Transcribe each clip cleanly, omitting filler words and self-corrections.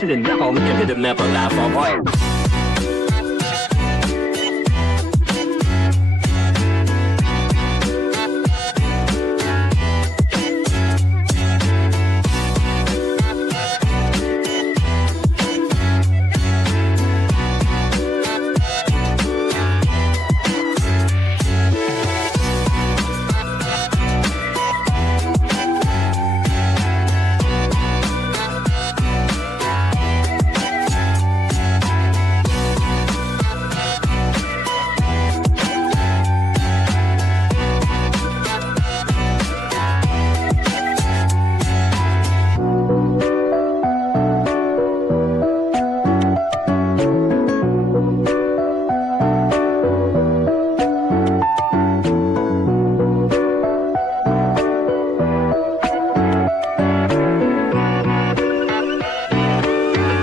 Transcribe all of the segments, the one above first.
Listen, I'm giving the map a laugh, alright.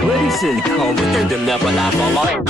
Listen, I'm giving the map a laugh, alright.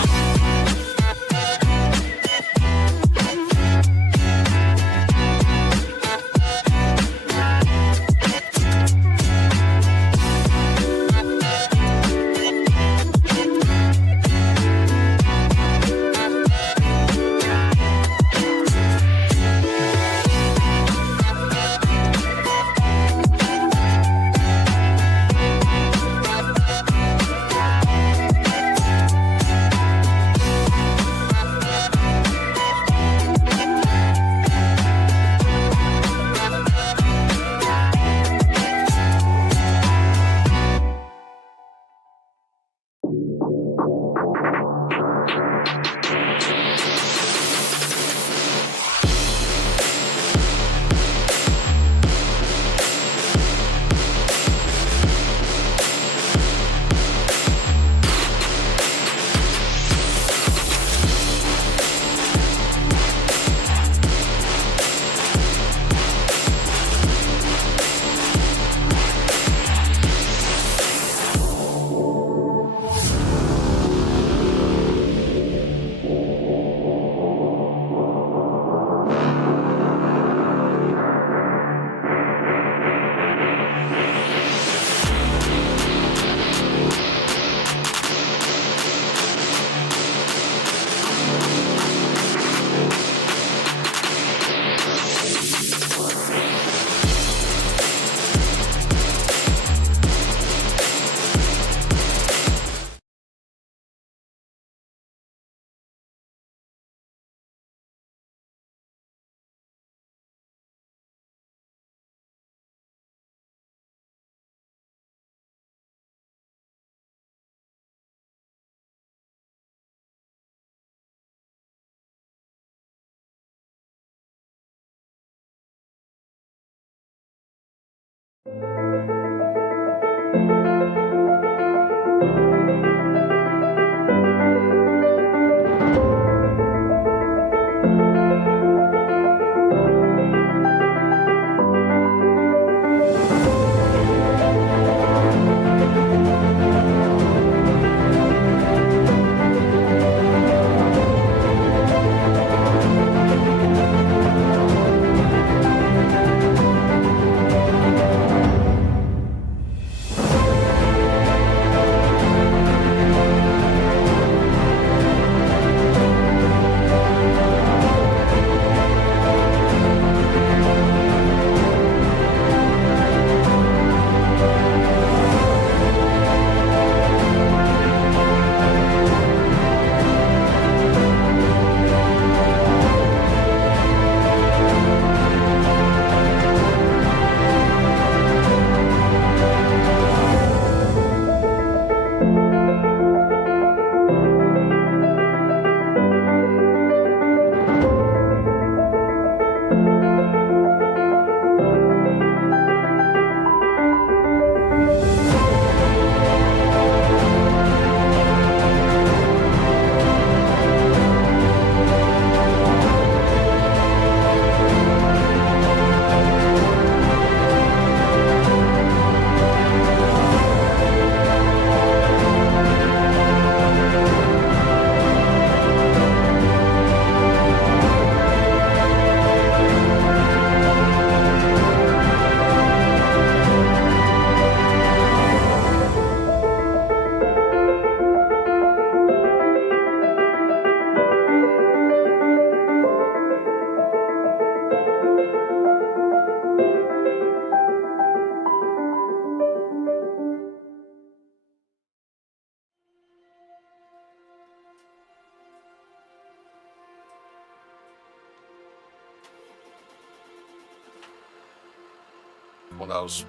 when I was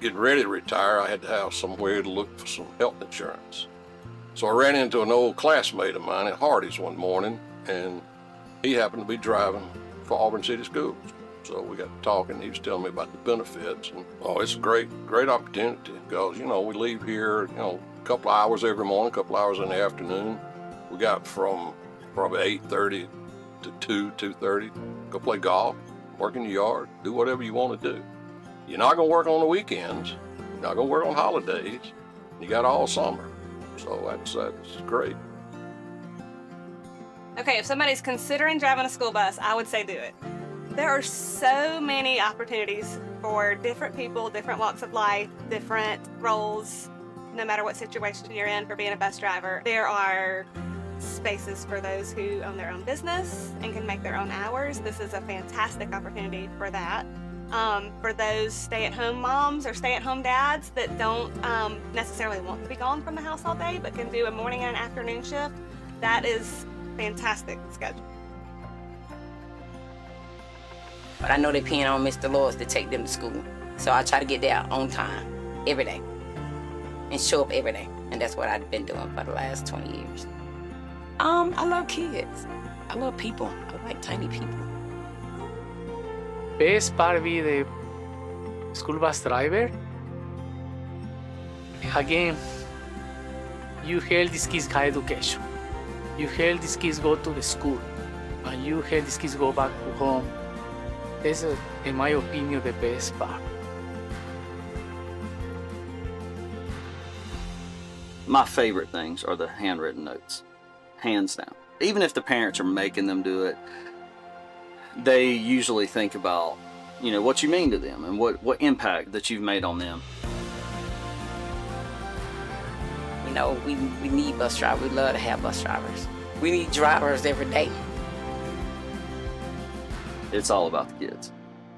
getting ready to retire, I had to have somewhere to look for some health insurance. So I ran into an old classmate of mine at Hardee's one morning, and he happened to be driving for Auburn City Schools. So we got to talking. He was telling me about the benefits, and it's a great opportunity because we leave here a couple of hours every morning, a couple of hours in the afternoon. We got from probably 8:30 to 2:30. Go play golf, work in the yard, do whatever you want to do. You're not gonna work on the weekends. You're not gonna work on holidays. You got all summer, so that's great. Okay, if somebody's considering driving a school bus, I would say do it. There are so many opportunities for different people, different walks of life, different roles, no matter what situation you're in for being a bus driver. There are spaces for those who own their own business and can make their own hours. This is a fantastic opportunity for that. For those stay-at-home moms or stay-at-home dads that don't necessarily want to be gone from the house all day but can do a morning and an afternoon shift, that is fantastic schedule. But I know they're paying on Mr. Lewis to take them to school. So I try to get there on time, every day, and show up every day. And that's what I've been doing for the last 20 years. I love kids. I love people. I like tiny people. Best part be the school bus driver. Again, you help these kids get education. You help these kids go to the school. And you help these kids go back to home. This is, in my opinion, the best part. My favorite things are the handwritten notes, hands down. Even if the parents are making them do it, they usually think about, what you mean to them and what impact that you've made on them. We need bus drivers. We love to have bus drivers. We need drivers every day. It's all about the kids.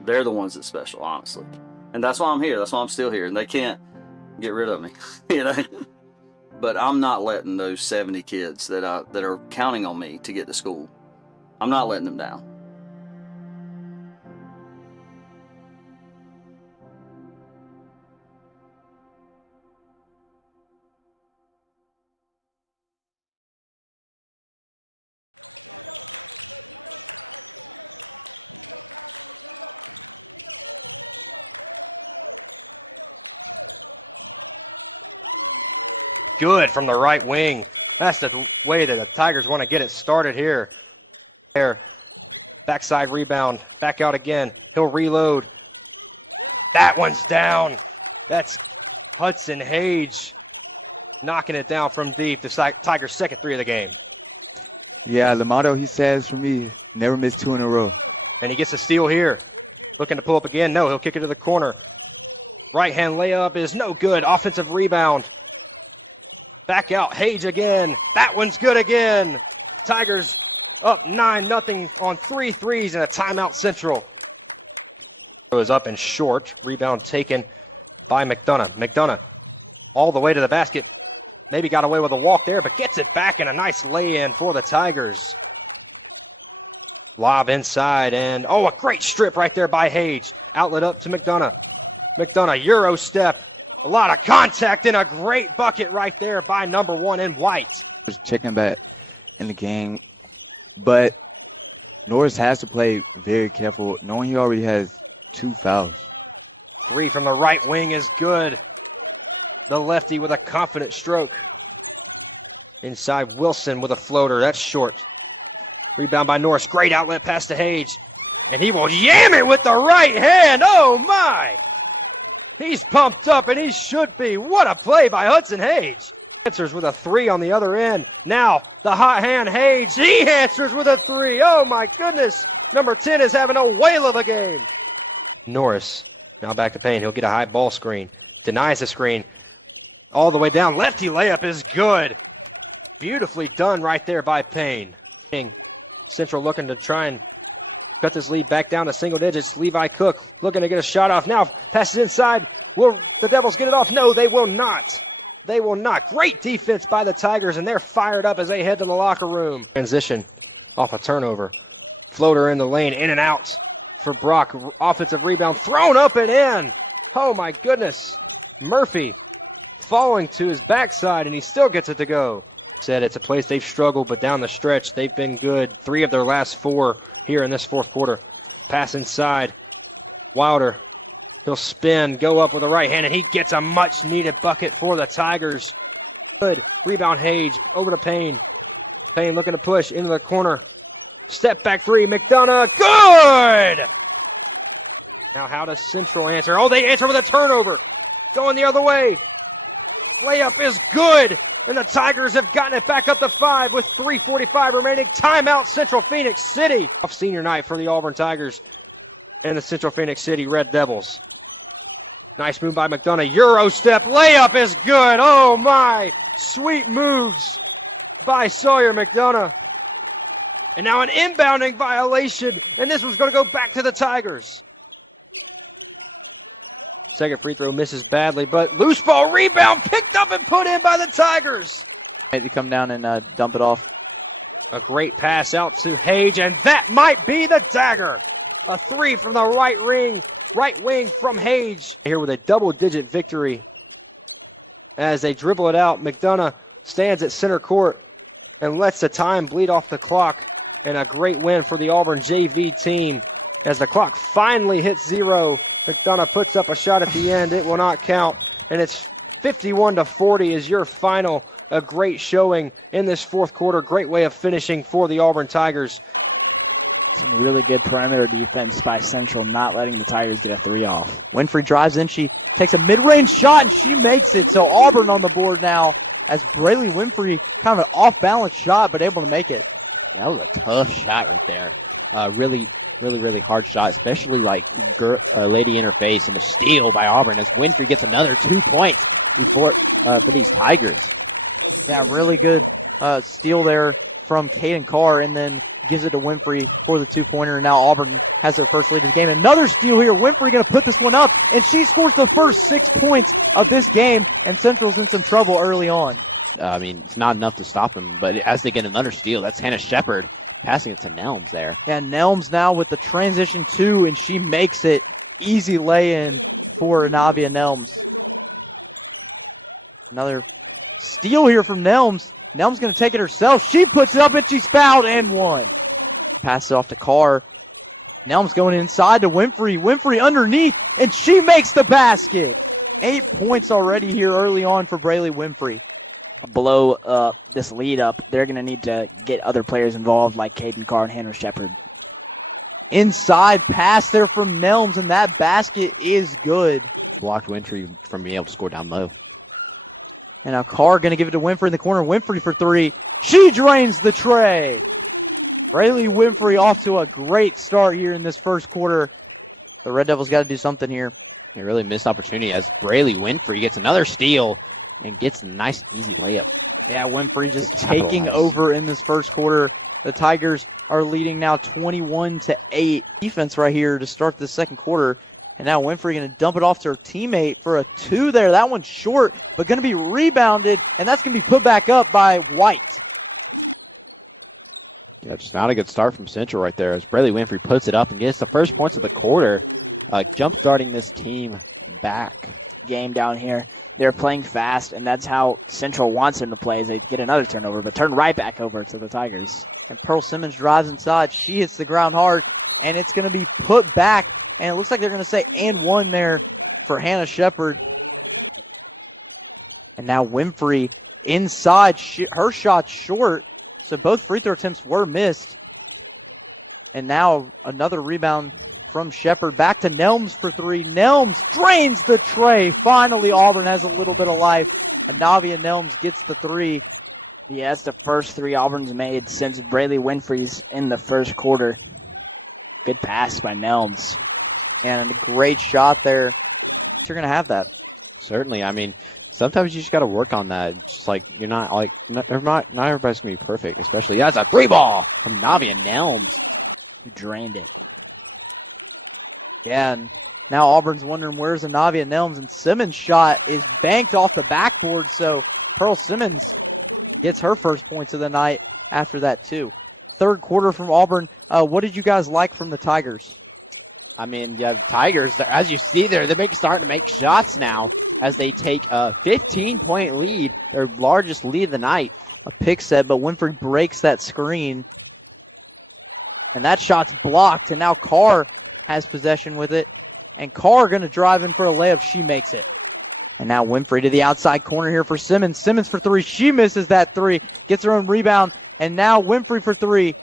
They're the ones that's special, honestly. And that's why I'm here. That's why I'm still here. And they can't get rid of me, But I'm not letting those 70 kids that are counting on me to get to school, I'm not letting them down. Good from the right wing. That's the way that the Tigers want to get it started here. There, backside rebound, back out again. He'll reload. That one's down. That's Hudson Hage knocking it down from deep. The Tigers' second three of the game. Yeah, the motto he says for me, never miss two in a row. And he gets a steal here. Looking to pull up again. No, he'll kick it to the corner. Right-hand layup is no good. Offensive rebound. Back out, Hage again. That one's good again. Tigers up 9-0 on 3 threes and a timeout Central. Goes up and short. Rebound taken by McDonough. McDonough all the way to the basket. Maybe got away with a walk there, but gets it back and a nice lay-in for the Tigers. Lob inside and, a great strip right there by Hage. Outlet up to McDonough. McDonough, Euro step. A lot of contact and a great bucket right there by number 1 in White. Just checking back in the game, but Norris has to play very careful, knowing he already has 2 fouls. Three from the right wing is good. The lefty with a confident stroke. Inside Wilson with a floater, that's short. Rebound by Norris, great outlet pass to Hage. And he will yam it with the right hand, oh my! He's pumped up, and he should be. What a play by Hudson Hage. Answers with a 3 on the other end. Now, the hot hand Hage. He answers with a 3. Oh, my goodness. Number 10 is having a whale of a game. Norris, now back to Payne. He'll get a high ball screen. Denies the screen. All the way down. Lefty layup is good. Beautifully done right there by Payne. Central looking to try and cut this lead back down to single digits. Levi Cook looking to get a shot off. Now passes inside. Will the Devils get it off? No, they will not. They will not. Great defense by the Tigers, and they're fired up as they head to the locker room. Transition off a turnover. Floater in the lane, in and out for Brock. Offensive rebound thrown up and in. Oh my goodness. Murphy falling to his backside, and he still gets it to go. Said it's a place they've struggled, but down the stretch, they've been good. 3 of their last 4 here in this fourth quarter. Pass inside. Wilder, he'll spin, go up with the right hand, and he gets a much-needed bucket for the Tigers. Good. Rebound Hage, over to Payne. Payne looking to push into the corner. Step back 3, McDonough, good! Now how does Central answer? Oh, they answer with a turnover. Going the other way. Layup is good, and the Tigers have gotten it back up to 5 with 3:45 remaining. Timeout, Central Phoenix City. Senior night for the Auburn Tigers and the Central Phoenix City Red Devils. Nice move by McDonough. Euro step layup is good. Oh my, sweet moves by Sawyer McDonough. And now an inbounding violation, and this one's going to go back to the Tigers. Second free throw misses badly, but loose ball rebound picked up and put in by the Tigers. Maybe come down and dump it off. A great pass out to Page, and that might be the dagger. A 3 from the right wing from Hage. Here with a double-digit victory. As they dribble it out, McDonough stands at center court and lets the time bleed off the clock. And a great win for the Auburn JV team. As the clock finally hits 0, McDonough puts up a shot at the end. It will not count. And it's 51-40 is your final. A great showing in this fourth quarter. Great way of finishing for the Auburn Tigers. Really good perimeter defense by Central, not letting the Tigers get a 3 off. Winfrey drives in. She takes a mid-range shot, and she makes it. So Auburn on the board now as Brayley Winfrey, kind of an off-balance shot, but able to make it. That was a tough shot right there. Really hard shot, especially like lady in her face, and a steal by Auburn as Winfrey gets another 2 points for the Tigers. Yeah, really good steal there from Caden Carr, and then gives it to Winfrey for the 2-pointer. And now Auburn has their first lead of the game. Another steal here. Winfrey going to put this one up, and she scores the first 6 points of this game, and Central's in some trouble early on. I mean, it's not enough to stop them, but as they get another steal, that's Hannah Shepard passing it to Nelms there. And Nelms now with the transition 2, and she makes it. Easy lay-in for Navia Nelms. Another steal here from Nelms. Nelms going to take it herself. She puts it up, and she's fouled and one. Pass it off to Carr. Nelms going inside to Winfrey. Winfrey underneath, and she makes the basket. 8 points already here early on for Brayley Winfrey. Blow this lead up, they're going to need to get other players involved like Caden Carr and Hannah Shepard. Inside pass there from Nelms, and that basket is good. Blocked Winfrey from being able to score down low. And now Carr going to give it to Winfrey in the corner. Winfrey for 3. She drains the tray. Brayley Winfrey off to a great start here in this first quarter. The Red Devils got to do something here. A really missed opportunity as Brayley Winfrey gets another steal and gets a nice easy layup. Yeah, Winfrey just taking over in this first quarter. The Tigers are leading now 21-8. Defense right here to start the second quarter. And now Winfrey going to dump it off to her teammate for a 2 there. That one's short, but going to be rebounded, and that's going to be put back up by White. That's not a good start from Central right there as Brayley Winfrey puts it up and gets the first points of the quarter. Jump starting this team back. Game down here. They're playing fast, and that's how Central wants him to play, as they get another turnover, but turn right back over to the Tigers. And Pearl Simmons drives inside. She hits the ground hard, and it's going to be put back. And it looks like they're going to say and 1 there for Hannah Shepard. And now Winfrey inside. Her shot short, so both free throw attempts were missed. And now another rebound from Shepard. Back to Nelms for 3. Nelms drains the tray. Finally, Auburn has a little bit of life. And Navia Nelms gets the 3. Yeah, that's the first 3 Auburn's made since Brayley Winfrey's in the first quarter. Good pass by Nelms. And great shot there. You're going to have that. Certainly. I mean, sometimes you just got to work on that. Just like, you're not like, not everybody's going to be perfect, especially that's a 3 ball from Navia Nelms. Drained it. Yeah, and now Auburn's wondering where's the Navia Nelms, and Simmons' shot is banked off the backboard, so Pearl Simmons gets her first points of the night after that too. Third quarter from Auburn. What did you guys like from the Tigers? I mean, you have Tigers, but as you see there, they're starting to make shots now as they take a 15-point lead, their largest lead of the night. A pick set, but Winfrey breaks that screen. And that shot's blocked, and now Carr has possession with it. And Carr gonna drive in for a layup, she makes it. And now Winfrey to the outside corner here for Simmons. Simmons for three, she misses that three, gets her own rebound, and now Winfrey for three.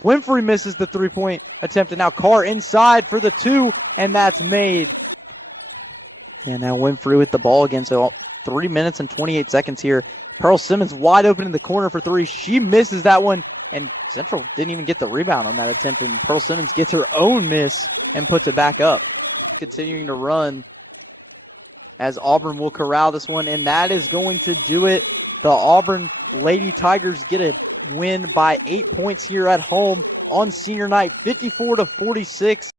Winfrey misses the three-point attempt, and now Carr inside for the two, and that's made. And now Winfrey with the ball again, so 3 minutes and 28 seconds here. Pearl Simmons wide open in the corner for three. She misses that one, and Central didn't even get the rebound on that attempt, and Pearl Simmons gets her own miss and puts it back up. Continuing to run as Auburn will corral this one, and that is going to do it. The Auburn Lady Tigers get a win by 8 points here at home on senior night, 54-46.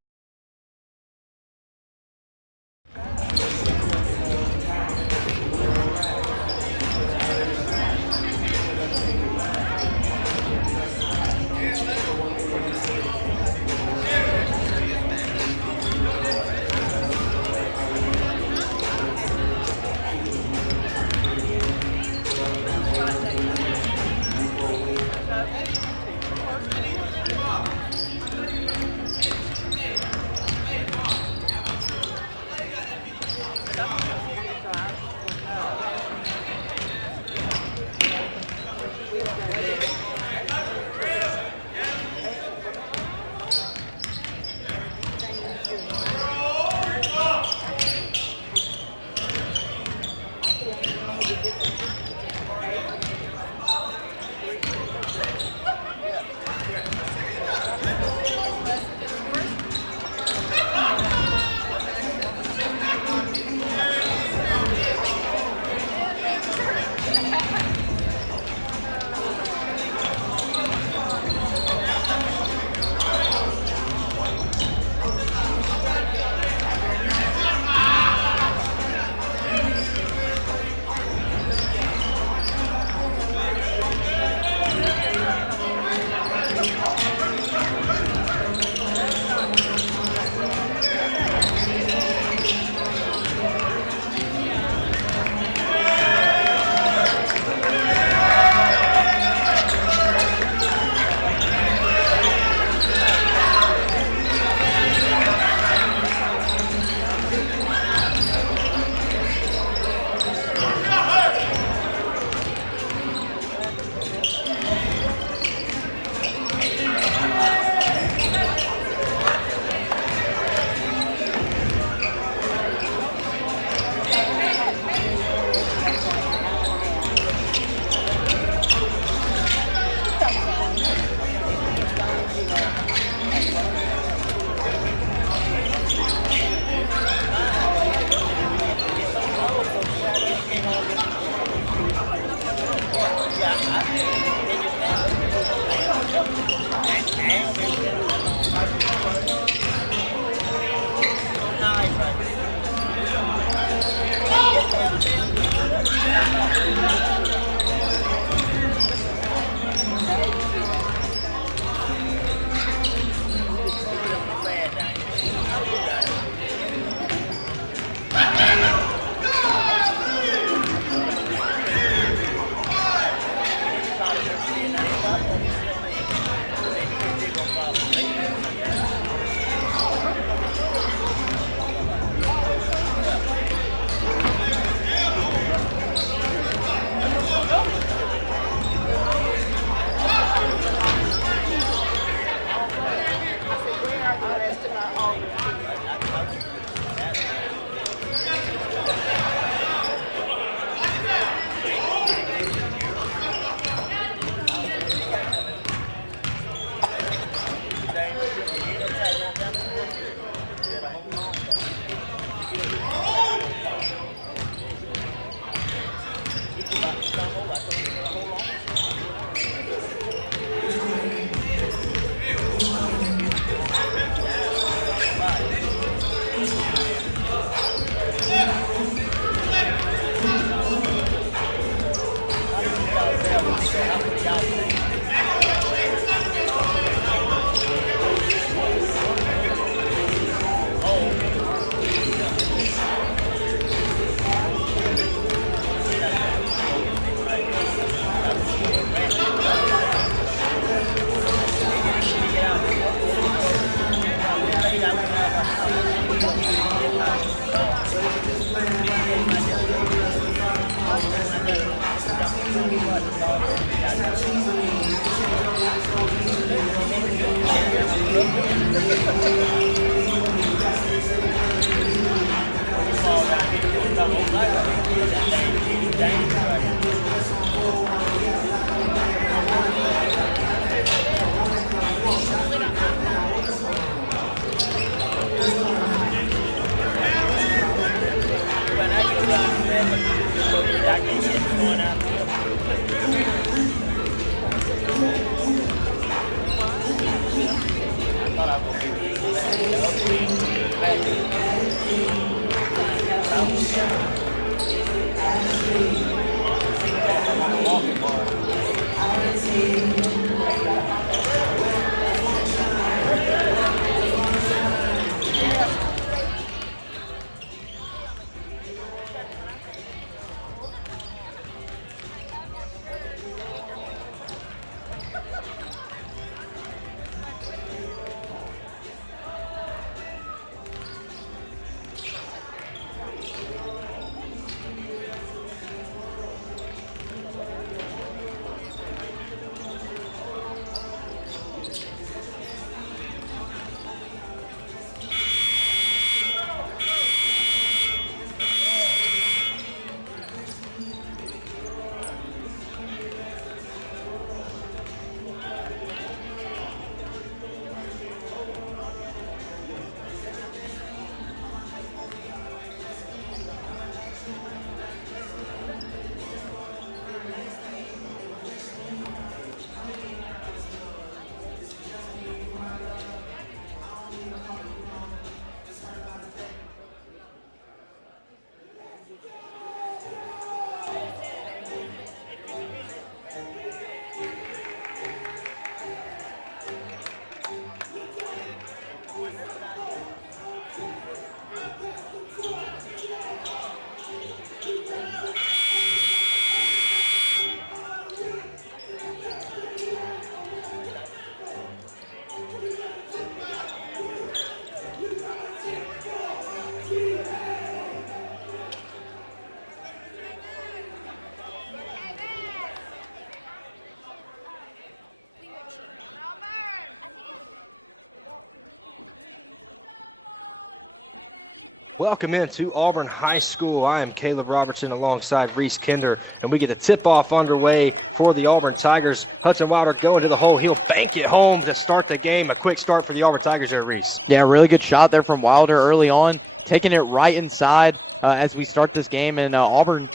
Welcome into Auburn High School. I am Caleb Robertson alongside Reese Kinder, and we get a tip-off underway for the Auburn Tigers. Hudson Wilder going to the hole. He'll bank it home to start the game. A quick start for the Auburn Tigers there, Reese. Yeah, really good shot there from Wilder early on, taking it right inside as we start this game, and Auburn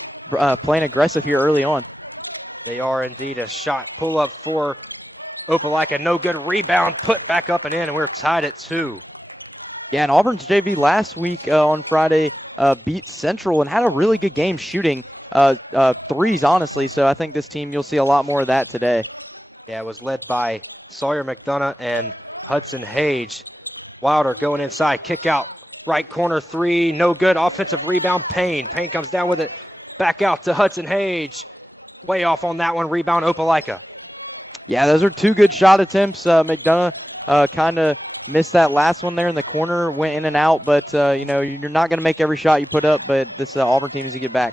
playing aggressive here early on. They are indeed. A shot pull-up for Opelika. No good rebound, put back up and in, and we're tied at 2. Yeah, and Auburn's JV last week on Friday beat Central and had a really good game shooting threes, honestly. So I think this team, you'll see a lot more of that today. Yeah, it was led by Sawyer McDonough and Hudson Hage. Wilder going inside, kick out, right corner three, no good. Offensive rebound, Payne. Payne comes down with it, back out to Hudson Hage. Way off on that one, rebound Opelika. Yeah, those are two good shot attempts. McDonough kind of missed that last one there in the corner, went in and out, but you know, you're not going to make every shot you put up, but this Auburn team needs to get back.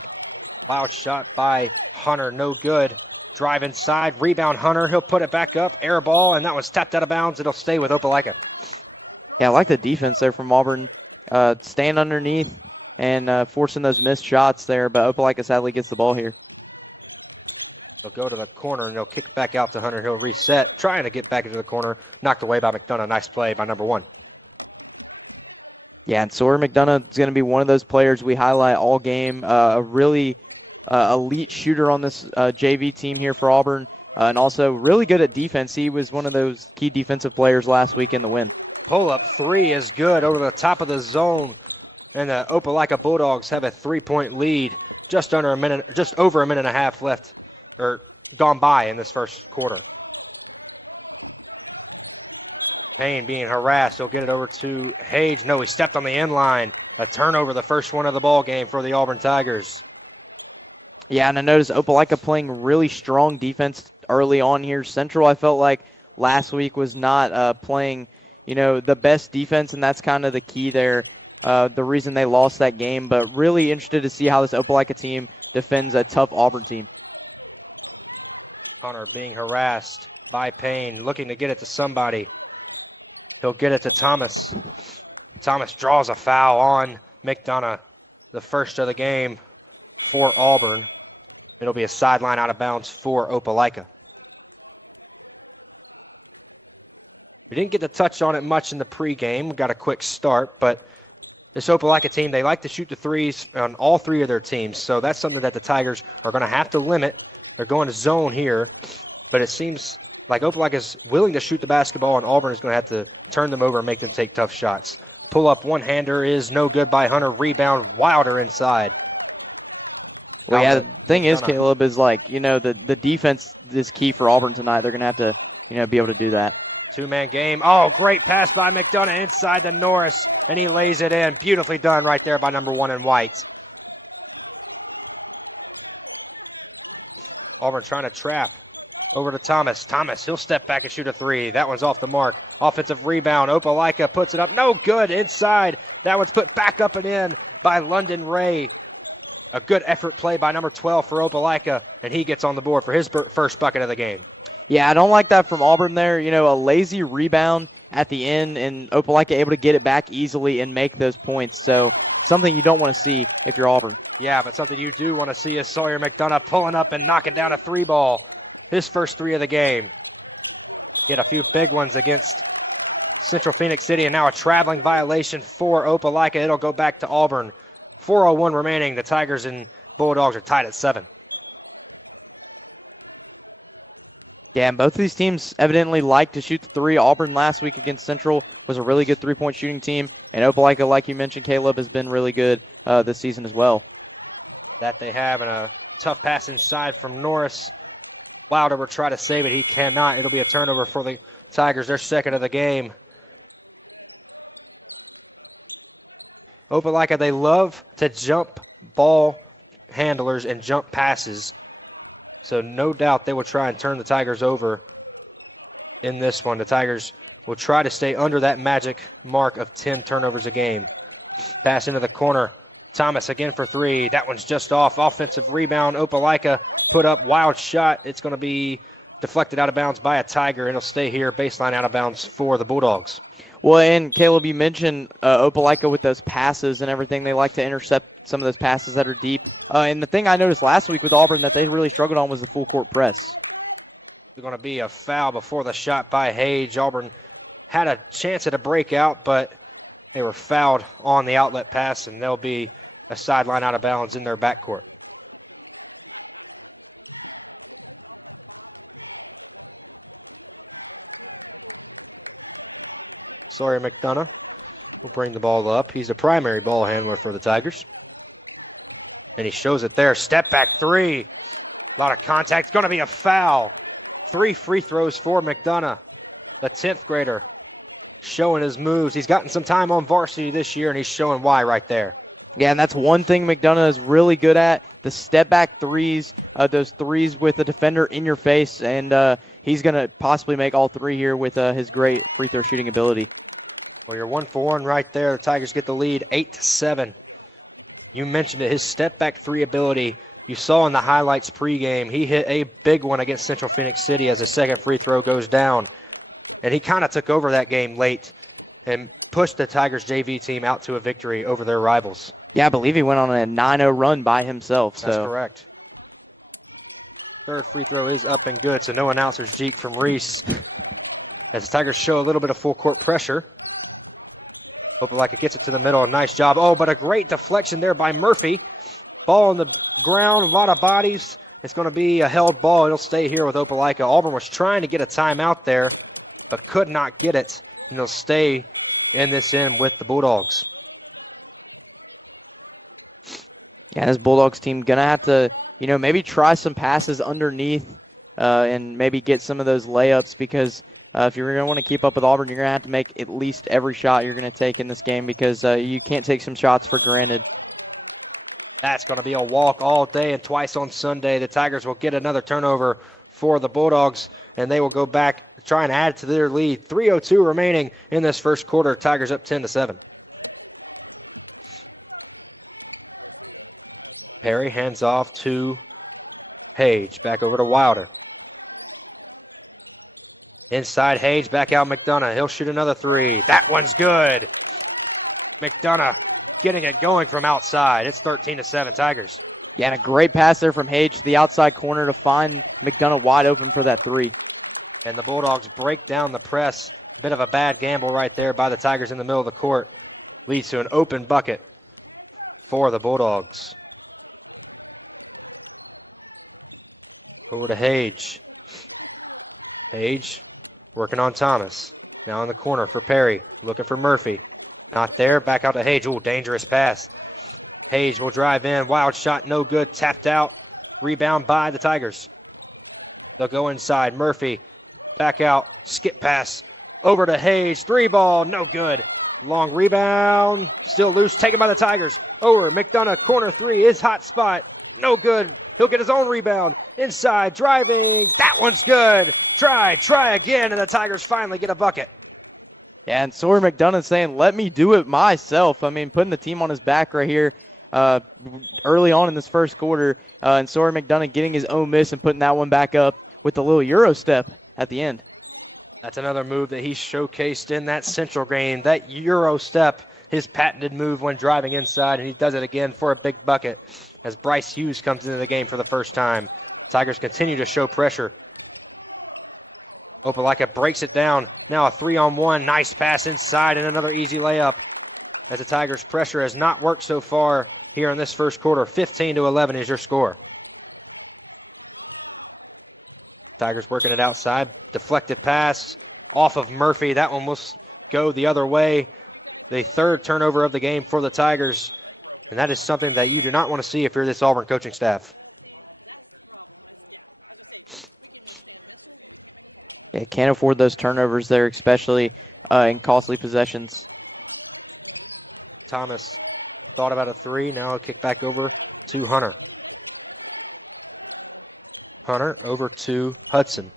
Foul shot by Hunter, no good. Drive inside, rebound Hunter, he'll put it back up, air ball, and that was tapped out of bounds. It'll stay with Opelika. Yeah, I like the defense there from Auburn, staying underneath and forcing those missed shots there, but Opelika sadly gets the ball here. They'll go to the corner and they'll kick back out to Hunter. He'll reset, trying to get back into the corner. Knocked away by McDonough. Nice play by number 1. Yeah, and Sawyer McDonough is going to be one of those players we highlight all game. A really elite shooter on this JV team here for Auburn, and also really good at defense. He was one of those key defensive players last week in the win. Pull-up three is good over the top of the zone. And the Opelika Bulldogs have a 3-point lead. Just over a minute and a half left, or gone by in this first quarter. Payne being harassed. He'll get it over to Hage. No, he stepped on the end line. A turnover, the first one of the ball game for the Auburn Tigers. Yeah, and I noticed Opelika playing really strong defense early on here. Central, I felt like last week was not playing, you know, the best defense, and that's kind of the key there. The reason they lost that game, but really interested to see how this Opelika team defends a tough Auburn team. Hunter being harassed by Payne, looking to get it to somebody. He'll get it to Thomas. Thomas draws a foul on McDonough, the first of the game for Auburn. It'll be a sideline out of bounds for Opelika. We didn't get to touch on it much in the pregame. We got a quick start, but this Opelika team, they like to shoot the threes on all three of their teams, so that's something that the Tigers are going to have to limit. They're going to zone here, but it seems like Opelika is willing to shoot the basketball, and Auburn is going to have to turn them over and make them take tough shots. Pull-up one-hander is no good by Hunter. Rebound, Wilder inside. Well, yeah, the thing is, Caleb, is like, you know, the defense is key for Auburn tonight. They're going to have to, you know, be able to do that. Two-man game. Oh, great pass by McDonough inside the Norris, and he lays it in. Beautifully done right there by number 1 in white. Auburn trying to trap. Over to Thomas. Thomas, he'll step back and shoot a three. That one's off the mark. Offensive rebound. Opelika puts it up. No good inside. That one's put back up and in by London Ray. A good effort play by number 12 for Opelika, and he gets on the board for his first bucket of the game. Yeah, I don't like that from Auburn there. You know, a lazy rebound at the end, and Opelika able to get it back easily and make those points. So something you don't want to see if you're Auburn. Yeah, but something you do want to see is Sawyer McDonough pulling up and knocking down a three ball. His first three of the game. Get a few big ones against Central Phoenix City, and now a traveling violation for Opelika. It'll go back to Auburn. 4:01 remaining. The Tigers and Bulldogs are tied at 7. Yeah, and both of these teams evidently like to shoot the three. Auburn last week against Central was a really good three-point shooting team, and Opelika, like you mentioned, Caleb, has been really good this season as well. That they have, and a tough pass inside from Norris. Wilder will try to save it. He cannot. It'll be a turnover for the Tigers, their second of the game. Opelika, they love to jump ball handlers and jump passes. So no doubt they will try and turn the Tigers over in this one. The Tigers will try to stay under that magic mark of 10 turnovers a game. Pass into the corner. Thomas again for three. That one's just off. Offensive rebound. Opelika put up. Wild shot. It's going to be deflected out of bounds by a Tiger. It'll stay here. Baseline out of bounds for the Bulldogs. Well, and Caleb, you mentioned Opelika with those passes and everything. They like to intercept some of those passes that are deep. And the thing I noticed last week with Auburn that they really struggled on was the full court press. There's going to be a foul before the shot by Hage. Auburn had a chance at a breakout, but they were fouled on the outlet pass, and there'll be a sideline out of bounds in their backcourt. Sawyer McDonough will bring the ball up. He's the primary ball handler for the Tigers. And he shows it there. Step back three. A lot of contact. Going to be a foul. 3 free throws for McDonough, the 10th grader, showing his moves. He's gotten some time on varsity this year, and he's showing why right there. Yeah, and that's one thing McDonough is really good at, the step-back threes, those threes with the defender in your face, and he's going to possibly make all three here with his great free throw shooting ability. Well, you're 1 for 1 right there. The Tigers get the lead 8-7. You mentioned it, his step-back three ability. You saw in the highlights pregame, he hit a big one against Central Phoenix City as the second free throw goes down. And he kind of took over that game late and pushed the Tigers JV team out to a victory over their rivals. Yeah, I believe he went on a 9-0 run by himself. That's correct. Third free throw is up and good, so no announcer's Jeep from Reese. As the Tigers show a little bit of full court pressure. Opelika gets it to the middle, nice job. Oh, but a great deflection there by Murphy. Ball on the ground, a lot of bodies. It's going to be a held ball. It'll stay here with Opelika. Auburn was trying to get a timeout there, but could not get it. And they'll stay in this end with the Bulldogs. Yeah, this Bulldogs team going to have to, you know, maybe try some passes underneath and maybe get some of those layups, because if you're going to want to keep up with Auburn, you're going to have to make at least every shot you're going to take in this game, because you can't take some shots for granted. That's going to be a walk all day and twice on Sunday. The Tigers will get another turnover for the Bulldogs, and they will go back, try and add to their lead. 3:02 remaining in this first quarter. Tigers up 10-7. Perry hands off to Page. Back over to Wilder. Inside Hage, back out McDonough. He'll shoot another three. That one's good. McDonough getting it going from outside. It's 13-7 Tigers. Yeah, and a great pass there from Hage to the outside corner to find McDonough wide open for that three. And the Bulldogs break down the press. Bit of a bad gamble right there by the Tigers in the middle of the court. Leads to an open bucket for the Bulldogs. Over to Hage. Hage working on Thomas. Now in the corner for Perry. Looking for Murphy. Not there. Back out to Hage. Ooh, dangerous pass. Hage will drive in. Wild shot, no good. Tapped out. Rebound by the Tigers. They'll go inside. Murphy back out. Skip pass. Over to Hage. Three ball. No good. Long rebound. Still loose. Taken by the Tigers. Over. McDonough. Corner three. His hot spot. No good. He'll get his own rebound. Inside. Driving. That one's good. Try again. And the Tigers finally get a bucket. Yeah, and Sawyer McDonough saying, let me do it myself. I mean, putting the team on his back right here early on in this first quarter. And Sawyer McDonough getting his own miss and putting that one back up with a little Euro step at the end. That's another move that he showcased in that Central game. That Euro step, his patented move when driving inside, and he does it again for a big bucket as Bryce Hughes comes into the game for the first time. Tigers continue to show pressure. Opelika breaks it down. Now a 3-on-1. Nice pass inside and another easy layup. As the Tigers' pressure has not worked so far here in this first quarter. 15-11 is your score. Tigers working it outside. Deflected pass off of Murphy. That one will go the other way. The third turnover of the game for the Tigers. And that is something that you do not want to see if you're this Auburn coaching staff. Yeah, can't afford those turnovers there, especially in costly possessions. Thomas thought about a three. Now a kick back over to Hunter. Hunter over to Hudson.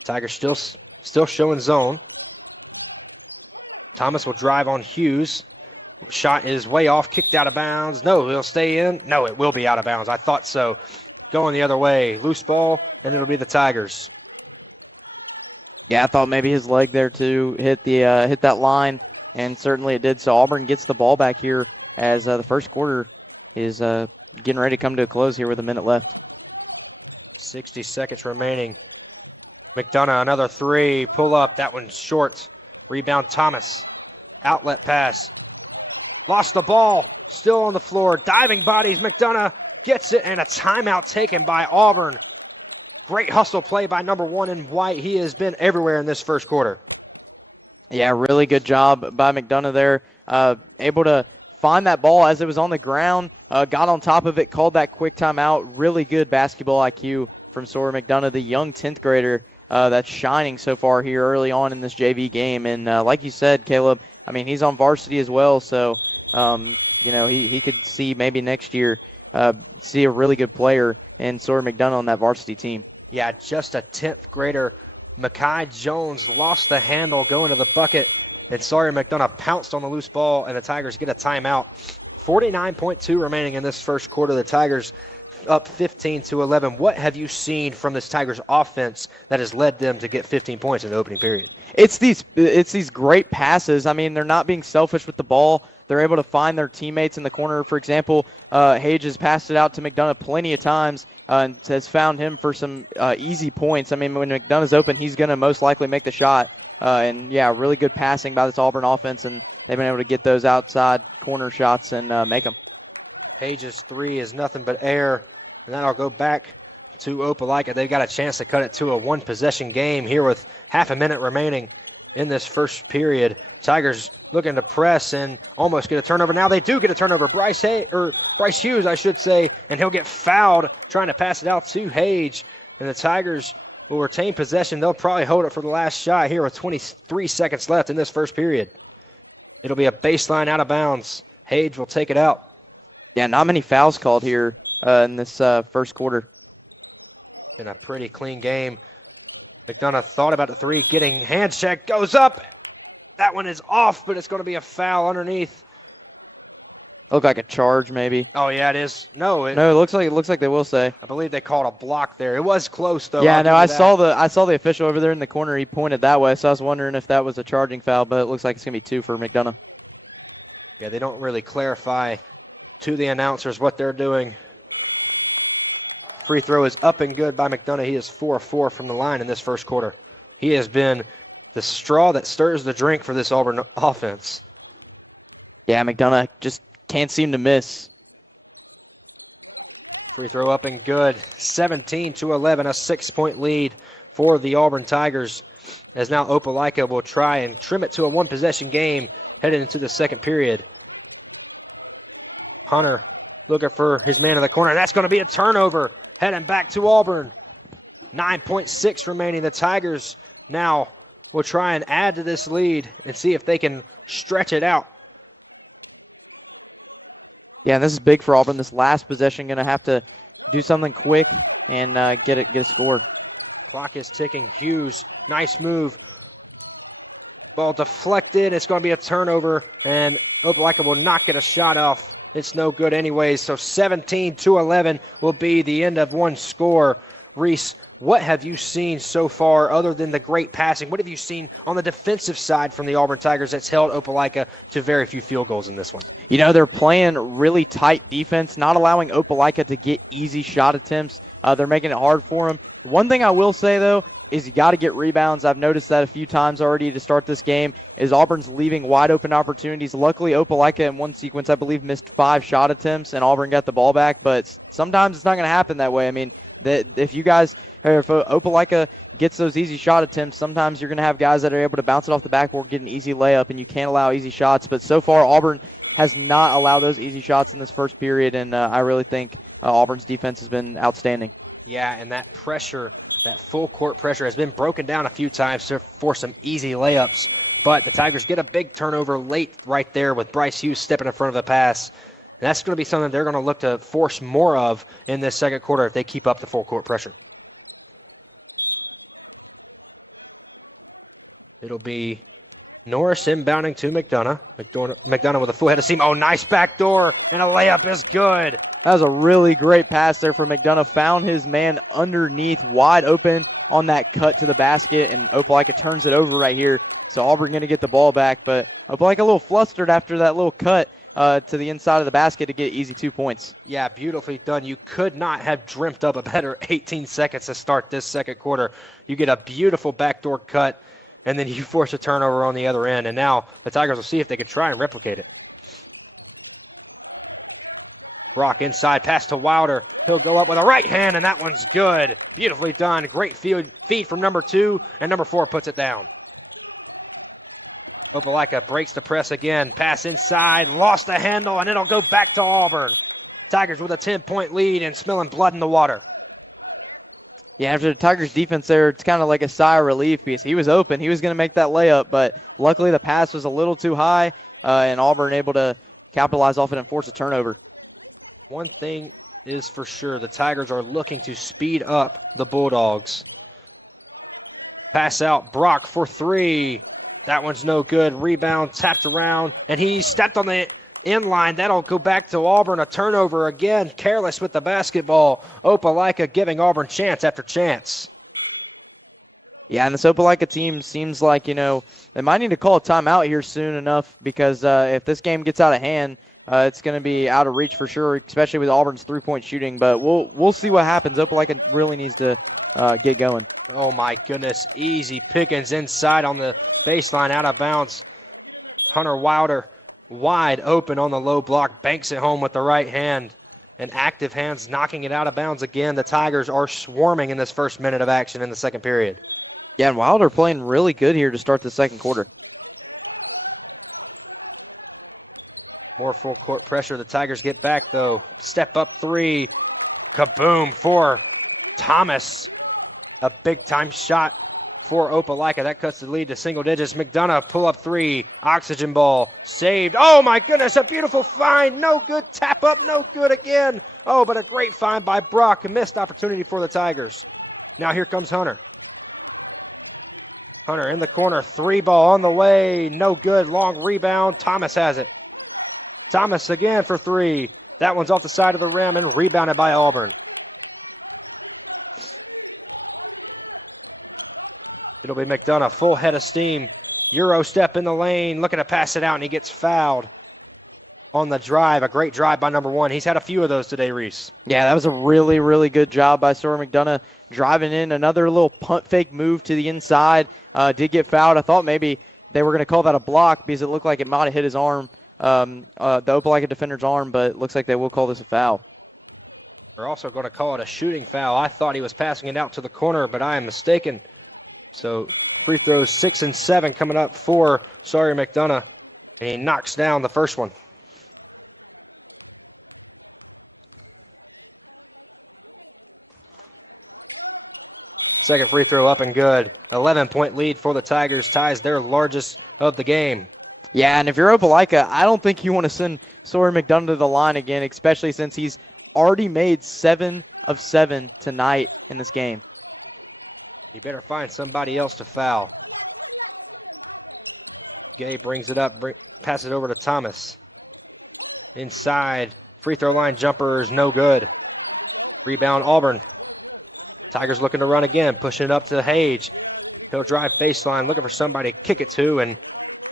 Tigers still showing zone. Thomas will drive on Hughes. Shot is way off, kicked out of bounds. No, he'll stay in. No, it will be out of bounds. I thought so. Going the other way. Loose ball, and it'll be the Tigers. Yeah, I thought maybe his leg there too hit that line, and certainly it did. So Auburn gets the ball back here as the first quarter is getting ready to come to a close here with a minute left. 60 seconds remaining. McDonough, another three. Pull up. That one's short. Rebound Thomas. Outlet pass. Lost the ball. Still on the floor. Diving bodies. McDonough gets it, and a timeout taken by Auburn. Great hustle play by number one in white. He has been everywhere in this first quarter. Yeah, really good job by McDonough there. Able to find that ball as it was on the ground. Got on top of it, called that quick timeout. Really good basketball IQ from Sawyer McDonough, the young 10th grader that's shining so far here early on in this JV game. And like you said, Caleb, I mean, he's on varsity as well. So, you know, he could see maybe next year see a really good player in Sawyer McDonough on that varsity team. Yeah, just a 10th grader. Makai Jones lost the handle going to the bucket, and Sawyer McDonough pounced on the loose ball, and the Tigers get a timeout. 49.2 remaining in this first quarter. The Tigers up 15-11. What have you seen from this Tigers offense that has led them to get 15 points in the opening period? It's these great passes. I mean, they're not being selfish with the ball. They're able to find their teammates in the corner. For example, Hage has passed it out to McDonough plenty of times and has found him for some easy points. I mean, when McDonough's open, he's going to most likely make the shot. And, yeah, really good passing by this Auburn offense, and they've been able to get those outside corner shots and make them. Hage's three is nothing but air. And then I'll go back to Opelika. They've got a chance to cut it to a one-possession game here with half a minute remaining in this first period. Tigers looking to press and almost get a turnover. Now they do get a turnover. Bryce Hughes, I should say, and he'll get fouled trying to pass it out to Hage. And the Tigers will retain possession. They'll probably hold it for the last shot here with 23 seconds left in this first period. It'll be a baseline out of bounds. Hage will take it out. Yeah, not many fouls called here in this first quarter. In a pretty clean game. McDonough thought about the three, getting hand check, goes up. That one is off, but it's going to be a foul underneath. Look like a charge, maybe. Oh yeah, it is. No, it looks like they will say. I believe they called a block there. It was close though. Yeah, I'll no, give I you that. saw the official over there in the corner. He pointed that way, so I was wondering if that was a charging foul, but it looks like it's gonna be 2 for McDonough. Yeah, they don't really clarify to the announcers what they're doing. Free throw is up and good by McDonough. He is 4 of 4 from the line in this first quarter. He has been the straw that stirs the drink for this Auburn offense. Yeah, McDonough just can't seem to miss. Free throw up and good. 17-11, a 6-point lead for the Auburn Tigers. As now Opelika will try and trim it to a 1-possession game headed into the second period. Hunter looking for his man in the corner, and that's going to be a turnover heading back to Auburn. 9.6 remaining. The Tigers now will try and add to this lead and see if they can stretch it out. Yeah, and this is big for Auburn. This last possession going to have to do something quick and get a score. Clock is ticking. Hughes, nice move. Ball deflected. It's going to be a turnover, and Opelika will not get a shot off. It's no good anyways. So 17-11 will be the end of one score. Reese, what have you seen so far other than the great passing? What have you seen on the defensive side from the Auburn Tigers that's held Opelika to very few field goals in this one? You know, they're playing really tight defense, not allowing Opelika to get easy shot attempts. They're making it hard for them. One thing I will say, though, is you got to get rebounds. I've noticed that a few times already to start this game, is Auburn's leaving wide open opportunities. Luckily, Opelika in one sequence, I believe, missed 5 shot attempts, and Auburn got the ball back, but sometimes it's not going to happen that way. I mean, if Opelika gets those easy shot attempts, sometimes you're going to have guys that are able to bounce it off the backboard, get an easy layup, and you can't allow easy shots. But so far, Auburn has not allowed those easy shots in this first period, and I really think Auburn's defense has been outstanding. Yeah, and that pressure, that full court pressure has been broken down a few times to force some easy layups. But the Tigers get a big turnover late right there with Bryce Hughes stepping in front of the pass. And that's going to be something they're going to look to force more of in this second quarter if they keep up the full court pressure. It'll be Norris inbounding to McDonough. McDonough with a full head of steam. Oh, nice backdoor, and a layup is good. That was a really great pass there for McDonough. Found his man underneath, wide open on that cut to the basket, and Opelika turns it over right here. So Auburn going to get the ball back, but Opelika a little flustered after that little cut to the inside of the basket to get easy 2 points. Yeah, beautifully done. You could not have dreamt up a better 18 seconds to start this second quarter. You get a beautiful backdoor cut, and then you force a turnover on the other end. And now the Tigers will see if they can try and replicate it. Brock inside, pass to Wilder. He'll go up with a right hand, and that one's good. Beautifully done. Great feed from number 2, and number 4 puts it down. Opelika breaks the press again. Pass inside, lost the handle, and it'll go back to Auburn. Tigers with a 10-point lead and smelling blood in the water. Yeah, after the Tigers' defense there, it's kind of like a sigh of relief because he was open. He was going to make that layup, but luckily the pass was a little too high, and Auburn able to capitalize off it and force a turnover. One thing is for sure, the Tigers are looking to speed up the Bulldogs. Pass out, Brock for 3. That one's no good. Rebound, tapped around, and he stepped on the inline. That'll go back to Auburn. A turnover again. Careless with the basketball. Opelika giving Auburn chance after chance. Yeah, and this Opelika team seems like, you know, they might need to call a timeout here soon enough because if this game gets out of hand, it's going to be out of reach for sure, especially with Auburn's three-point shooting. But we'll see what happens. Opelika really needs to get going. Oh, my goodness. Easy pickings inside on the baseline, out of bounds. Hunter Wilder wide open on the low block, banks it home with the right hand. And active hands knocking it out of bounds again. The Tigers are swarming in this first minute of action in the second period. Yeah, and Wilder playing really good here to start the second quarter. More full court pressure. The Tigers get back, though. Step up 3. Kaboom for Thomas. A big-time shot for Opelika. That cuts the lead to single digits. McDonough, pull-up 3. Oxygen ball. Saved. Oh, my goodness. A beautiful find. No good. Tap up. No good again. Oh, but a great find by Brock. A missed opportunity for the Tigers. Now here comes Hunter. Hunter in the corner. 3 ball on the way. No good. Long rebound. Thomas has it. Thomas again for three. That one's off the side of the rim and rebounded by Auburn. It'll be McDonough, full head of steam. Euro step in the lane, looking to pass it out, and he gets fouled on the drive. A great drive by number one. He's had a few of those today, Reese. Yeah, that was a really, really good job by Sawyer McDonough driving in. Another little punt fake move to the inside. Did get fouled. I thought maybe they were going to call that a block because it looked like it might have hit his arm, the Opelika defender's arm, but it looks like they will call this a foul. They're also going to call it a shooting foul. I thought he was passing it out to the corner, but I am mistaken. So free throws 6 and 7 coming up for Sawyer McDonough, and he knocks down the first one. Second free throw up and good. 11-point lead for the Tigers, ties their largest of the game. Yeah, and if you're Opelika, I don't think you want to send Sawyer McDonough to the line again, especially since he's already made 7 of 7 tonight in this game. You better find somebody else to foul. Gay brings it up, passes it over to Thomas. Inside, free throw line jumper is no good. Rebound Auburn. Tigers looking to run again, pushing it up to Hage. He'll drive baseline, looking for somebody to kick it to, and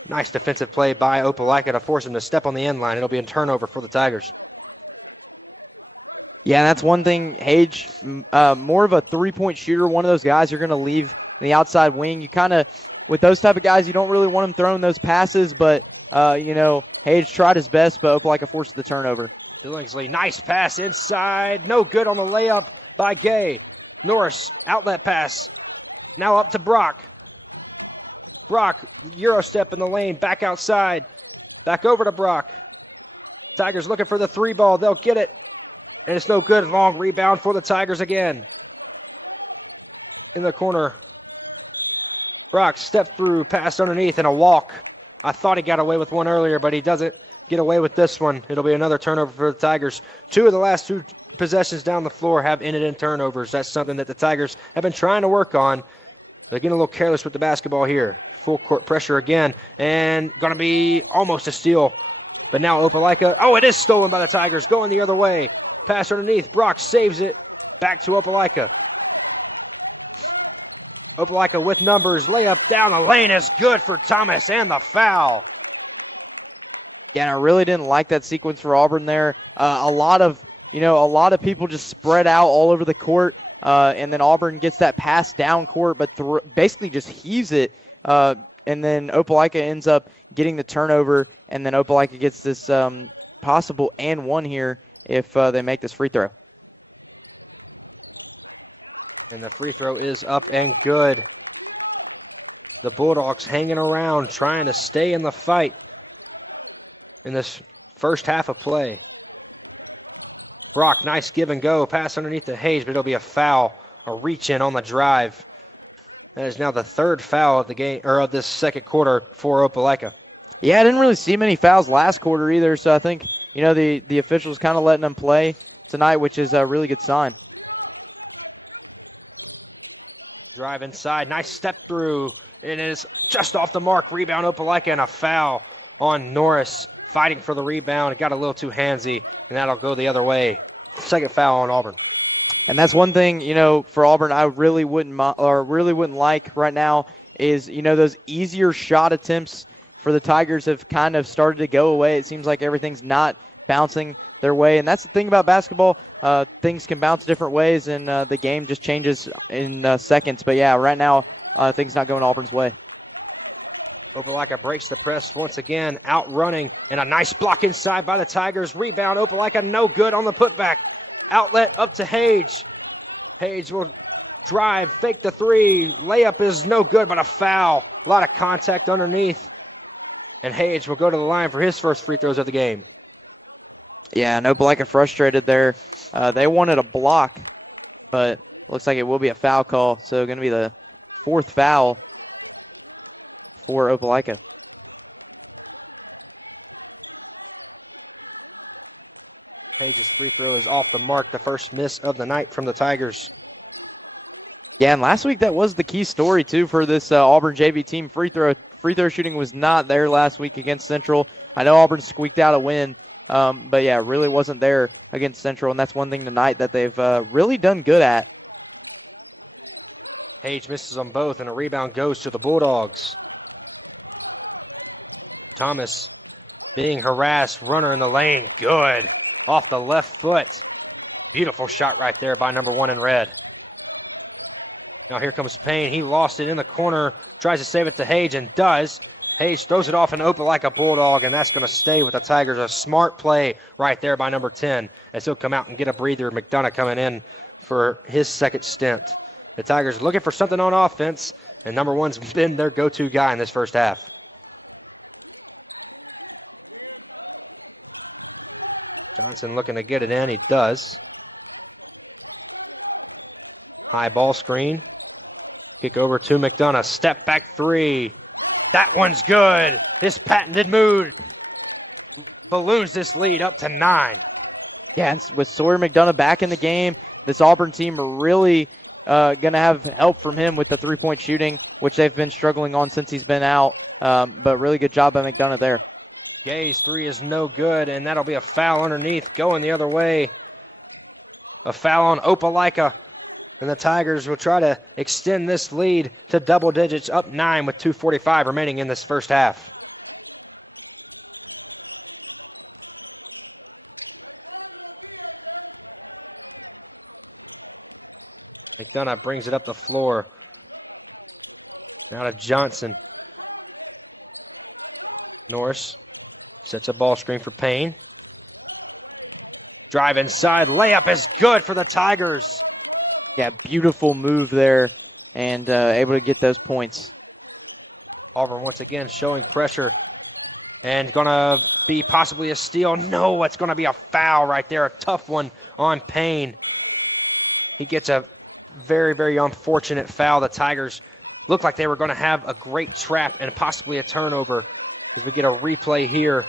nice defensive play by Opelika to force him to step on the end line. It'll be a turnover for the Tigers. Yeah, that's one thing. Hage, more of a three-point shooter, one of those guys you're going to leave in the outside wing. You kind of, with those type of guys, you don't really want him throwing those passes, but, you know, Hage tried his best, but Opelika forced the turnover. Billingsley, nice pass inside. No good on the layup by Gay. Norris, outlet pass. Now up to Brock. Brock, Euro step in the lane, back outside. Back over to Brock. Tigers looking for the three ball. They'll get it. And it's no good. Long rebound for the Tigers again. In the corner. Brock step through, pass underneath, and a walk. I thought he got away with one earlier, but he doesn't get away with this one. It'll be another turnover for the Tigers. 2 of the last 2 possessions down the floor have ended in turnovers. That's something that the Tigers have been trying to work on. They're getting a little careless with the basketball here. Full court pressure again, and going to be almost a steal. But now Opelika, oh, it is stolen by the Tigers, going the other way. Pass underneath, Brock saves it, back to Opelika. Opelika with numbers, layup down the lane is good for Thomas, and the foul. Yeah, and I really didn't like that sequence for Auburn there. A lot of people just spread out all over the court, and then Auburn gets that pass down court, but basically just heaves it, and then Opelika ends up getting the turnover, and then Opelika gets this possible and one here if they make this free throw. And the free throw is up and good. The Bulldogs hanging around, trying to stay in the fight in this first half of play. Brock, nice give and go. Pass underneath to Hayes, but it'll be a foul, a reach in on the drive. That is now the 3rd foul of the game, or of this second quarter for Opelika. Yeah, I didn't really see many fouls last quarter either, so I think, you know, the officials kind of letting them play tonight, which is a really good sign. Drive inside, nice step through. It is just off the mark. Rebound Opelika, and a foul on Norris. Fighting for the rebound. It got a little too handsy, and that'll go the other way. 2nd foul on Auburn. And that's one thing, you know, for Auburn I really wouldn't like right now is, you know, those easier shot attempts for the Tigers have kind of started to go away. It seems like everything's not bouncing their way, and that's the thing about basketball. Things can bounce different ways, and the game just changes in seconds. But yeah, right now things not going Auburn's way. Opelika breaks the press once again, outrunning, and a nice block inside by the Tigers. Rebound, Opelika no good on the putback. Outlet up to Hage. Hage will drive, fake the 3. Layup is no good, but a foul. A lot of contact underneath. And Hage will go to the line for his first free throws of the game. Yeah, no, Opelika frustrated there. They wanted a block, but looks like it will be a foul call. So going to be the 4th foul for Opelika. Hage's free throw is off the mark, the first miss of the night from the Tigers. Yeah, and last week that was the key story too for this Auburn JV team. Free throw shooting was not there last week against Central. I know Auburn squeaked out a win, But yeah, really wasn't there against Central, and that's one thing tonight that they've really done good at. Page misses on both, and a rebound goes to the Bulldogs. Thomas being harassed, runner in the lane, good. Off the left foot. Beautiful shot right there by number 1 in red. Now here comes Payne. He lost it in the corner, tries to save it to Hage and does. Hage throws it off and open like a Bulldog, and that's going to stay with the Tigers. A smart play right there by number 10 as he'll come out and get a breather. McDonough coming in for his second stint. The Tigers looking for something on offense, and number 1's been their go-to guy in this first half. Johnson looking to get it in. He does. High ball screen. Kick over to McDonough. Step back 3. That one's good. His patented move balloons this lead up to 9. Yeah, and with Sawyer McDonough back in the game, this Auburn team are really going to have help from him with the three-point shooting, which they've been struggling on since he's been out. But really good job by McDonough there. Gay's 3 is no good, and that'll be a foul underneath going the other way. A foul on Opelika. And the Tigers will try to extend this lead to double digits, up 9 with 2:45 remaining in this first half. McDonough brings it up the floor. Now to Johnson. Norris sets a ball screen for Payne. Drive inside, layup is good for the Tigers. Yeah, beautiful move there, and able to get those points. Auburn once again showing pressure, and gonna be possibly a steal. No, it's gonna be a foul right there, a tough one on Payne. He gets a very, very unfortunate foul. The Tigers looked like they were gonna have a great trap and possibly a turnover. If we get a replay here,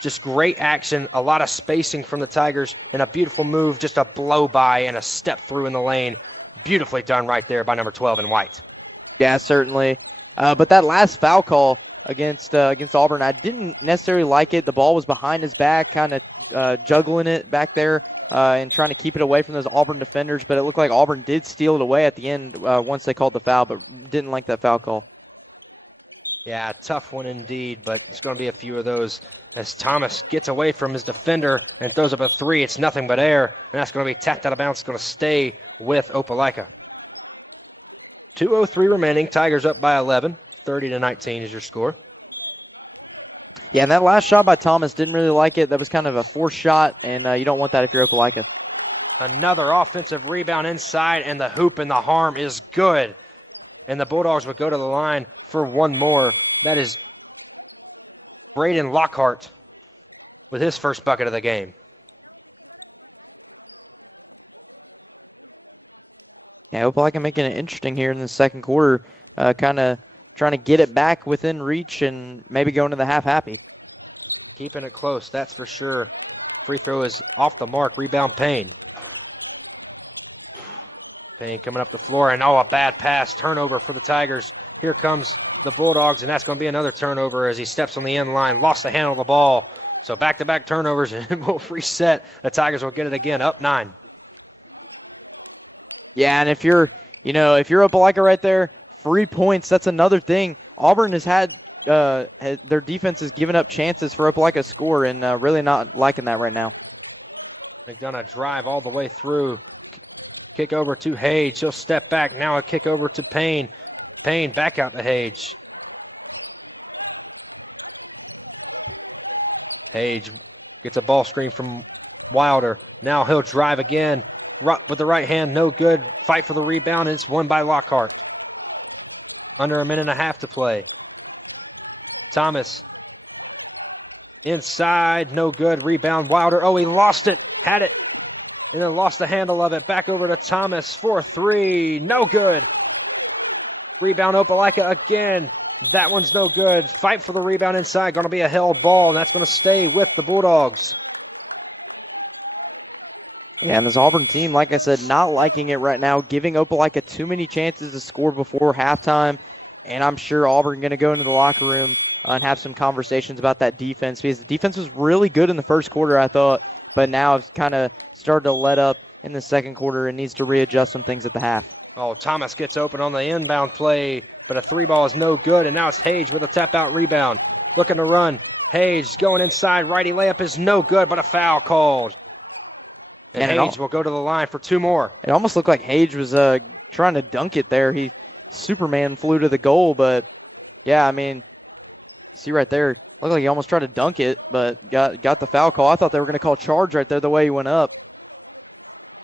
just great action, a lot of spacing from the Tigers, and a beautiful move, just a blow by and a step through in the lane. Beautifully done right there by number 12 in white. Yeah, certainly. But that last foul call against Auburn, I didn't necessarily like it. The ball was behind his back, kind of juggling it back there and trying to keep it away from those Auburn defenders. But it looked like Auburn did steal it away at the end once they called the foul, but didn't like that foul call. Yeah, tough one indeed, but it's going to be a few of those as Thomas gets away from his defender and throws up a 3. It's nothing but air, and that's going to be tapped out of bounds. It's going to stay with Opelika. 2:03 remaining. Tigers up by 11. 30-19 is your score. Yeah, and that last shot by Thomas, didn't really like it. That was kind of a forced shot, and you don't want that if you're Opelika. Another offensive rebound inside, and the hoop and the harm is good. And the Bulldogs would go to the line for one more. That is Braden Lockhart with his first bucket of the game. Yeah, Opelika making it interesting here in the second quarter. Kind of trying to get it back within reach and maybe go into the half happy. Keeping it close, that's for sure. Free throw is off the mark. Rebound Payne. Payne coming up the floor, and a bad pass. Turnover for the Tigers. Here comes the Bulldogs, and that's going to be another turnover as he steps on the end line. Lost the handle of the ball. So back-to-back turnovers, and it will reset. The Tigers will get it again, up 9. Yeah, and if you're Opelika right there, 3 points, that's another thing. Auburn has had their defense has given up chances for Opelika to score, and really not liking that right now. They've done a drive all the way through. Kick over to Hage. He'll step back. Now a kick over to Payne. Payne back out to Hage. Hage gets a ball screen from Wilder. Now he'll drive again. With the right hand, no good. Fight for the rebound, and it's won by Lockhart. Under a minute and a half to play. Thomas inside, no good. Rebound, Wilder. Oh, he lost it. Had it. And then lost the handle of it. Back over to Thomas for 3. No good. Rebound Opelika again. That one's no good. Fight for the rebound inside. Going to be a held ball, and that's going to stay with the Bulldogs. Yeah, and this Auburn team, like I said, not liking it right now, giving Opelika too many chances to score before halftime. And I'm sure Auburn going to go into the locker room and have some conversations about that defense, because the defense was really good in the first quarter, I thought, but now it's kind of started to let up in the second quarter and needs to readjust some things at the half. Oh, Thomas gets open on the inbound play, but a 3-ball is no good, and now it's Hayes with a tap-out rebound. Looking to run. Hayes going inside, righty layup is no good, but a foul called. And Hayes will go to the line for 2 more. It almost looked like Hayes was trying to dunk it there. He Superman flew to the goal, but yeah, I mean, see right there, looked like he almost tried to dunk it, but got the foul call. I thought they were going to call charge right there the way he went up.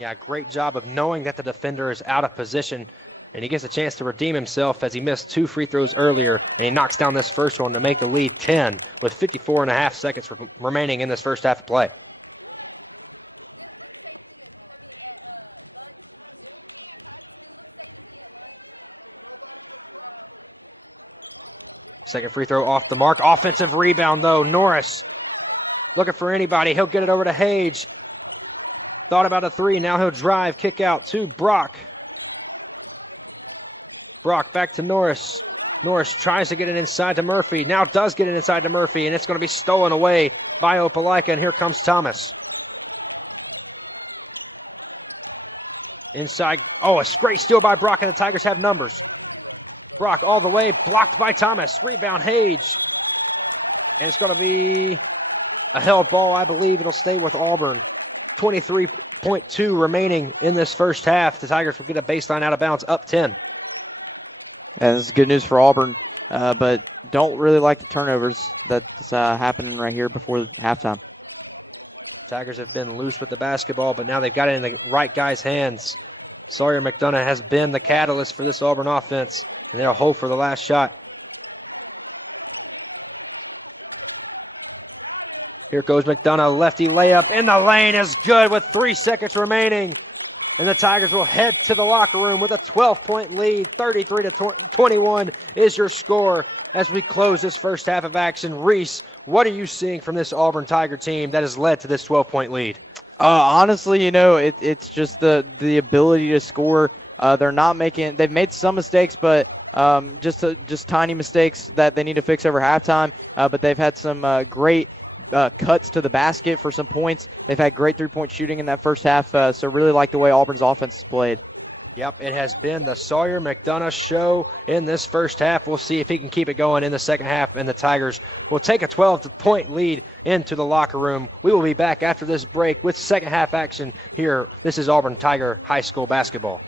Yeah, great job of knowing that the defender is out of position, and he gets a chance to redeem himself as he missed 2 free throws earlier, and he knocks down this first one to make the lead 10 with 54.5 seconds remaining in this first half of play. Second free throw off the mark. Offensive rebound, though. Norris looking for anybody. He'll get it over to Hayes. Thought about a 3. Now he'll drive, kick out to Brock. Brock back to Norris. Norris tries to get it inside to Murphy. Now does get it inside to Murphy, and it's going to be stolen away by Opelika, and here comes Thomas. Inside. Oh, a great steal by Brock, and the Tigers have numbers. Brock all the way, blocked by Thomas. Rebound, Hayes. And it's going to be a held ball, I believe. It'll stay with Auburn. 23.2 remaining in this first half. The Tigers will get a baseline out of bounds, up 10. And this is good news for Auburn, but don't really like the turnovers that's happening right here before halftime. Tigers have been loose with the basketball, but now they've got it in the right guy's hands. Sawyer McDonough has been the catalyst for this Auburn offense. And they'll hold for the last shot. Here goes McDonough, lefty layup in the lane is good with 3 seconds remaining. And the Tigers will head to the locker room with a 12-point lead. 33-21 is your score as we close this first half of action. Reese, what are you seeing from this Auburn Tiger team that has led to this 12-point lead? Honestly, you know, it's just the ability to score. They've made some mistakes, but just tiny mistakes that they need to fix over halftime. But they've had some great cuts to the basket for some points. They've had great 3-point shooting in that first half, so really like the way Auburn's offense has played. Yep, it has been the Sawyer McDonough show in this first half. We'll see if he can keep it going in the second half, and the Tigers will take a 12-point lead into the locker room. We will be back after this break with second half action here. This is Auburn Tiger High School basketball.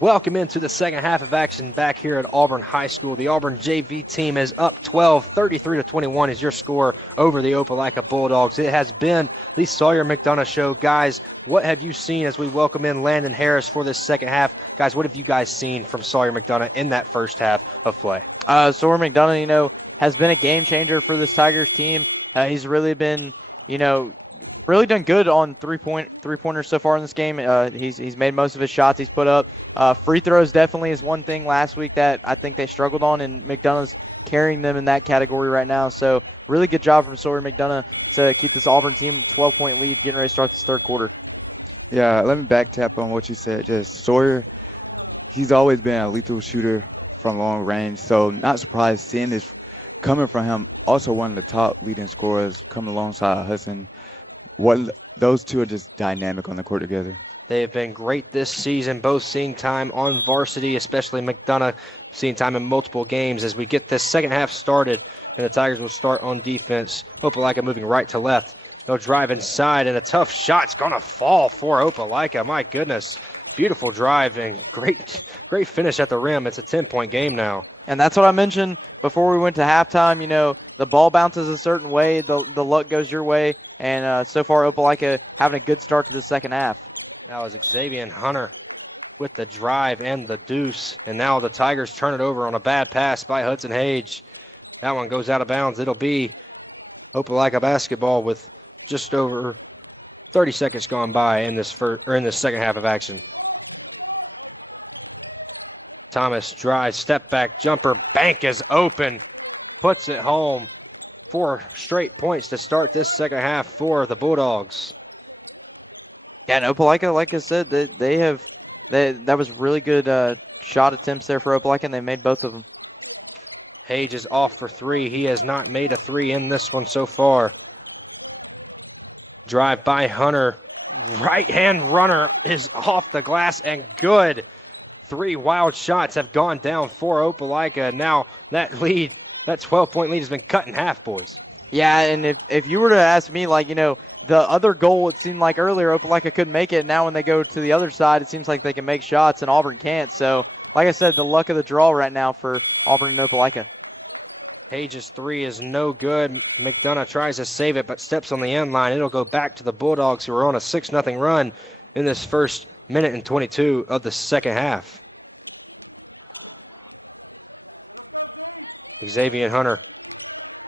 Welcome into the second half of action back here at Auburn High School. The Auburn JV team is up 12, 33-21 is your score over the Opelika Bulldogs. It has been the Sawyer McDonough show. Guys, what have you seen as we welcome in Landon Harris for this second half? Guys, what have you guys seen from Sawyer McDonough in that first half of play? Sawyer McDonough, has been a game changer for this Tigers team. He's really been, really done good on three-pointers so far in this game. He's made most of his shots he's put up. Free throws definitely is one thing last week that I think they struggled on, and McDonough's carrying them in that category right now. So really good job from Sawyer McDonough to keep this Auburn team 12-point lead, getting ready to start this third quarter. Yeah, let me back tap on what you said. Just Sawyer, he's always been a lethal shooter from long range, so not surprised seeing this coming from him. Also one of the top leading scorers coming alongside Hudson. Those two are just dynamic on the court together. They've been great this season, both seeing time on varsity, especially McDonough seeing time in multiple games. As we get this second half started, and the Tigers will start on defense. Opelika moving right to left. They'll drive inside, and a tough shot's going to fall for Opelika. My goodness, beautiful drive and great finish at the rim. It's a 10-point game now. And that's what I mentioned before we went to halftime. The ball bounces a certain way, the luck goes your way, and so far Opelika having a good start to the second half. That was Xavier Hunter with the drive and the deuce, and now the Tigers turn it over on a bad pass by Hudson Hage. That one goes out of bounds. It'll be Opelika basketball with just over 30 seconds gone by in this second half of action. Thomas drives, step back, jumper, bank is open, puts it home. 4 straight points to start this second half for the Bulldogs. Yeah, and Opelika, like I said, that was really good shot attempts there for Opelika, and they made both of them. Hage is off for 3. He has not made a 3 in this one so far. Drive by Hunter. Right-hand runner is off the glass and good. 3 wild shots have gone down for Opelika. Now that 12-point lead has been cut in half, boys. Yeah, and if you were to ask me, the other goal, it seemed like earlier Opelika couldn't make it. Now when they go to the other side, it seems like they can make shots, and Auburn can't. So, like I said, the luck of the draw right now for Auburn and Opelika. Hage's 3 is no good. McDonough tries to save it, but steps on the end line. It'll go back to the Bulldogs, who are on a 6-0 run in this first minute and 22 of the second half. Xavier Hunter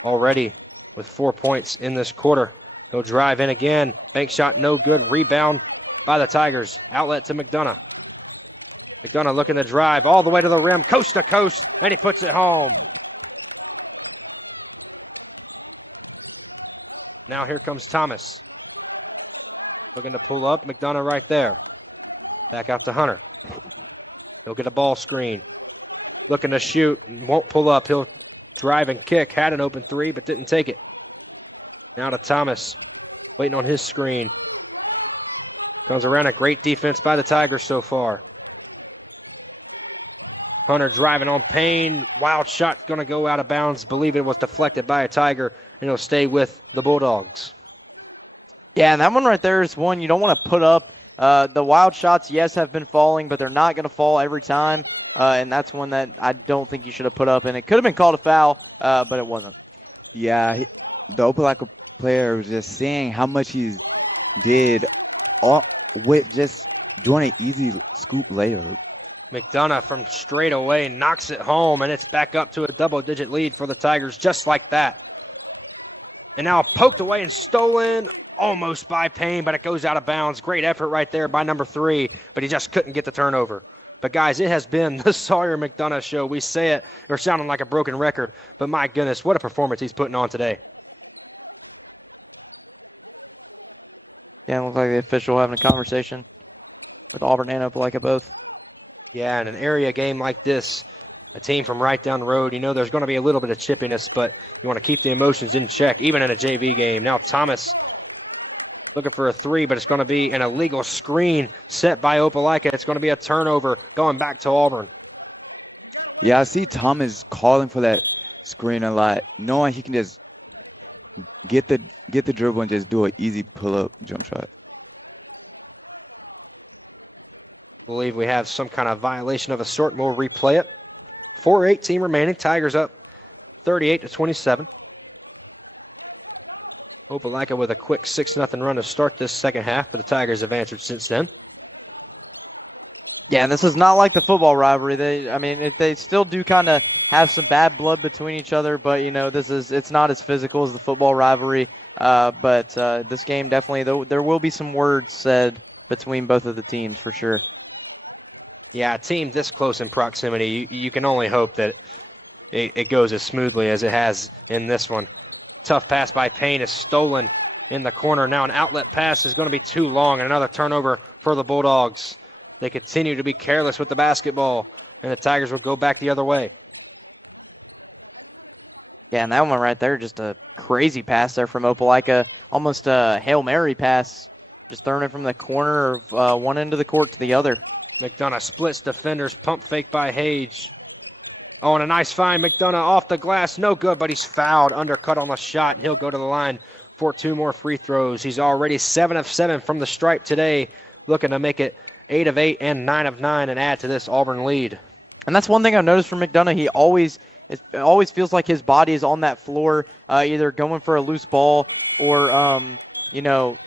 already with 4 points in this quarter. He'll drive in again. Bank shot no good. Rebound by the Tigers. Outlet to McDonough. McDonough looking to drive all the way to the rim, coast to coast, and he puts it home. Now here comes Thomas. Looking to pull up. McDonough right there. Back out to Hunter. He'll get a ball screen. Looking to shoot. Won't pull up. He'll drive and kick. Had an open 3, but didn't take it. Now to Thomas. Waiting on his screen. Goes around. A great defense by the Tigers so far. Hunter driving on Payne. Wild shot going to go out of bounds. Believe it was deflected by a Tiger. And he'll stay with the Bulldogs. Yeah, and that one right there is one you don't want to put up. The wild shots, yes, have been falling, but they're not going to fall every time. And that's one that I don't think you should have put up. And it could have been called a foul, but it wasn't. Yeah, the Opelika player was just seeing how much he did with just doing it easy scoop layup. McDonough from straight away knocks it home, and it's back up to a double-digit lead for the Tigers just like that. And now poked away and stolen almost by Payne, but it goes out of bounds. Great effort right there by number 3, but he just couldn't get the turnover. But guys, it has been the Sawyer McDonough show. We say it, we're sounding like a broken record, but my goodness, what a performance he's putting on today. Yeah, it looks like the official having a conversation with Auburn and Opelika both. Yeah, in an area game like this, a team from right down the road, you know there's going to be a little bit of chippiness, but you want to keep the emotions in check, even in a JV game. Now Thomas looking for a 3, but it's going to be an illegal screen set by Opelika. It's going to be a turnover going back to Auburn. Yeah, I see Thomas calling for that screen a lot, knowing he can just get the dribble and just do an easy pull-up jump shot. I believe we have some kind of violation of a sort. We'll replay it. 4:18 remaining. Tigers up 38-27. Opelika with a quick 6-0 run to start this second half, but the Tigers have answered since then. Yeah, and this is not like the football rivalry. They still do kind of have some bad blood between each other, but you know, it's not as physical as the football rivalry. But this game definitely, there will be some words said between both of the teams for sure. Yeah, a team this close in proximity, you can only hope that it goes as smoothly as it has in this one. Tough pass by Payne is stolen in the corner. Now an outlet pass is going to be too long, and another turnover for the Bulldogs. They continue to be careless with the basketball, and the Tigers will go back the other way. Yeah, and that one right there, just a crazy pass there from Opelika. Almost a Hail Mary pass. Just throwing it from the corner of one end of the court to the other. McDonough splits defenders, pump fake by Hage. Oh, and a nice find. McDonough off the glass, no good, but he's fouled. Undercut on the shot. He'll go to the line for 2 more free throws. He's already 7 of 7 from the stripe today, looking to make it 8 of 8 and 9 of 9 and add to this Auburn lead. And that's one thing I've noticed from McDonough. It always feels like his body is on that floor, either going for a loose ball or,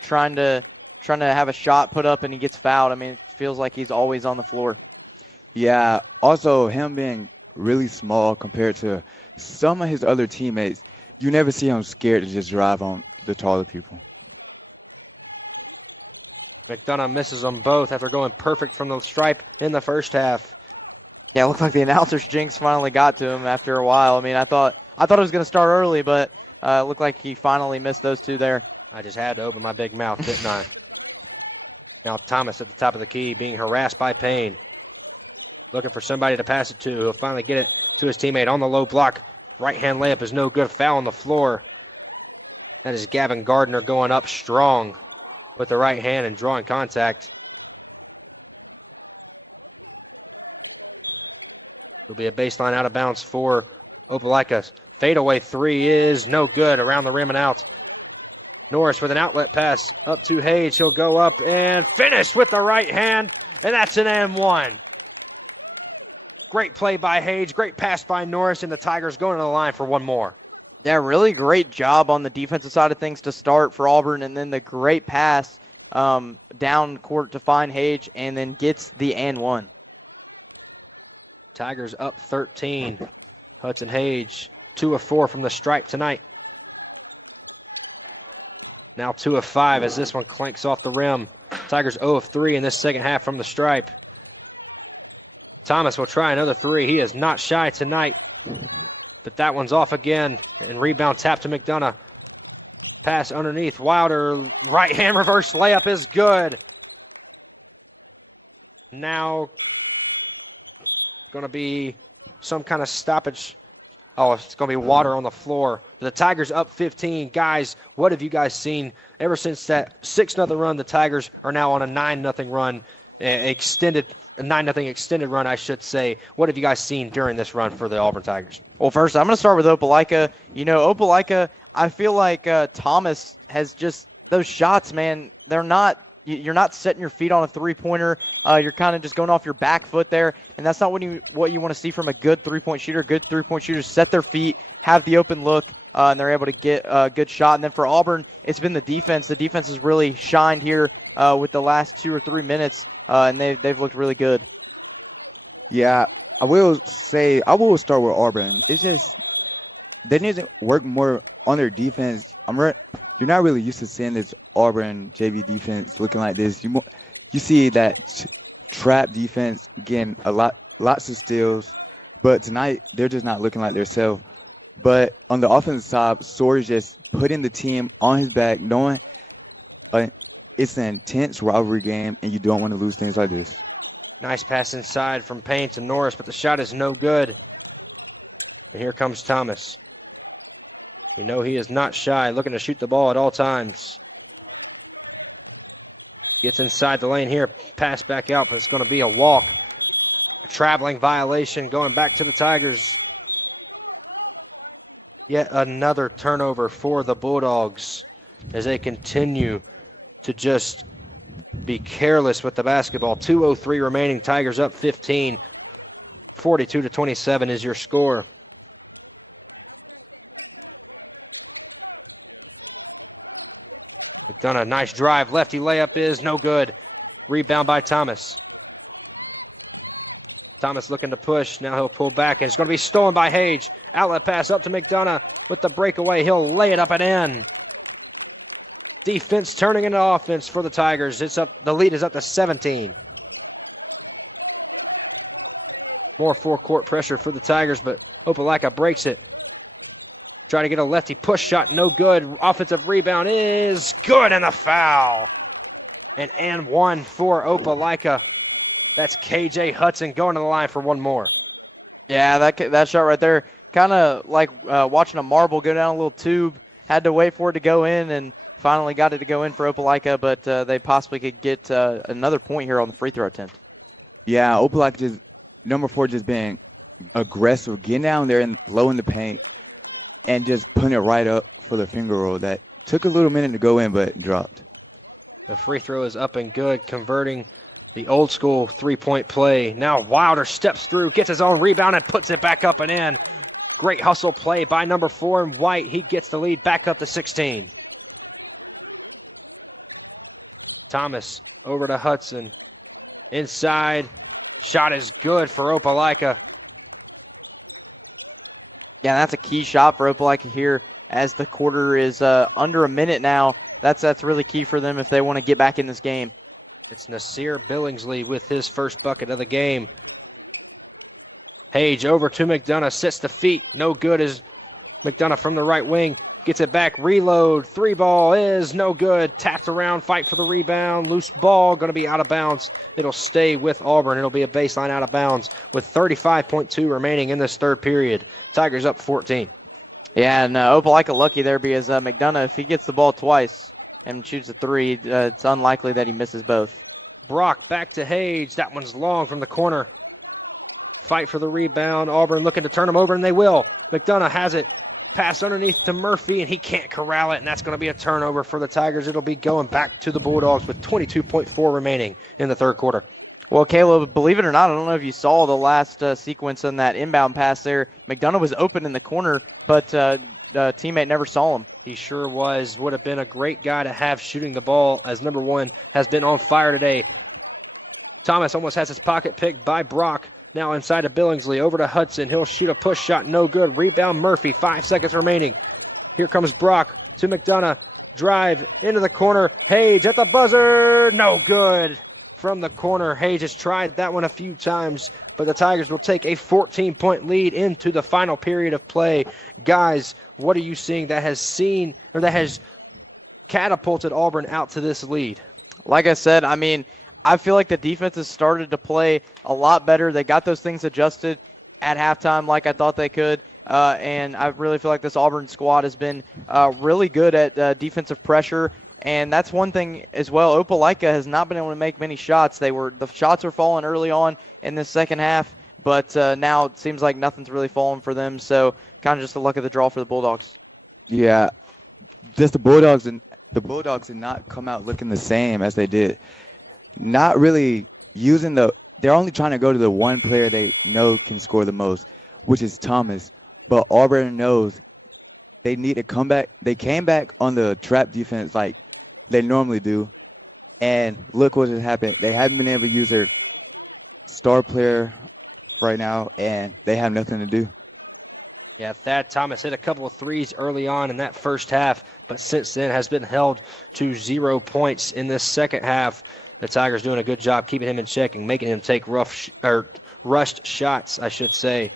trying to have a shot put up and he gets fouled. I mean, it feels like he's always on the floor. Yeah, also him being really small compared to some of his other teammates, you never see him scared to just drive on the taller people. McDonough misses them both after going perfect from the stripe in the first half. Yeah, it looked like the announcer's jinx finally got to him after a while. I mean, I thought it was going to start early, but it looked like he finally missed those 2 there. I just had to open my big mouth, didn't I? Now Thomas at the top of the key being harassed by Payne. Looking for somebody to pass it to. He'll finally get it to his teammate on the low block. Right-hand layup is no good. Foul on the floor. That is Gavin Gardner going up strong with the right hand and drawing contact. It'll be a baseline out of bounds for Opelika. Fadeaway 3 is no good. Around the rim and out. Norris with an outlet pass up to Hage. He'll go up and finish with the right hand, and that's an M1. Great play by Hage, great pass by Norris, and the Tigers going to the line for 1 more. Yeah, really great job on the defensive side of things to start for Auburn, and then the great pass down court to find Hage, and then gets the and 1. Tigers up 13. Hudson Hage, 2 of 4 from the stripe tonight. Now 2 of 5 as this one clanks off the rim. Tigers 0 of 3 in this second half from the stripe. Thomas will try another 3. He is not shy tonight, but that one's off again. And rebound tap to McDonough. Pass underneath. Wilder, right hand reverse layup is good. Now going to be some kind of stoppage. Oh, it's going to be water on the floor. The Tigers up 15. Guys, what have you guys seen? Ever since that 6-0 run, the Tigers are now on a 9-0 run, a 9-0 extended run, I should say. What have you guys seen during this run for the Auburn Tigers? Well, first, I'm going to start with Opelika. You know, Opelika, I feel like Thomas has just, those shots, man, they're not, you're not setting your feet on a three-pointer. You're kind of just going off your back foot there, and that's not what you want to see from a good three-point shooter. Good three-point shooters set their feet, have the open look, and they're able to get a good shot. And then for Auburn, it's been the defense. The defense has really shined here with the last 2 or 3 minutes, and they've looked really good. Yeah, I will start with Auburn. It's just they need to work more on their defense. You're not really used to seeing this Auburn JV defense looking like this. You see that trap defense again, lots of steals, but tonight they're just not looking like themselves. But on the offensive side, Sawyer's just putting the team on his back, knowing it's an intense rivalry game, and you don't want to lose things like this. Nice pass inside from Payne to Norris, but the shot is no good. And here comes Thomas. You know he is not shy, looking to shoot the ball at all times. Gets inside the lane here, pass back out, but it's going to be a walk. Traveling violation going back to the Tigers. Yet another turnover for the Bulldogs as they continue to just be careless with the basketball. 2:03 remaining, Tigers up 15. 42-27 is your score. Done a nice drive, lefty layup is no good. Rebound by Thomas. Thomas looking to push, now he'll pull back, and it's going to be stolen by Hage. Outlet pass up to McDonough with the breakaway, he'll lay it up and in. Defense turning into offense for the Tigers. It's up. The lead is up to 17. More full-court pressure for the Tigers, but Opelika breaks it. Trying to get a lefty push shot, no good. Offensive rebound is good, and the foul. And one for Opelika. That's KJ Hudson going to the line for one more. Yeah, that shot right there, kind of like watching a marble go down a little tube. Had to wait for it to go in, and finally got it to go in for Opelika, but they possibly could get another point here on the free throw attempt. Yeah, Opelika number 4 just being aggressive, getting down there and low in the paint, and just putting it right up for the finger roll. That took a little minute to go in, but dropped. The free throw is up and good, converting the old school three-point play. Now Wilder steps through, gets his own rebound, and puts it back up and in. Great hustle play by number 4 and White. He gets the lead back up to 16. Thomas over to Hudson. Inside, shot is good for Opelika. Yeah, that's a key shot for Opelika here as the quarter is under a minute now. That's really key for them if they want to get back in this game. It's Nasir Billingsley with his first bucket of the game. Hage over to McDonough, sets the feet, no good as McDonough from the right wing, gets it back, reload, 3 ball is no good, tapped around, fight for the rebound, loose ball, gonna be out of bounds. It'll stay with Auburn, it'll be a baseline out of bounds with 35.2 remaining in this third period. Tigers up 14. Yeah, and Opelika lucky there because McDonough, if he gets the ball twice and shoots a 3, it's unlikely that he misses both. Brock back to Hage, that one's long from the corner. Fight for the rebound, Auburn looking to turn them over, and they will. McDonough has it, pass underneath to Murphy, and he can't corral it, and that's going to be a turnover for the Tigers. It'll be going back to the Bulldogs with 22.4 remaining in the third quarter. Well, Caleb, believe it or not, I don't know if you saw the last sequence on that inbound pass there. McDonough was open in the corner, but the teammate never saw him. He sure was. Would have been a great guy to have shooting the ball, as number 1 has been on fire today. Thomas almost has his pocket picked by Brock. Now inside to Billingsley, over to Hudson. He'll shoot a push shot, no good. Rebound Murphy, 5 seconds remaining. Here comes Brock to McDonough. Drive into the corner. Hage at the buzzer, no good. From the corner, Hage has tried that one a few times, but the Tigers will take a 14-point lead into the final period of play. Guys, what are you seeing that has catapulted Auburn out to this lead? Like I said, I mean, I feel like the defense has started to play a lot better. They got those things adjusted at halftime like I thought they could. And I really feel like this Auburn squad has been really good at defensive pressure. And that's one thing as well. Opelika has not been able to make many shots. The shots were falling early on in the second half, but now it seems like nothing's really falling for them. So kind of just the luck of the draw for the Bulldogs. Yeah, just the Bulldogs, and the Bulldogs did not come out looking the same as they did. Not really using they're only trying to go to the one player they know can score the most, which is Thomas. But Auburn knows they need to come back. They came back on the trap defense like they normally do. And look what has happened. They haven't been able to use their star player right now, and they have nothing to do. Yeah, Thad Thomas hit a couple of threes early on in that first half, but since then has been held to 0 points in this second half. The Tigers doing a good job keeping him in check and making him take rushed shots, I should say.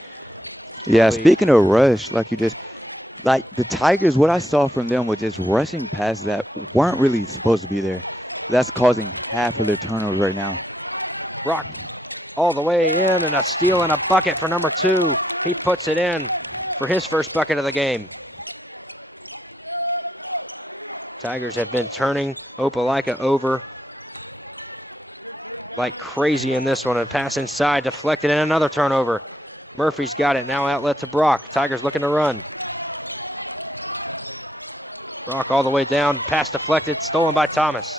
Yeah, speaking of rush, the Tigers, what I saw from them was just rushing past that weren't really supposed to be there. That's causing half of the turnovers right now. Brock all the way in, and a steal and a bucket for number 2. He puts it in for his first bucket of the game. Tigers have been turning Opelika over like crazy in this one. A pass inside, deflected, and another turnover. Murphy's got it, now outlet to Brock. Tigers looking to run. Brock all the way down, pass deflected, stolen by Thomas.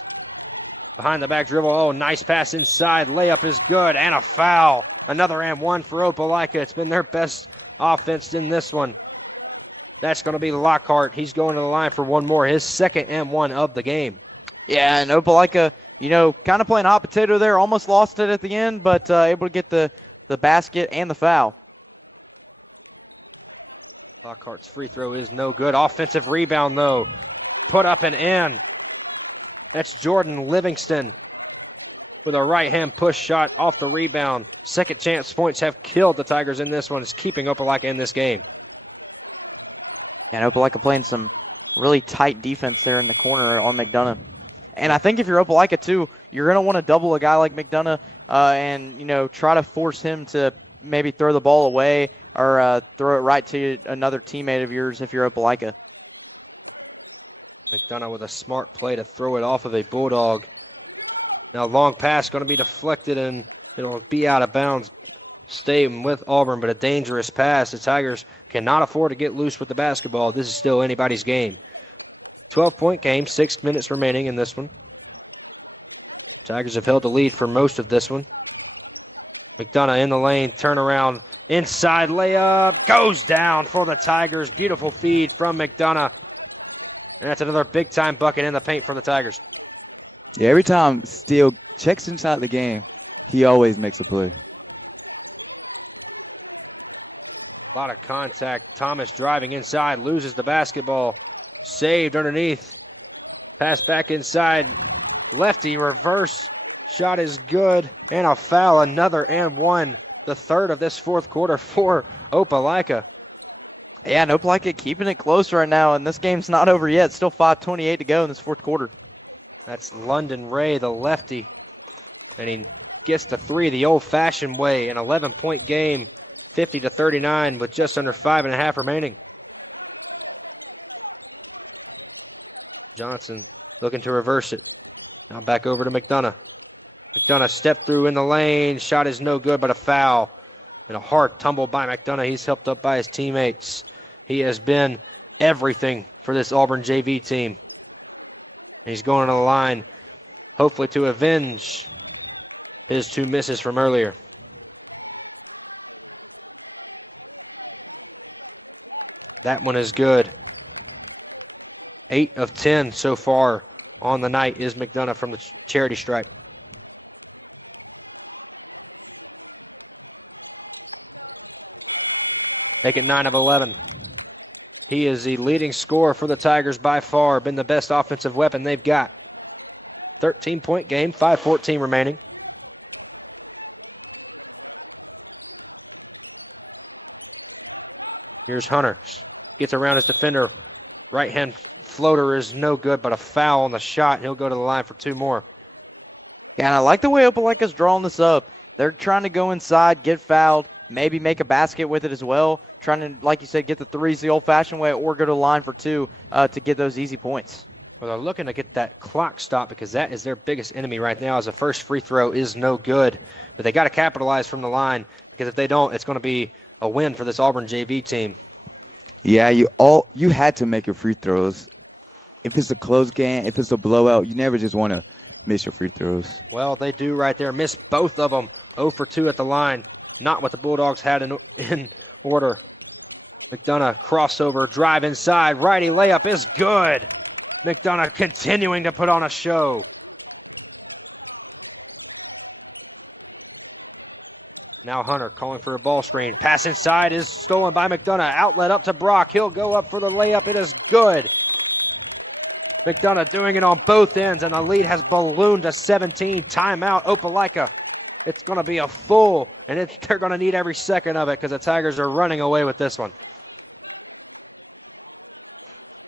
Behind the back dribble, oh, nice pass inside. Layup is good, and a foul. Another and one for Opelika. It's been their best offense in this one. That's going to be Lockhart. He's going to the line for one more, his second and one of the game. Yeah, and Opelika, kind of playing hot potato there. Almost lost it at the end, but able to get the basket and the foul. Lockhart's free throw is no good. Offensive rebound, though. Put up and in. That's Jordan Livingston with a right-hand push shot off the rebound. Second chance points have killed the Tigers in this one. It's keeping Opelika in this game. And Opelika playing some really tight defense there in the corner on McDonough. And I think if you're Opelika, too, you're going to want to double a guy like McDonough and, try to force him to maybe throw the ball away or throw it right to another teammate of yours if you're Opelika. McDonough with a smart play to throw it off of a Bulldog. Now long pass going to be deflected and it'll be out of bounds. Staying with Auburn, but a dangerous pass. The Tigers cannot afford to get loose with the basketball. This is still anybody's game. 12-point game, 6 minutes remaining in this one. Tigers have held the lead for most of this one. McDonough in the lane, turnaround, inside layup, goes down for the Tigers. Beautiful feed from McDonough. And that's another big-time bucket in the paint for the Tigers. Yeah, every time Steele checks inside the game, he always makes a play. A lot of contact. Thomas driving inside, loses the basketball. Saved underneath. Pass back inside. Lefty reverse. Shot is good. And a foul. Another and one. The third of this fourth quarter for Opelika. Yeah, and Opelika keeping it close right now, and this game's not over yet. Still 5:28 to go in this fourth quarter. That's London Ray, the lefty. And he gets the three the old-fashioned way. An 11-point game, 50-39, with just under 5.5 remaining. Johnson looking to reverse it. Now back over to McDonough. McDonough stepped through in the lane. Shot is no good, but a foul. And a hard tumble by McDonough. He's helped up by his teammates. He has been everything for this Auburn JV team. He's going on the line, hopefully to avenge his two misses from earlier. That one is good. 8 of 10 so far on the night is McDonough from the charity stripe. Make it 9 of 11. He is the leading scorer for the Tigers by far, been the best offensive weapon they've got. 13-point game, 5:14 remaining. Here's Hunter, gets around his defender. Right-hand floater is no good, but a foul on the shot. He'll go to the line for 2 more. Yeah, and I like the way Opelika's drawing this up. They're trying to go inside, get fouled, maybe make a basket with it as well. Trying to, like you said, get the threes the old-fashioned way or go to the line for 2 to get those easy points. Well, they're looking to get that clock stop because that is their biggest enemy right now, as the first free throw is no good. But they got to capitalize from the line, because if they don't, it's going to be a win for this Auburn JV team. Yeah, you had to make your free throws. if it's a close game, if it's a blowout, you never just want to miss your free throws. Well, they do right there. Missed both of them. 0 for 2 at the line. Not what the Bulldogs had in order. McDonough crossover, drive inside. Righty layup is good. McDonough continuing to put on a show. Now Hunter calling for a ball screen. Pass inside is stolen by McDonough. Outlet up to Brock. He'll go up for the layup. It is good. McDonough doing it on both ends, and the lead has ballooned to 17. Timeout, Opelika. It's going to be a full, and they're going to need every second of it because the Tigers are running away with this one.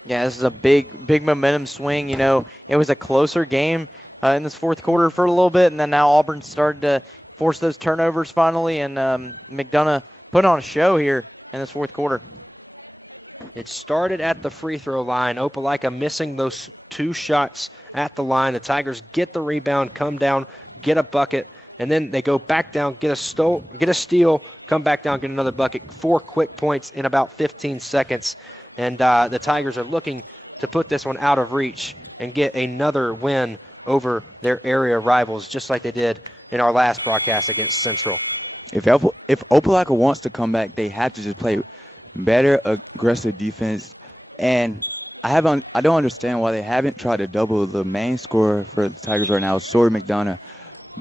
Yeah, this is a big momentum swing. You know, it was a closer game in this fourth quarter for a little bit, and then now Auburn started to force those turnovers finally, and McDonough put on a show here in this fourth quarter. It started at the free throw line. Opelika missing those 2 shots at the line. The Tigers get the rebound, come down, get a bucket, and then they go back down, get a steal, come back down, get another bucket. 4 quick points in about 15 seconds. And the Tigers are looking to put this one out of reach and get another win over their area rivals, just like they did in our last broadcast against Central. If Opelika wants to come back, they have to just play better aggressive defense. And I don't understand why they haven't tried to double the main scorer for the Tigers right now, Sawyer McDonough.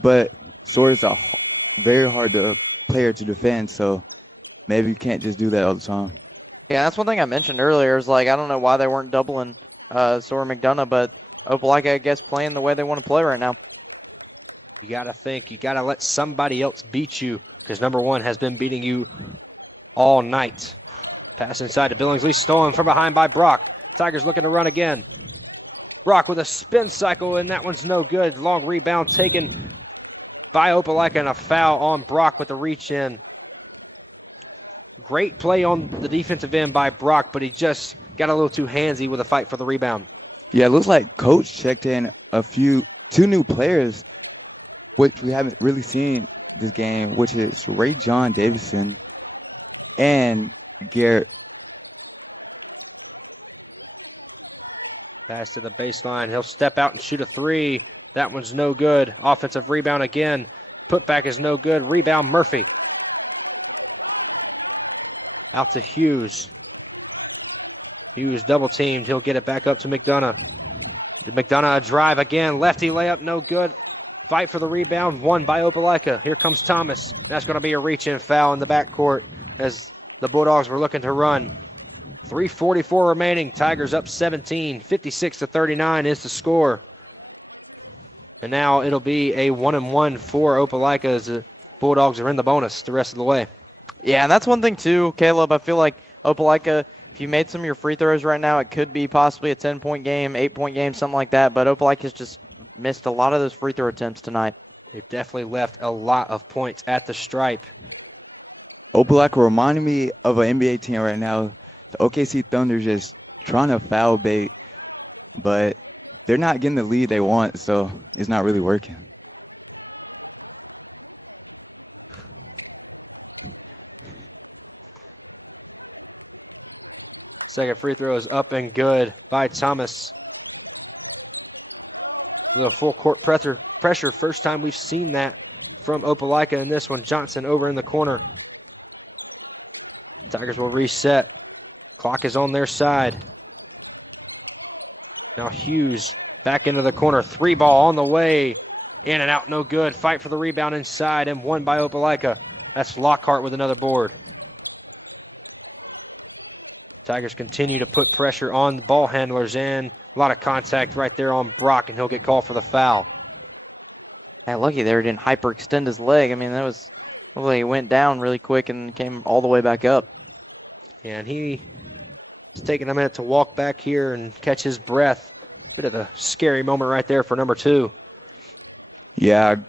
But Sawyer's a very hard player to defend, so maybe you can't just do that all the time. Yeah, that's one thing I mentioned earlier. Is like, I don't know why they weren't doubling Sawyer McDonough, but Opelika, I guess, playing the way they want to play right now. You got to think. You got to let somebody else beat you, because number 1 has been beating you all night. Pass inside to Billingsley, stolen from behind by Brock. Tigers looking to run again. Brock with a spin cycle, and that one's no good. Long rebound taken by Opelika, and a foul on Brock with the reach in. Great play on the defensive end by Brock, but he just got a little too handsy with a fight for the rebound. Yeah, it looks like Coach checked in 2 new players, which we haven't really seen this game, which is Ray John Davidson and Garrett. Pass to the baseline. He'll step out and shoot a 3. That one's no good. Offensive rebound again. Putback is no good. Rebound Murphy. Out to Hughes. Hughes double teamed. He'll get it back up to McDonough. McDonough a drive again. Lefty layup, no good. Fight for the rebound, won by Opelika. Here comes Thomas. That's going to be a reach-in foul in the backcourt as the Bulldogs were looking to run. 3:44 remaining. Tigers up 17. 56-39 is the score. And now it'll be a 1-and-1 for Opelika as the Bulldogs are in the bonus the rest of the way. Yeah, and that's one thing too, Caleb. I feel like Opelika, if you made some of your free throws right now, it could be possibly a 10-point game, 8-point game, something like that. But Opelika's just missed a lot of those free throw attempts tonight. It definitely left a lot of points at the stripe. Opelika reminded me of an NBA team right now. The OKC Thunder just trying to foul bait, but they're not getting the lead they want, so it's not really working. Second free throw is up and good by Thomas. A little full court pressure. First time we've seen that from Opelika in this one. Johnson over in the corner. Tigers will reset. Clock is on their side. Now Hughes back into the corner. 3 ball on the way. In and out, no good. Fight for the rebound inside and won by Opelika. That's Lockhart with another board. Tigers continue to put pressure on the ball handlers, and a lot of contact right there on Brock, and he'll get called for the foul. Man, lucky there, didn't hyperextend his leg. I mean, that was, well, he went down really quick and came all the way back up. And he is taking a minute to walk back here and catch his breath. Bit of a scary moment right there for number 2. Yeah,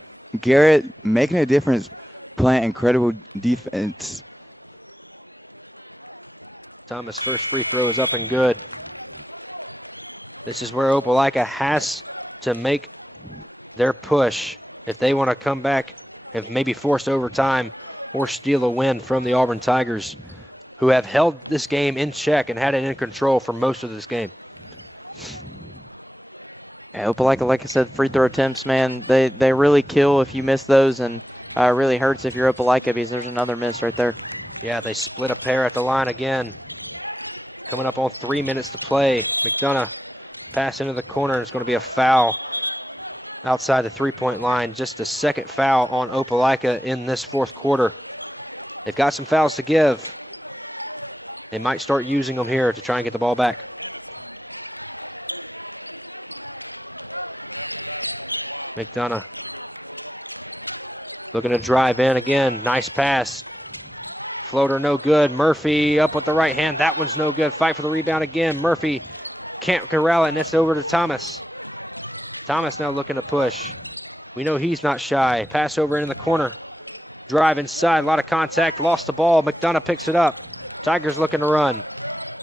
Garrett making a difference, playing incredible defense. Thomas' first free throw is up and good. This is where Opelika has to make their push if they want to come back and maybe force overtime or steal a win from the Auburn Tigers, who have held this game in check and had it in control for most of this game. Yeah, Opelika, like I said, free throw attempts, man, they really kill if you miss those, and really hurts if you're Opelika because there's another miss right there. Yeah, they split a pair at the line again. Coming up on 3 minutes to play. McDonough pass into the corner. It's going to be a foul outside the three-point line. Just the second foul on Opelika in this fourth quarter. They've got some fouls to give. They might start using them here to try and get the ball back. McDonough looking to drive in again. Nice pass. Floater no good. Murphy up with the right hand. That one's no good. Fight for the rebound again. Murphy can't corral it, and it's over to Thomas. Thomas now looking to push. We know he's not shy. Pass over into the corner. Drive inside. A lot of contact. Lost the ball. McDonough picks it up. Tigers looking to run.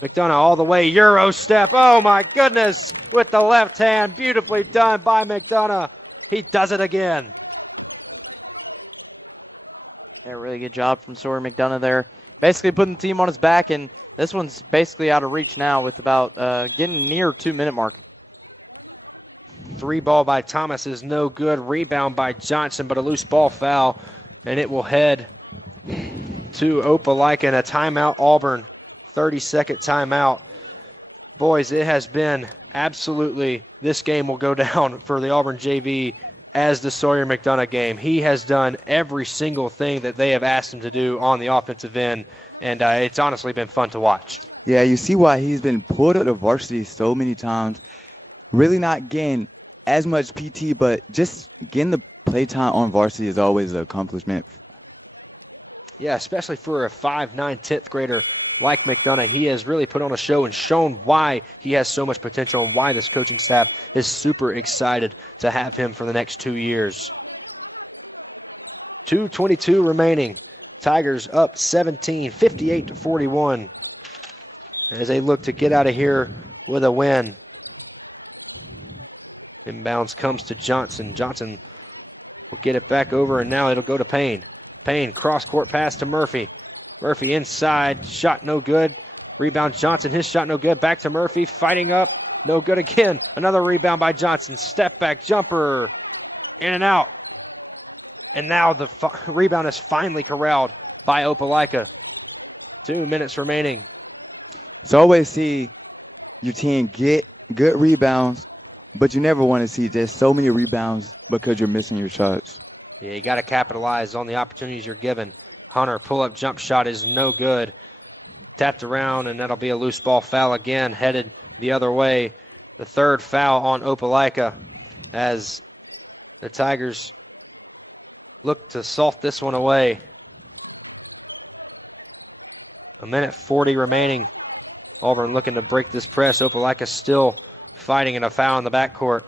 McDonough all the way. Euro step. Oh my goodness. With the left hand. Beautifully done by McDonough. He does it again. Yeah, really good job from Sawyer McDonough there. Basically putting the team on his back, and this one's basically out of reach now with about getting near 2-minute mark. Three ball by Thomas is no good. Rebound by Johnson, but a loose ball foul, and it will head to Opelika and a timeout Auburn. 30-second timeout. Boys, it has been absolutely, this game will go down for the Auburn JV as the Sawyer McDonough game. He has done every single thing that they have asked him to do on the offensive end, and it's honestly been fun to watch. Yeah, you see why he's been pulled up to varsity so many times. Really not getting as much PT, but just getting the play time on varsity is always an accomplishment. Yeah, especially for a 5'9", 10th grader like McDonough. He has really put on a show and shown why he has so much potential and why this coaching staff is super excited to have him for the next 2 years. 2:22 remaining. Tigers up 17, 58-41 as they look to get out of here with a win. Inbounds comes to Johnson. Johnson will get it back over, and now it'll go to Payne. Payne, cross-court pass to Murphy. Murphy inside, shot no good. Rebound Johnson, his shot no good. Back to Murphy, fighting up, no good again. Another rebound by Johnson. Step back jumper, in and out. And now the rebound is finally corralled by Opelika. 2 minutes remaining. So I always see your team get good rebounds, but you never want to see just so many rebounds because you're missing your shots. Yeah, you got to capitalize on the opportunities you're given. Hunter, pull-up jump shot is no good. Tapped around, and that'll be a loose ball foul again, headed the other way. The third foul on Opelika as the Tigers look to salt this one away. 1:40 remaining. Auburn looking to break this press. Opelika still fighting, and a foul in the backcourt.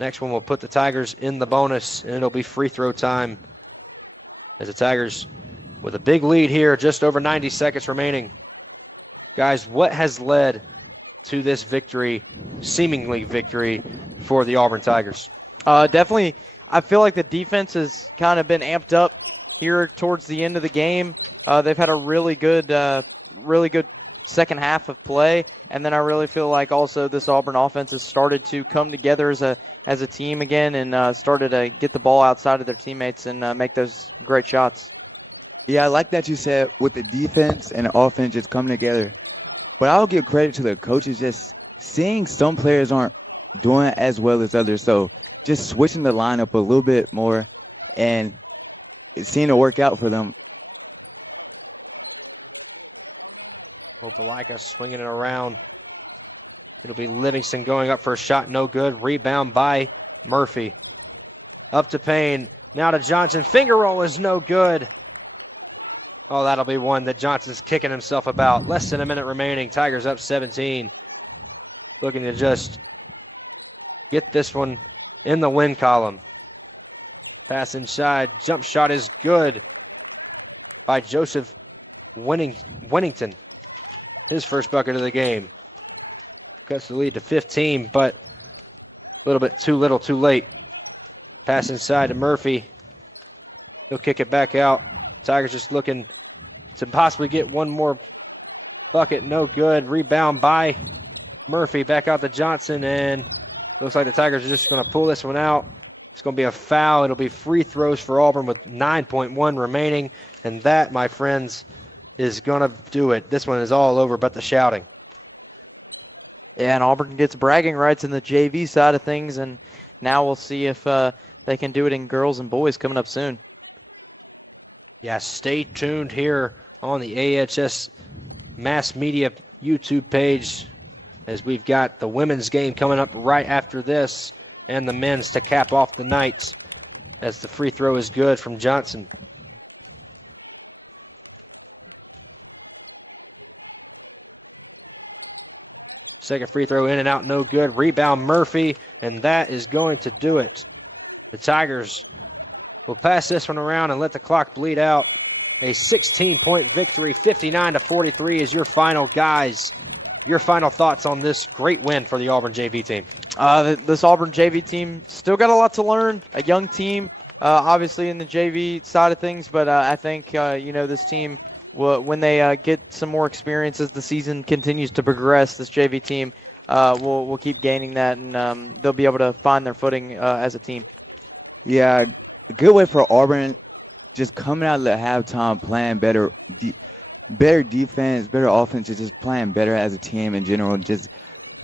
Next one will put the Tigers in the bonus, and it'll be free throw time as the Tigers with a big lead here, just over 90 seconds remaining. Guys, what has led to this victory, seemingly victory, for the Auburn Tigers? Definitely, I feel like the defense has kind of been amped up here towards the end of the game. They've had a really good second half of play, and then I really feel like also this Auburn offense has started to come together as a team again, and started to get the ball outside of their teammates and make those great shots. Yeah, I like that you said with the defense and the offense just coming together. But I'll give credit to the coaches, just seeing some players aren't doing as well as others, so just switching the lineup a little bit more and seeing it work out for them. Opelika swinging it around. It'll be Livingston going up for a shot, no good. Rebound by Murphy. Up to Payne, now to Johnson. Finger roll is no good. Oh, that'll be one that Johnson's kicking himself about. Less than a minute remaining. Tigers up 17. Looking to just get this one in the win column. Pass inside. Jump shot is good by Joseph Winnington. His first bucket of the game. Cuts the lead to 15, but a little bit too little, too late. Pass inside to Murphy. He'll kick it back out. Tigers just looking to possibly get one more bucket. No good. Rebound by Murphy. Back out to Johnson, and Looks like the Tigers are just going to pull this one out. It's going to be a foul. It'll be free throws for Auburn with 9.1 remaining. And that, my friends, is going to do it. This one is all over but the shouting. Yeah, and Auburn gets bragging rights in the JV side of things, and now we'll see if they can do it in girls and boys coming up soon. Yeah, stay tuned here on the AHS Mass Media YouTube page, as we've got the women's game coming up right after this, and the men's to cap off the night, as the free throw is good from Johnson. Second free throw in and out, no good. Rebound Murphy, and that is going to do it. The Tigers will pass this one around and let the clock bleed out. A 16-point victory, 59-43 is your final, guys. Your final thoughts on this great win for the Auburn JV team. This Auburn JV team still got a lot to learn. A young team, obviously in the JV side of things, but I think this team, when they get some more experience as the season continues to progress, this JV team will keep gaining that, and they'll be able to find their footing as a team. Yeah, good way for Auburn, just coming out at halftime, playing better defense, better offense, just playing better as a team in general, just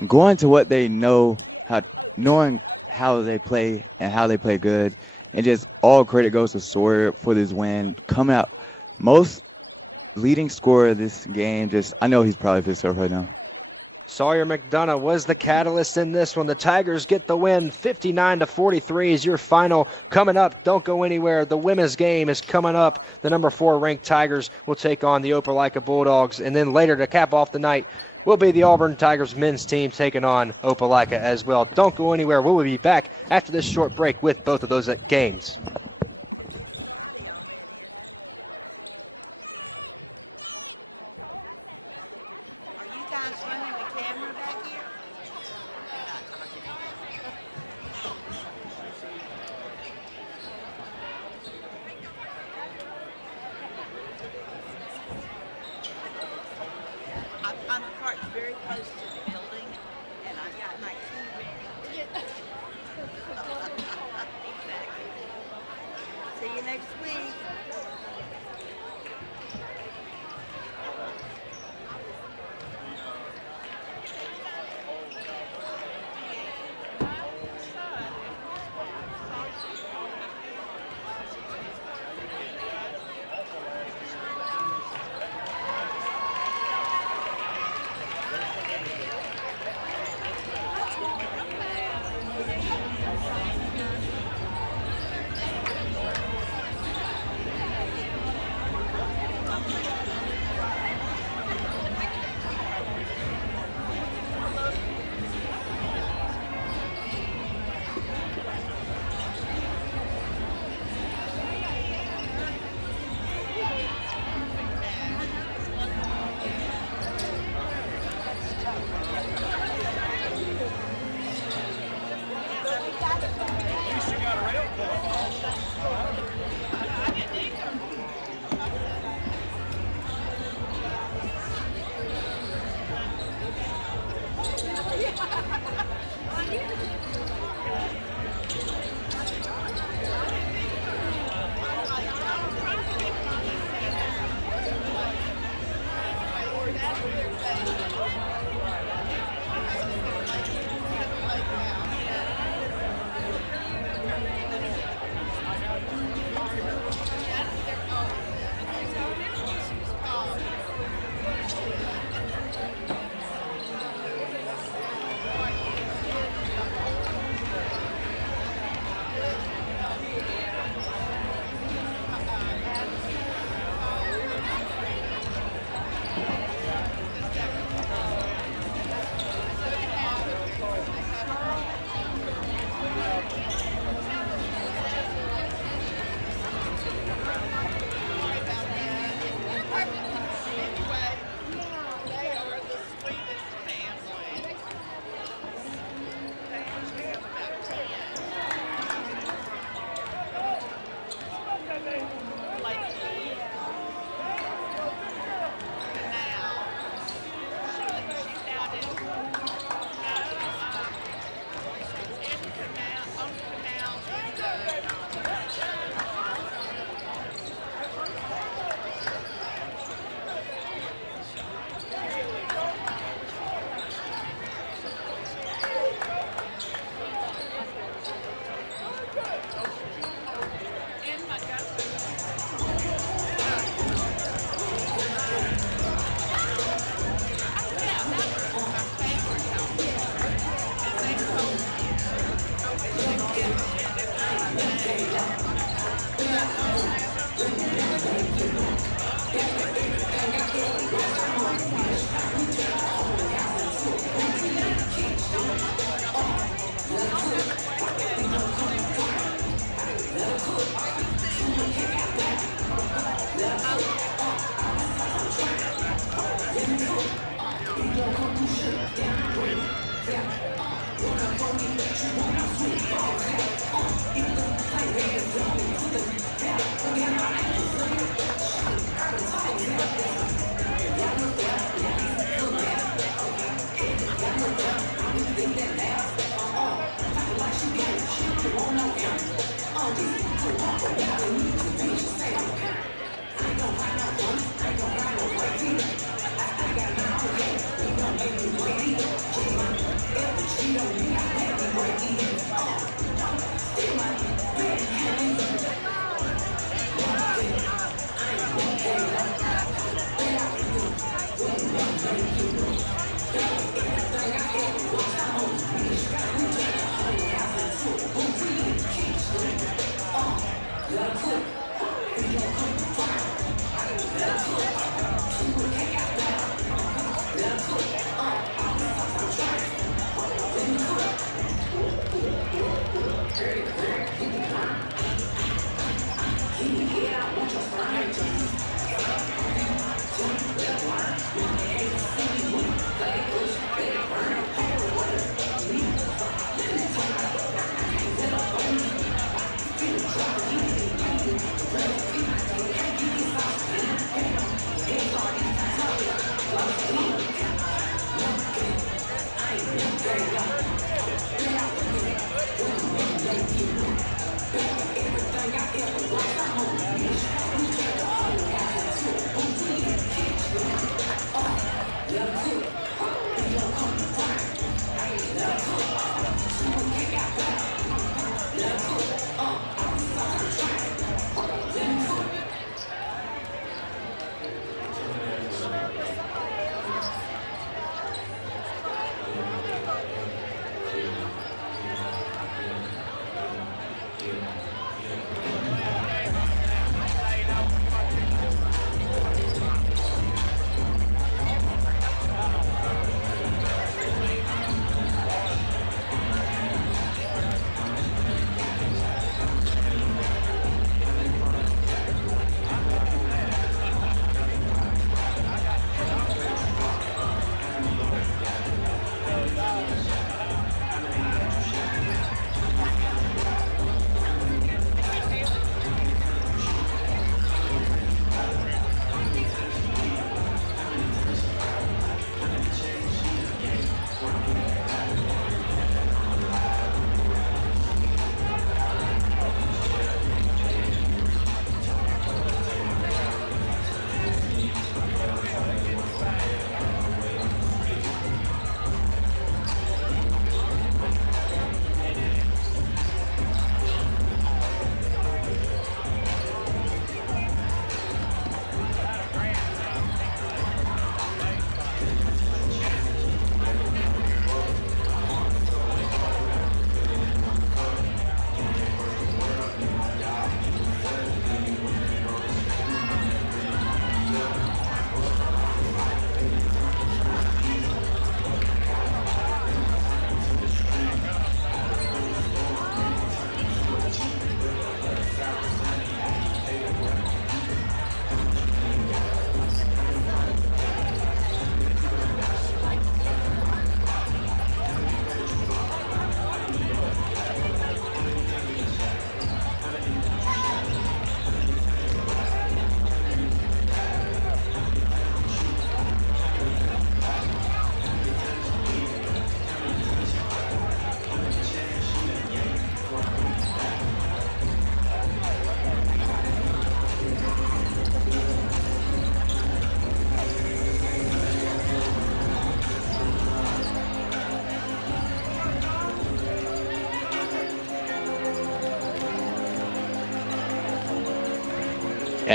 going to what they know, knowing how they play and how they play good. And just all credit goes to Sawyer for this win. Coming out most leading scorer of this game, I know he's probably pissed off right now. Sawyer McDonough was the catalyst in this one. The Tigers get the win. 59-43 is your final. Coming up, don't go anywhere. The women's game is coming up. The number 4 ranked Tigers will take on the Opelika Bulldogs. And then later to cap off the night will be the Auburn Tigers men's team taking on Opelika as well. Don't go anywhere. We will be back after this short break with both of those games. I'm parked very close to the building, and I've got my key ready. Exactly. See you next week.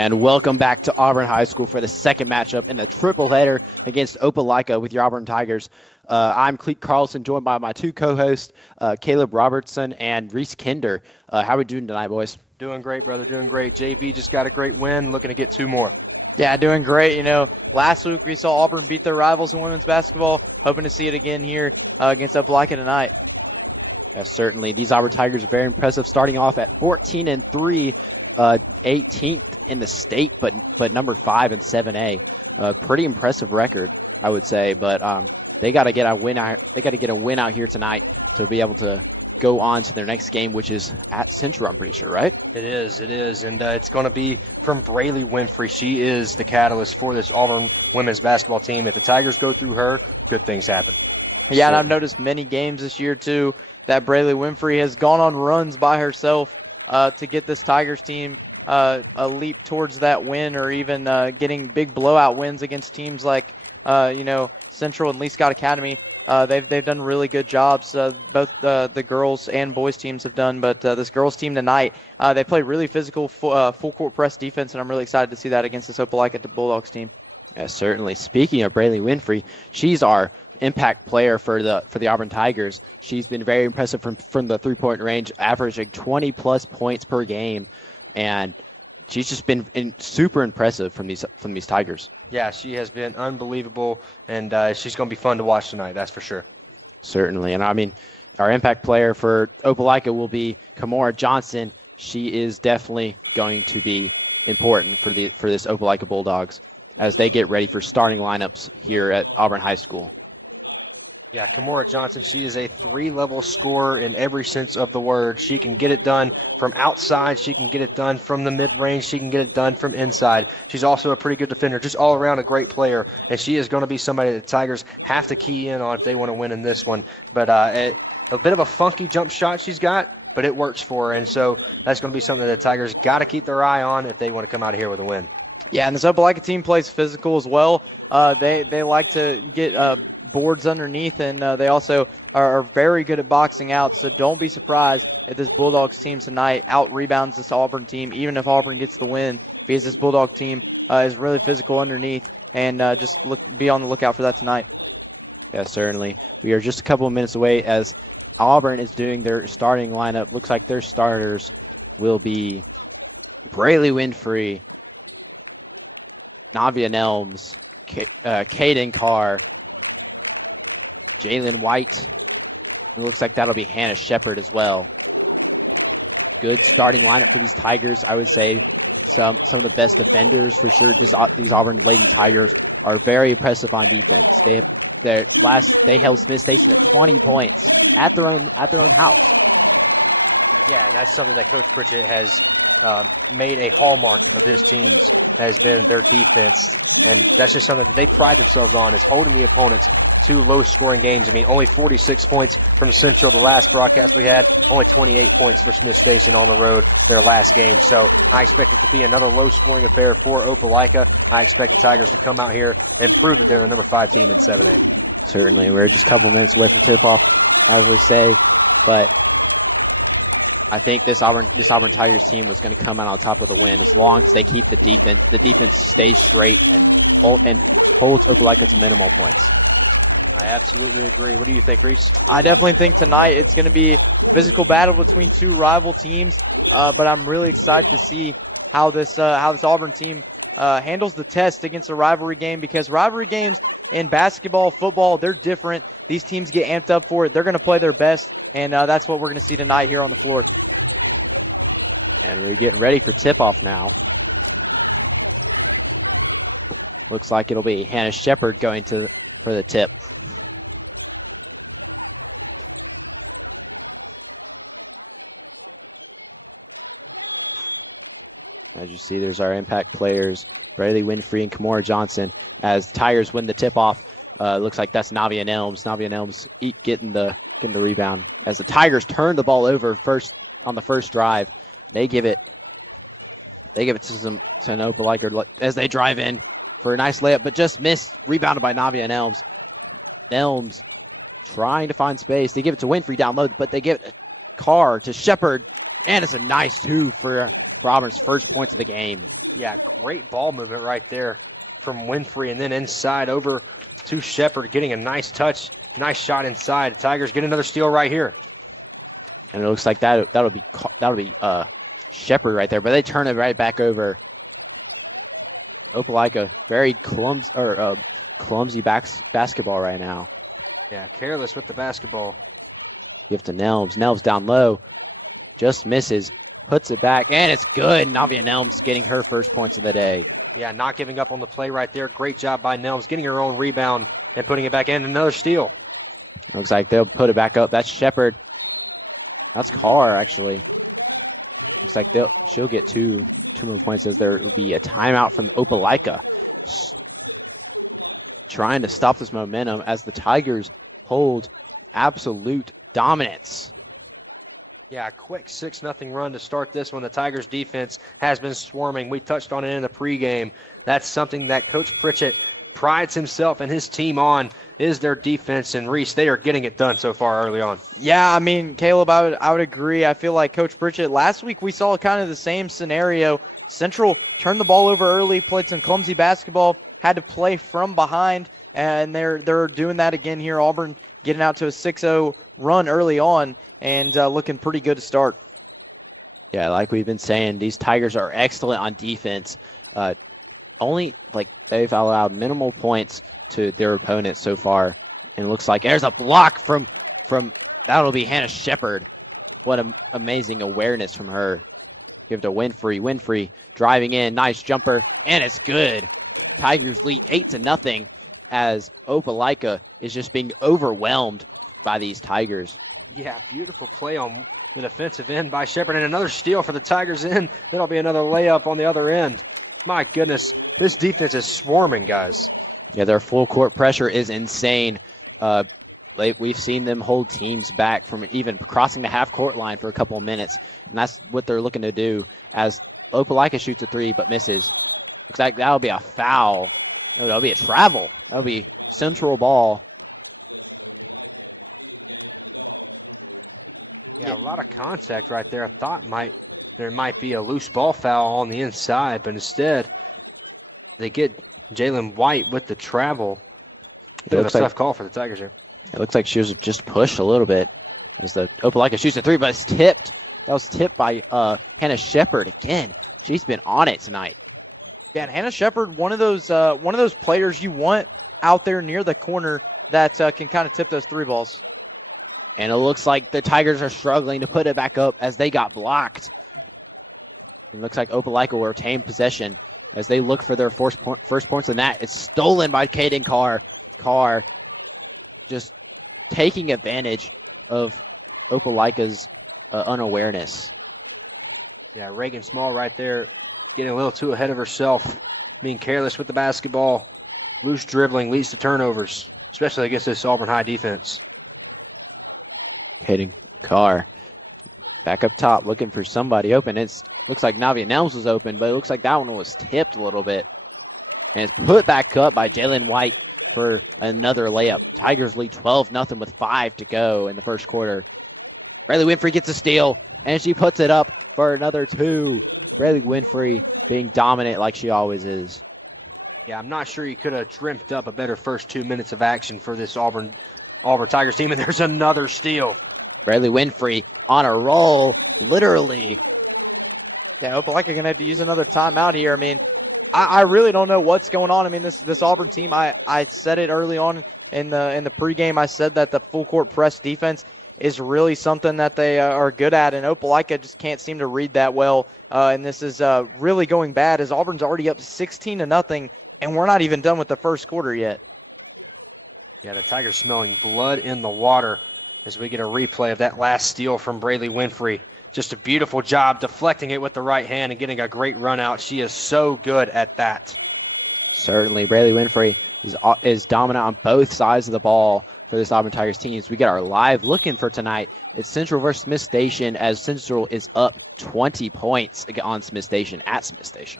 And welcome back to Auburn High School for the second matchup in the triple header against Opelika with your Auburn Tigers. I'm Cleet Carlson, joined by my two co-hosts, Caleb Robertson and Reese Kinder. How are we doing tonight, boys? Doing great, brother. Doing great. JV just got a great win. Looking to get two more. Yeah, doing great. You know, last week we saw Auburn beat their rivals in women's basketball. Hoping to see it again here against Opelika tonight. Certainly, these Auburn Tigers are very impressive, starting off at 14-3, 18th in the state, but number 5 in 7A. Pretty impressive record, I would say. But they got to get a win out. They got to get a win out here tonight to be able to go on to their next game, which is at Central, I'm pretty sure, right? It is, and it's going to be from Braylee Winfrey. She is the catalyst for this Auburn women's basketball team. If the Tigers go through her, good things happen. Yeah, and I've noticed many games this year too that Braylee Winfrey has gone on runs by herself to get this Tigers team a leap towards that win, or even getting big blowout wins against teams like Central and Lee Scott Academy. They've done really good jobs. Both the girls and boys teams have done, but this girls team tonight, they play really physical, full court press defense, and I'm really excited to see that against this Opelika the Bulldogs team. Yeah, certainly. Speaking of Braylee Winfrey, she's our impact player for the Auburn Tigers. She's been very impressive from the three-point range, averaging 20-plus points per game. And she's just been super impressive from these Tigers. Yeah, she has been unbelievable, and she's going to be fun to watch tonight, that's for sure. Certainly, and I mean, our impact player for Opelika will be Kamora Johnson. She is definitely going to be important for this Opelika Bulldogs as they get ready for starting lineups here at Auburn High School. Kamora Johnson, she is a 3-level scorer in every sense of the word. She can get it done from outside. She can get it done from the mid-range. She can get it done from inside. She's also a pretty good defender, just all around a great player. And she is going to be somebody that the Tigers have to key in on if they want to win in this one. But a bit of a funky jump shot she's got, but it works for her. And so that's going to be something that the Tigers got to keep their eye on if they want to come out of here with a win. Yeah, and this Opelika team plays physical as well. They like to get boards underneath, and they also are very good at boxing out. So don't be surprised if this Bulldogs team tonight out-rebounds this Auburn team, even if Auburn gets the win, because this Bulldogs team is really physical underneath, and be on the lookout for that tonight. Yeah, certainly. We are just a couple of minutes away as Auburn is doing their starting lineup. Looks like their starters will be Braylee Winfrey, Navia Nelms, Kaden Carr, Jalen White. It looks like that'll be Hannah Shepard as well. Good starting lineup for these Tigers. I would say some of the best defenders for Auburn Tigers are very impressive on defense. They held this station 20 points at the run out. Made a hallmark as their defense. That's just something they pride themselves on, is holding the opponents to low-scoring games. I mean, only 46 points from Central the last broadcast we had, only 28 points with Smith Station on the road their last game. So I expect to see another low-scoring affair for Opelika. I expect the Tigers to come out here and prove they're in the 5 minutes. So we're just a couple minutes left to tip off, as we say. So I think this Auburn Tigers team is going to come out on top of the game as long as they keep the defense. The defense stays great. Hold for like a minute. What do you think, Reese? I definitely think tonight it's going to be a physical battle between two rival teams, but I'm really excited to see how this Auburn team handles the test against a rivalry game, because rivalry games in basketball, football, they're different. These teams get amped up for it. They're going to play their best, and that's what we're going to see tonight here on the court. We get ready for tip-off now. Looks like it'll be Hannah Shepard going for the tip. As you see, there's our impact players, Braylee Winfrey and Kamora Johnson. As Tigers win the tip-off, looks like that's Navia Nelms. Navia Nelms getting the rebound. As the Tigers turn the ball over on the first drive, they give it to some Opelika as they drive in for a nice layup, but just missed. Rebounded by Navia Nelms. Nelms trying to find space. They give it to Winfrey down low, but they give it Carr to Shepard. And it's a nice two for Auburn's first points of the game. Yeah, great ball movement right there from Winfrey, and then inside over to Shepard, getting a nice touch, nice shot inside. Tigers get another steal right here. And it looks like that'll be Shepard right there, but they turn it right back over. Opelika very clumsy basketball right now. Yeah, careless with the basketball. Give to Nelms. Nelms down low. Just misses, puts it back, and it's good. Navia Nelms getting her first points of the day. Yeah, not giving up on the play right there. Great job by Nelms, getting her own rebound and putting it back in. Another steal. Looks like they'll put it back up. That's Shepard. That's Carr, actually. Looks like she'll get two more points as there will be a timeout from Opelika. Trying to stop this momentum as the Tigers hold absolute dominance. Yeah, a quick 6-0 run to start this one. The Tigers defense has been swarming. We touched on it in the pregame. That's something that Coach Pritchett prides himself and his team on, is their defense. And Reese, they are getting it done so far early on. Yeah, I mean, Caleb, I would agree. I feel like Coach Pritchett, last week we saw kind of the same scenario. Central turned the ball over early, played some clumsy basketball, had to play from behind, and they're doing that again here. Auburn getting out to a 6-0 run early on and looking pretty good to start. Yeah, like we've been saying, these Tigers are excellent on defense. Only, like, they've allowed minimal points to their opponents so far. And it looks like there's a block from that'll be Hannah Shepard. What an amazing awareness from her. Give to Winfrey. Winfrey driving in, nice jumper, and it's good. Tigers lead 8-0 as Opelika is just being overwhelmed by these Tigers. Yeah, beautiful play on the defensive end by Shepard, and another steal for the Tigers in. It'll be another layup on the other end. My goodness, this defense is swarming, guys. Yeah, their full court pressure is insane. We've seen them hold teams back from even crossing the half-court line for a couple of minutes, and that's what they're looking to do as Opelika shoots a three but misses. In fact, that'll be a foul. Or that'll be a travel. That'll be Central ball. A lot of contact right there. I thought there might be a loose ball foul on the inside, but instead they get Jalen White with the travel. That's a tough call for the Tigers here. It looks like she was just pushed a little bit as the Opelika shoots a three, but it's tipped. That was tipped by Hannah Shepard again. She's been on it tonight. Yeah, and Hannah Shepard, one of those players you want out there near the corner that can kind of tip those three balls. And it looks like the Tigers are struggling to put it back up as they got blocked. It looks like Opelika will retain possession as they look for their first points in that. It's stolen by Kaden Carr. Carr just taking advantage of Opelika's unawareness. Yeah, Reagan Small right there, getting a little too ahead of herself, being careless with the basketball. Loose dribbling leads to turnovers, especially against this Auburn High defense. Kaden Carr back up top looking for somebody open. It looks like Navi Nelms is open, but it looks like that one was tipped a little bit. And it's put back up by Jalen White for another layup. The Tigers lead 12-0 with 5 to go in the first quarter. Riley Winfrey gets a steal, and she puts it up for another 2. Riley Winfrey being dominant like she always is. Yeah, I'm not sure you could have dreamt up a better first 2 minutes of action for this Auburn Tigers team, and there's another steal. Riley Winfrey on a roll, literally. Yeah, Opelika gonna have to use another timeout here. I mean, I really don't know what's going on. I mean, this Auburn team, I said it early on in the pregame. I said that the full court press defense is really something that they are good at, and Opelika just can't seem to read that well. And this is really going bad as Auburn's already up 16-0, and we're not even done with the first quarter yet. Yeah, the Tigers smelling blood in the water as we get a replay of that last steal from Braylee Winfrey. Just a beautiful job deflecting it with the right hand and getting a great run out. She is so good at that. Certainly, Braylee Winfrey is dominant on both sides of the ball for this Auburn Tigers team. We got our live looking for tonight. It's Central versus Smith Station as Central is up 20 points on Smith Station at Smith Station.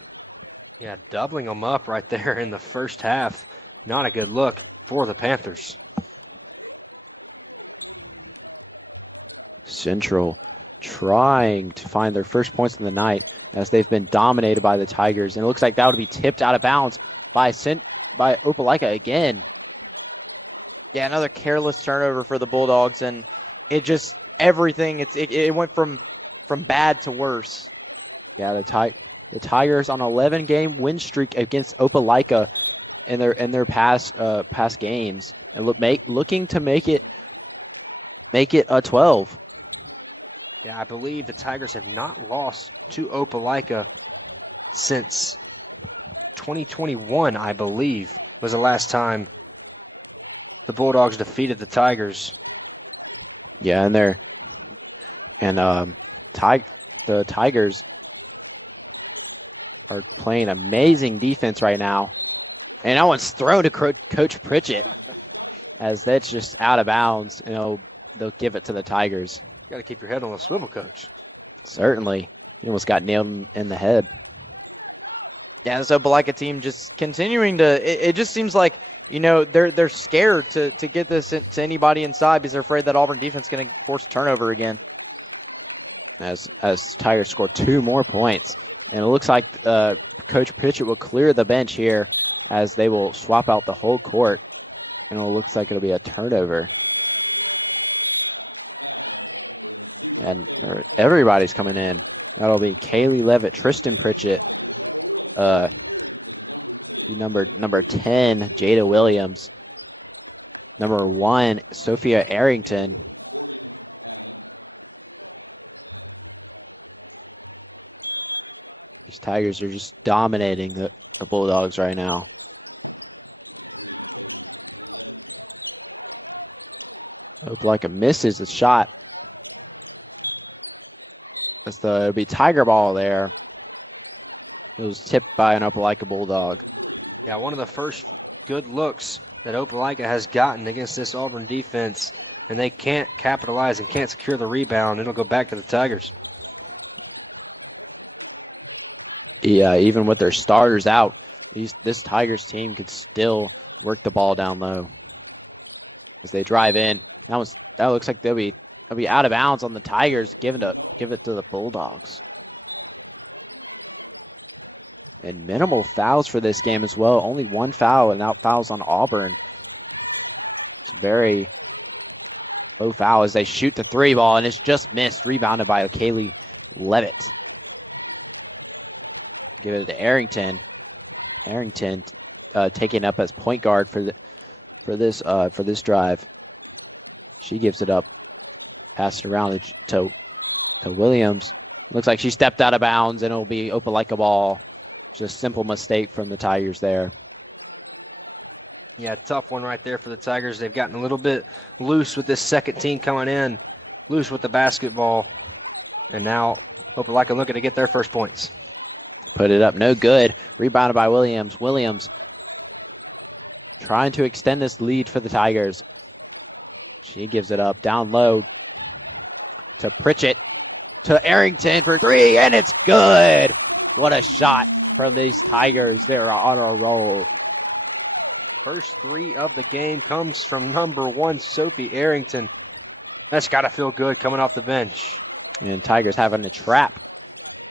Yeah, doubling them up right there in the first half. Not a good look for the Panthers. Central trying to find their first points of the night as they've been dominated by the Tigers. And it looks like that would be tipped out of bounds by Opelika again. Yeah, another careless turnover for the Bulldogs, and it just everything. It went from bad to worse. Yeah, the Tigers on an 11-game win streak against Opelika in their past games. And looking to make it a 12. Yeah, I believe the Tigers have not lost to Opelika since 2021. I believe was the last time the Bulldogs defeated the Tigers. Yeah, the Tigers are playing amazing defense right now. And that one's thrown to Coach Pritchett as that's just out of bounds. You know, they'll give it to the Tigers. Got to keep your head on the swivel, Coach. Certainly. He almost got nailed in the head. Yeah, this Opelika team just continuing to. It just seems like, you know, they're scared to get this to anybody inside because they're afraid that Auburn defense is going to force a turnover again. As Tigers score 2 more points. And it looks like Coach Pritchett will clear the bench here as they will swap out the whole court. And it looks like it'll be a turnover. And everybody's coming in. That'll be Kaylee Levitt, Tristan Pritchett, number 10, Jada Williams, number 1, Sophia Arrington. These Tigers are just dominating the Bulldogs right now. Opelika misses the shot. It'll be Tiger ball there. It was tipped by an Opelika Bulldog. Yeah, one of the first good looks that Opelika has gotten against this Auburn defense, and they can't capitalize and can't secure the rebound. It'll go back to the Tigers. Yeah, even with their starters out, this Tigers team could still work the ball down low as they drive in. That looks like they'll be out of bounds on the Tigers. Give it to the Bulldogs. And minimal fouls for this game as well. Only 1 foul, and out fouls on Auburn. Very low foul as they shoot the 3 ball, and it's just missed. Rebounded by Kaylee Levitt. Give it to Arrington. Arrington taking up as point guard for this drive. She gives it up. Pass it around to Williams. Looks like she stepped out of bounds, and it'll be Opelika ball. Just simple mistake from the Tigers there. Yeah, tough one right there for the Tigers. They've gotten a little bit loose with this second team coming in, loose with the basketball. And now Opelika looking to get their first points. Put it up, no good. Rebounded by Williams. Williams trying to extend this lead for the Tigers. She gives it up down low to Pritchett, to Arrington for 3, and it's good. What a shot from these Tigers. They're on a roll. First 3 of the game comes from number 1, Sophie Arrington. That's got to feel good coming off the bench. And Tigers having a trap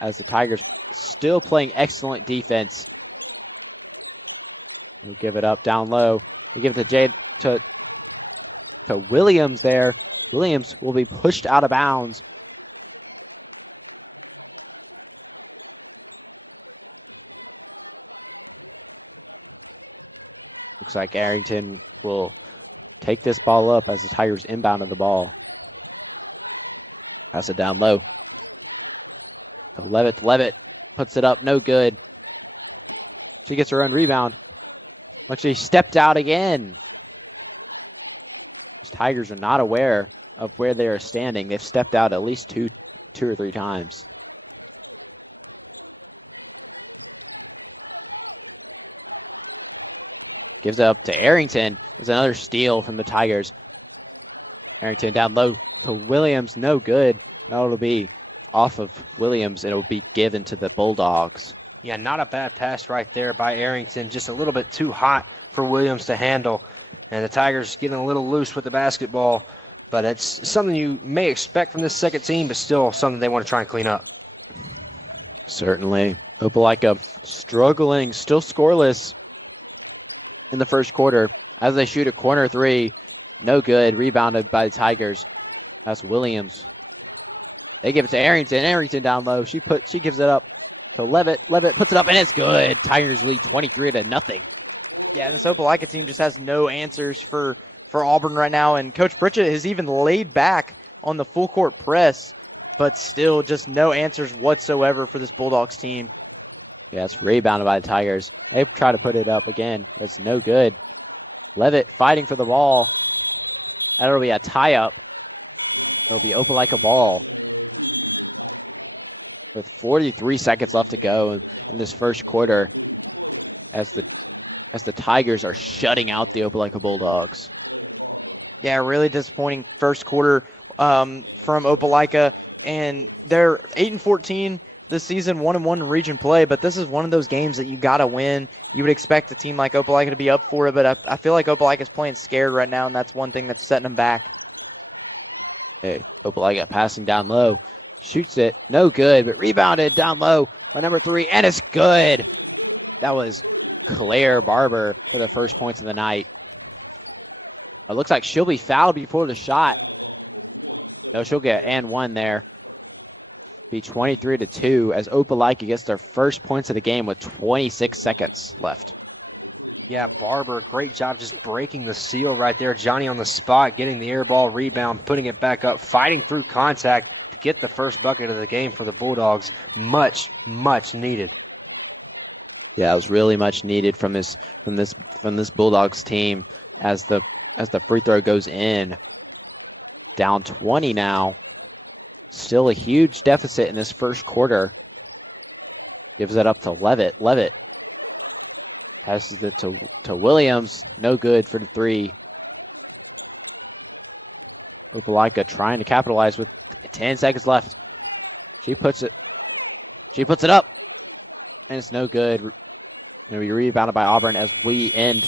as the Tigers still playing excellent defense. We give it up down low. We give it to Williams there. Williams will be pushed out of bounds. Looks like Arrington will take this ball up as the Tigers inbounded the ball. Pass it down low. Levitt puts it up, no good. She gets her own rebound, but she stepped out again. Tigers are not aware of where they are standing. They've stepped out at least two or three times. Gives it up to Arrington. There's another steal from the Tigers. Arrington down low to Williams, no good. That'll be off of Williams. It'll be given to the Bulldogs. Yeah, not a bad pass right there by Arrington. Just a little bit too hot for Williams to handle. And the Tigers getting a little loose with the basketball. But it's something you may expect from this second team, but still something they want to try and clean up. Certainly. Opelika struggling, still scoreless in the first quarter as they shoot a corner 3. No good. Rebounded by the Tigers. That's Williams. They give it to Arrington. Arrington down low. She gives it up to Levitt. Levitt puts it up, and it's good. Tigers lead 23-0. Yeah, this Opelika team just has no answers for Auburn right now, and Coach Pritchett has even laid back on the full court press, but still just no answers whatsoever for this Bulldogs team. Yes, rebounded by the Tigers. They try to put it up again. It's no good. Levitt fighting for the ball. That'll be a tie-up. It'll be Opelika ball. With 43 seconds left to go in this first quarter, as the Tigers are shutting out the Opelika Bulldogs. Yeah, really disappointing first quarter from Opelika, and they're 8-14 this season, 1-1 in region play, but this is one of those games that you gotta win. You would expect a team like Opelika to be up for it, but I feel like Opelika's playing scared right now, and that's one thing that's setting them back. Okay, Opelika passing down low. Shoots it, no good, but rebounded down low by number 3, and it's good. That was Claire Barber for the first points of the night. It looks like she'll be fouled before the shot. No, she'll get and one there. Be 23-2 as Opelika gets their first points of the game with 26 seconds left. Yeah, Barber, great job just breaking the seal right there. Johnny on the spot, getting the air ball rebound, putting it back up, fighting through contact, get the first bucket of the game for the Bulldogs. Much, much needed. Yeah, it was really much needed from this Bulldogs team as the free throw goes in. Down 20 now. Still a huge deficit in this first quarter. Gives it up to Levitt. Levitt passes it to Williams. No good for the three. Opelika trying to capitalize with 10 seconds left. She puts it up. And it's no good. It'll be rebounded by Auburn as we end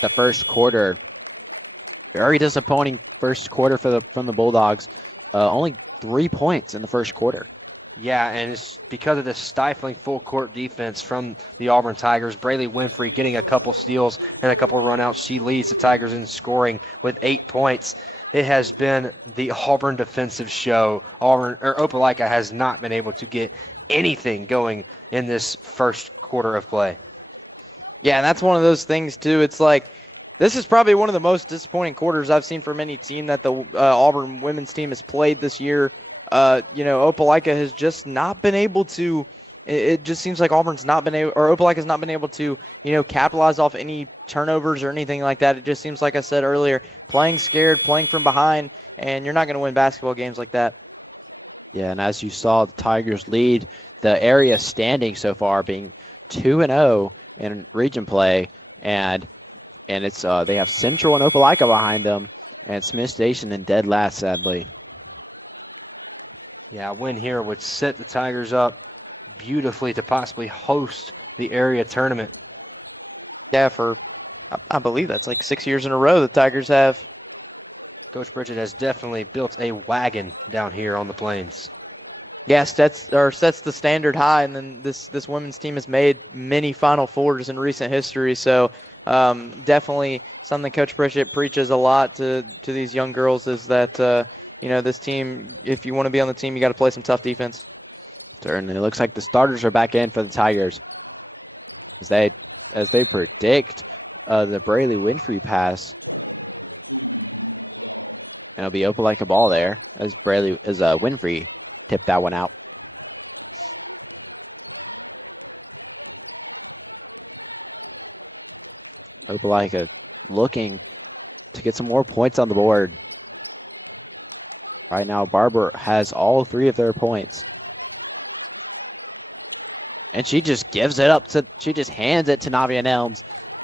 the first quarter. Very disappointing first quarter from the Bulldogs. Only 3 points in the first quarter. Yeah, and it's because of this stifling full court defense from the Auburn Tigers. Braylee Winfrey getting a couple steals and a couple of runouts. She leads the Tigers in scoring with 8 points. It has been the Auburn defensive show. Opelika has not been able to get anything going in this first quarter of play. Yeah, and that's one of those things too. It's like, this is probably one of the most disappointing quarters I've seen from any team that the Auburn women's team has played this year. Opelika has just not been able to. It just seems like Opelika's not been able to, capitalize off any turnovers or anything like that. It just seems, like I said earlier, playing scared, playing from behind, and you're not going to win basketball games like that. Yeah, and as you saw, the Tigers lead the area standing so far, being 2-0 in region play, and it's they have Central and Opelika behind them, and Smith Station in dead last, sadly. Yeah, a win here would set the Tigers up beautifully to possibly host the area tournament. Yeah, I believe that's like 6 years in a row the Tigers have. Coach Pritchett has definitely built a wagon down here on the Plains. Yeah, sets the standard high, and then this women's team has made many Final Fours in recent history. So definitely something Coach Pritchett preaches a lot to these young girls is that this team, if you want to be on the team, you got to play some tough defense. Certainly, it looks like the starters are back in for the Tigers as they predict the Braylee Winfrey pass. And it'll be Opelika ball there as Winfrey tipped that one out. Opelika looking to get some more points on the board. Right now, Barber has all 3 of their points. And she just gives it up she just hands it to Navia Nelms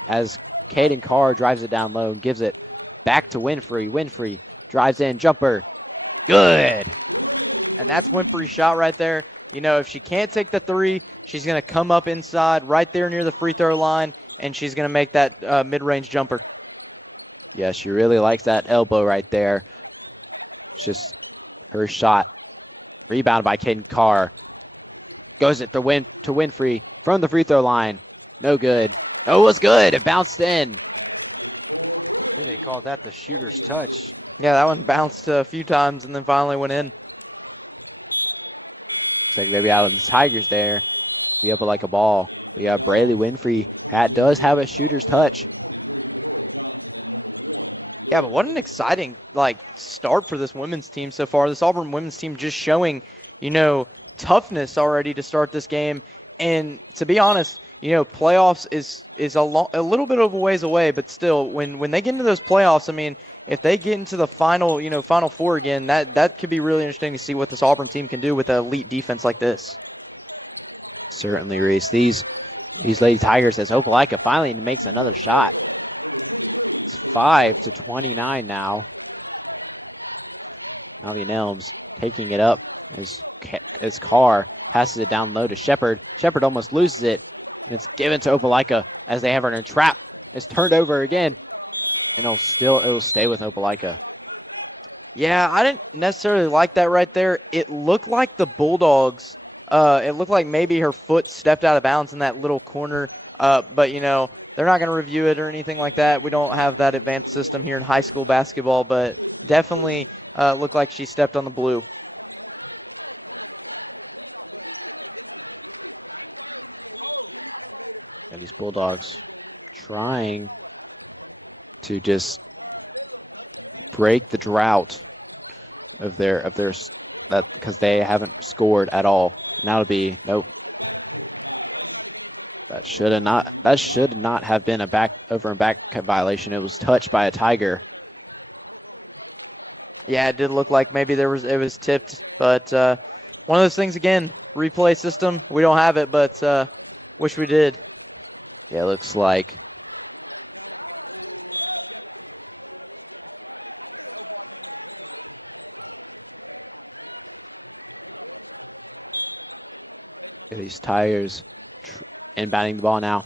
as Kaden Carr drives it down low and gives it back to Winfrey. Winfrey drives in, jumper, good. And that's Winfrey's shot right there. If she can't take the 3, she's going to come up inside right there near the free throw line, and she's going to make that mid-range jumper. Yeah, she really likes that elbow right there. Just her shot. Rebound by Kaden Carr. Goes it to Winfrey from the free throw line. No good. Oh, it was good. It bounced in. Oh, that's the shooter's touch. Yeah, that one bounced a few times and then finally went in. Like maybe out of the Tigers there. You up like a ball. You have Braylee Winfrey. That does have a shooter's touch. Yeah, but what an exciting start for this women's team so far. This Auburn women's team just showing, toughness already to start this game. And to be honest, playoffs is a little bit of a ways away, but still, when they get into those playoffs, I mean, if they get into the final, Final Four again, that could be really interesting to see what this Auburn team can do with an elite defense like this. Certainly, Reese. These Lady Tigers, as Opelika finally makes another shot. It's 5-29 now. Navia Nelms taking it up. His Carr passes it down low to Shepard. Shepard almost loses it. It's given to Opelika as they have her in a trap. It's turned over again. And it'll stay with Opelika. Yeah, I didn't necessarily like that right there. It looked like the Bulldogs, it looked like maybe her foot stepped out of bounds in that little corner. But, they're not going to review it or anything like that. We don't have that advanced system here in high school basketball, but definitely looked like she stepped on the blue. Bulldogs trying to just break the drought of their because they haven't scored at all. Now it'll be nope. That should not have been a back violation. It was touched by a Tiger. Yeah, it did look like maybe it was tipped, but one of those things again, replay system. We don't have it, but wish we did. Yeah, it looks like these Tigers inbounding the ball now.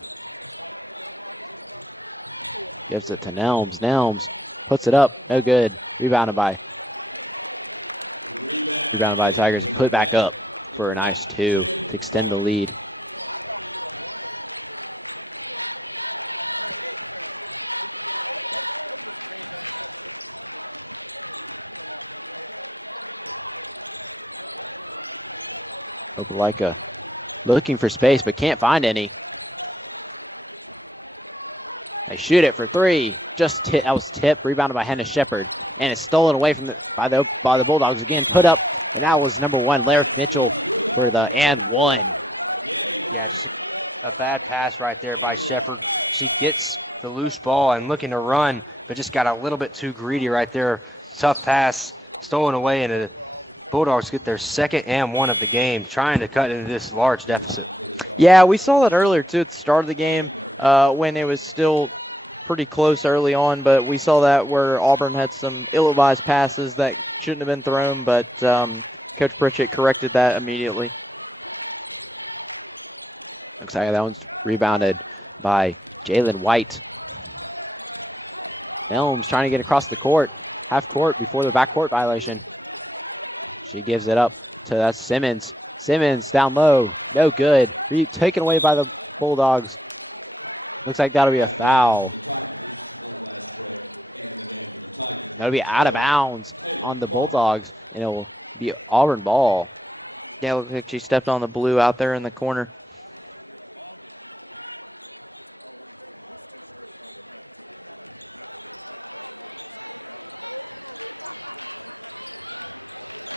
Gives it to Nelms. Nelms puts it up. No good. Rebounded by Tigers. Put back up for a nice 2 to extend the lead. Opelika looking for space but can't find any. They shoot it for 3. That was tipped, rebounded by Hannah Shepard, and it's stolen away by the Bulldogs again. Put up, and that was number 1, Larry Mitchell for the and 1. A bad pass right there by Shepard. She gets the loose ball and looking to run, but just got a little bit too greedy right there. Tough pass, stolen away, and the Bulldogs get their 2nd and 1 of the game, trying to cut into this large deficit. Yeah, we saw that earlier too at the start of the game when it was still pretty close early on, but we saw that where Auburn had some ill-advised passes that shouldn't have been thrown, but Coach Pritchett corrected that immediately. Looks like that one's rebounded by Jalen White. Elms trying to get across the court, half court before the backcourt violation. She gives it up to that Simmons. Simmons down low, no good. Taken away by the Bulldogs. Looks like that'll be a foul. That'll be out of bounds on the Bulldogs, and it'll be Auburn ball. Yeah, looks like she stepped on the blue out there in the corner.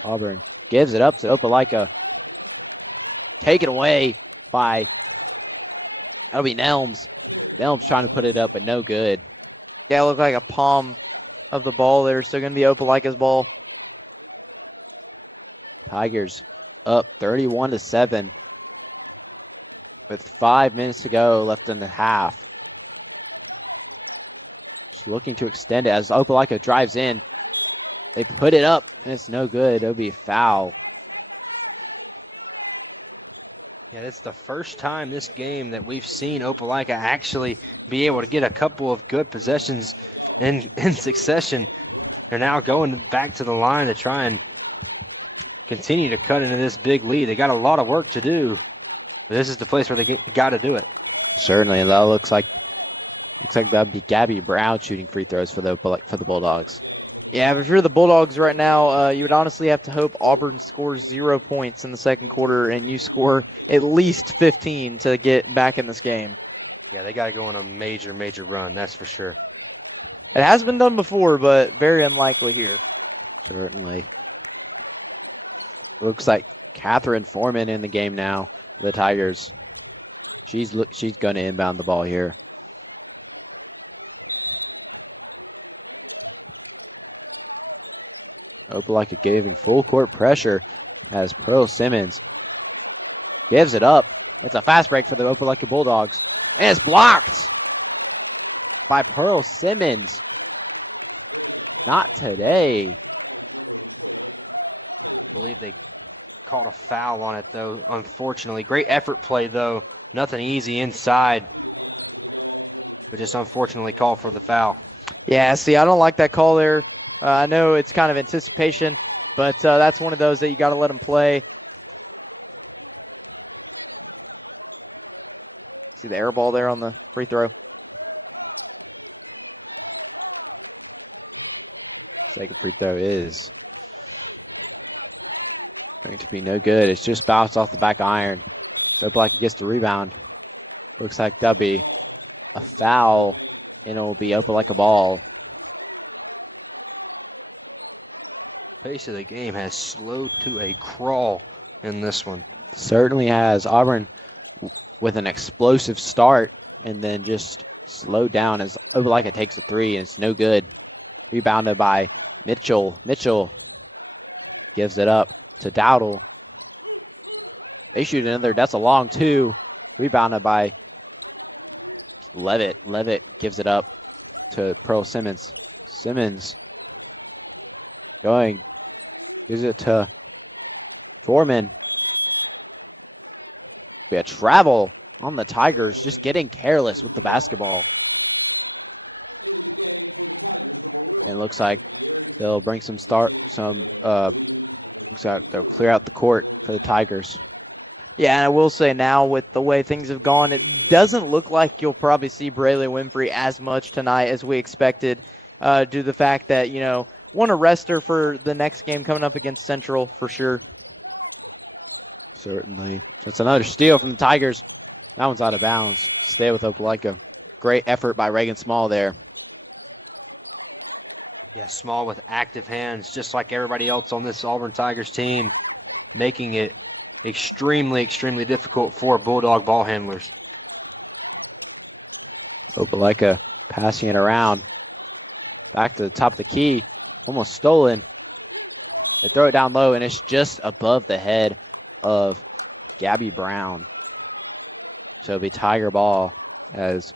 Auburn gives it up to Opelika. Taken away by, that'll be Nelms. Nelms trying to put it up, but no good. Yeah, it looked like a palm of the ball there. Still going to be Opelika's ball. Tigers up 31-7 with 5 minutes to go left in the half. Just looking to extend it as Opelika drives in. They put it up. It's no good. It'll be a foul. And it's the first time this game that we've seen Opelika actually be able to get a couple of good possessions in succession. They're now going back to the line to try and continue to cut into this big lead. They got a lot of work to do. This is the place where they got to do it. Certainly, that looks like Gabby Brown shooting free throws for the Bulldogs. Yeah, but if you're the Bulldogs right now, you would honestly have to hope Auburn scores 0 points in the second quarter and you score at least 15 to get back in this game. Yeah, they got to go on a major, major run, that's for sure. It has been done before, but very unlikely here. Certainly. Looks like Catherine Foreman in the game now, the Tigers. She's going to inbound the ball here. Opelika giving full court pressure as Pearl Simmons gives it up. It's a fast break for the Opelika Bulldogs. And it's blocked by Pearl Simmons. Not today. Called a foul on it though, unfortunately. Great effort play though. Nothing easy inside. But just unfortunately called for the foul. Yeah, see, I don't like that call there. I know it's kind of anticipation, but that's one of those that you got to let them play. See the air ball there on the free throw. Second free throw is. It's be no good. It's just bounced off the back iron. Opelika gets the rebound. Looks like that'll be a foul, and it'll be Opelika ball. Pace of the game has slowed to a crawl in this one. Certainly has. Auburn with an explosive start and then just slowed down as Opelika takes a three, and it's no good. Rebounded by Mitchell. Mitchell gives it up to Dowdle. They shoot another. That's a long two. Rebounded by Levitt. Levitt gives it up to Pearl Simmons. Simmons going. Gives it to Foreman. We had travel on the Tigers, just getting careless with the basketball. It looks like they'll bring some clear out the court for the Tigers. Yeah, and I will say now with the way things have gone, it doesn't look like you'll probably see Braylon Winfrey as much tonight as we expected, due to the fact that, you know, want to rest her for the next game coming up against Central for sure. Certainly. It's another steal from the Tigers. That one's out of bounds. Stay with Opelika. Great effort by Reagan Small there. Small with active hands, just like everybody else on this Auburn Tigers team, making it extremely, extremely difficult for Bulldog ball handlers. Opelika passing it around. Back to the top of the key. Almost stolen. They throw it down low, and it's just above the head of Gabby Brown. So it'll be Tiger ball as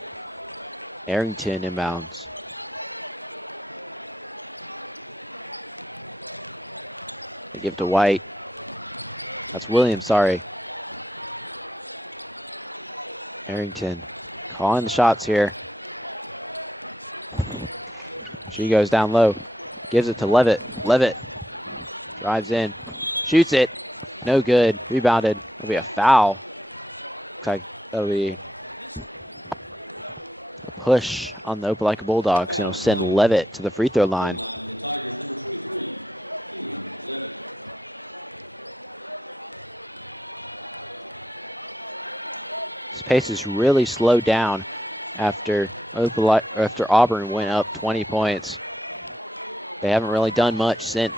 Arrington inbounds. They give to White. That's Williams, sorry. Arrington calling the shots here. She goes down low. Gives it to Levitt. Levitt drives in. Shoots it. No good. Rebounded. That'll be a foul. Looks like that'll be a push on the Opelika Bulldogs. So send Levitt to the free throw line. This pace is really slowed down after Auburn went up 20 points. They haven't really done much since.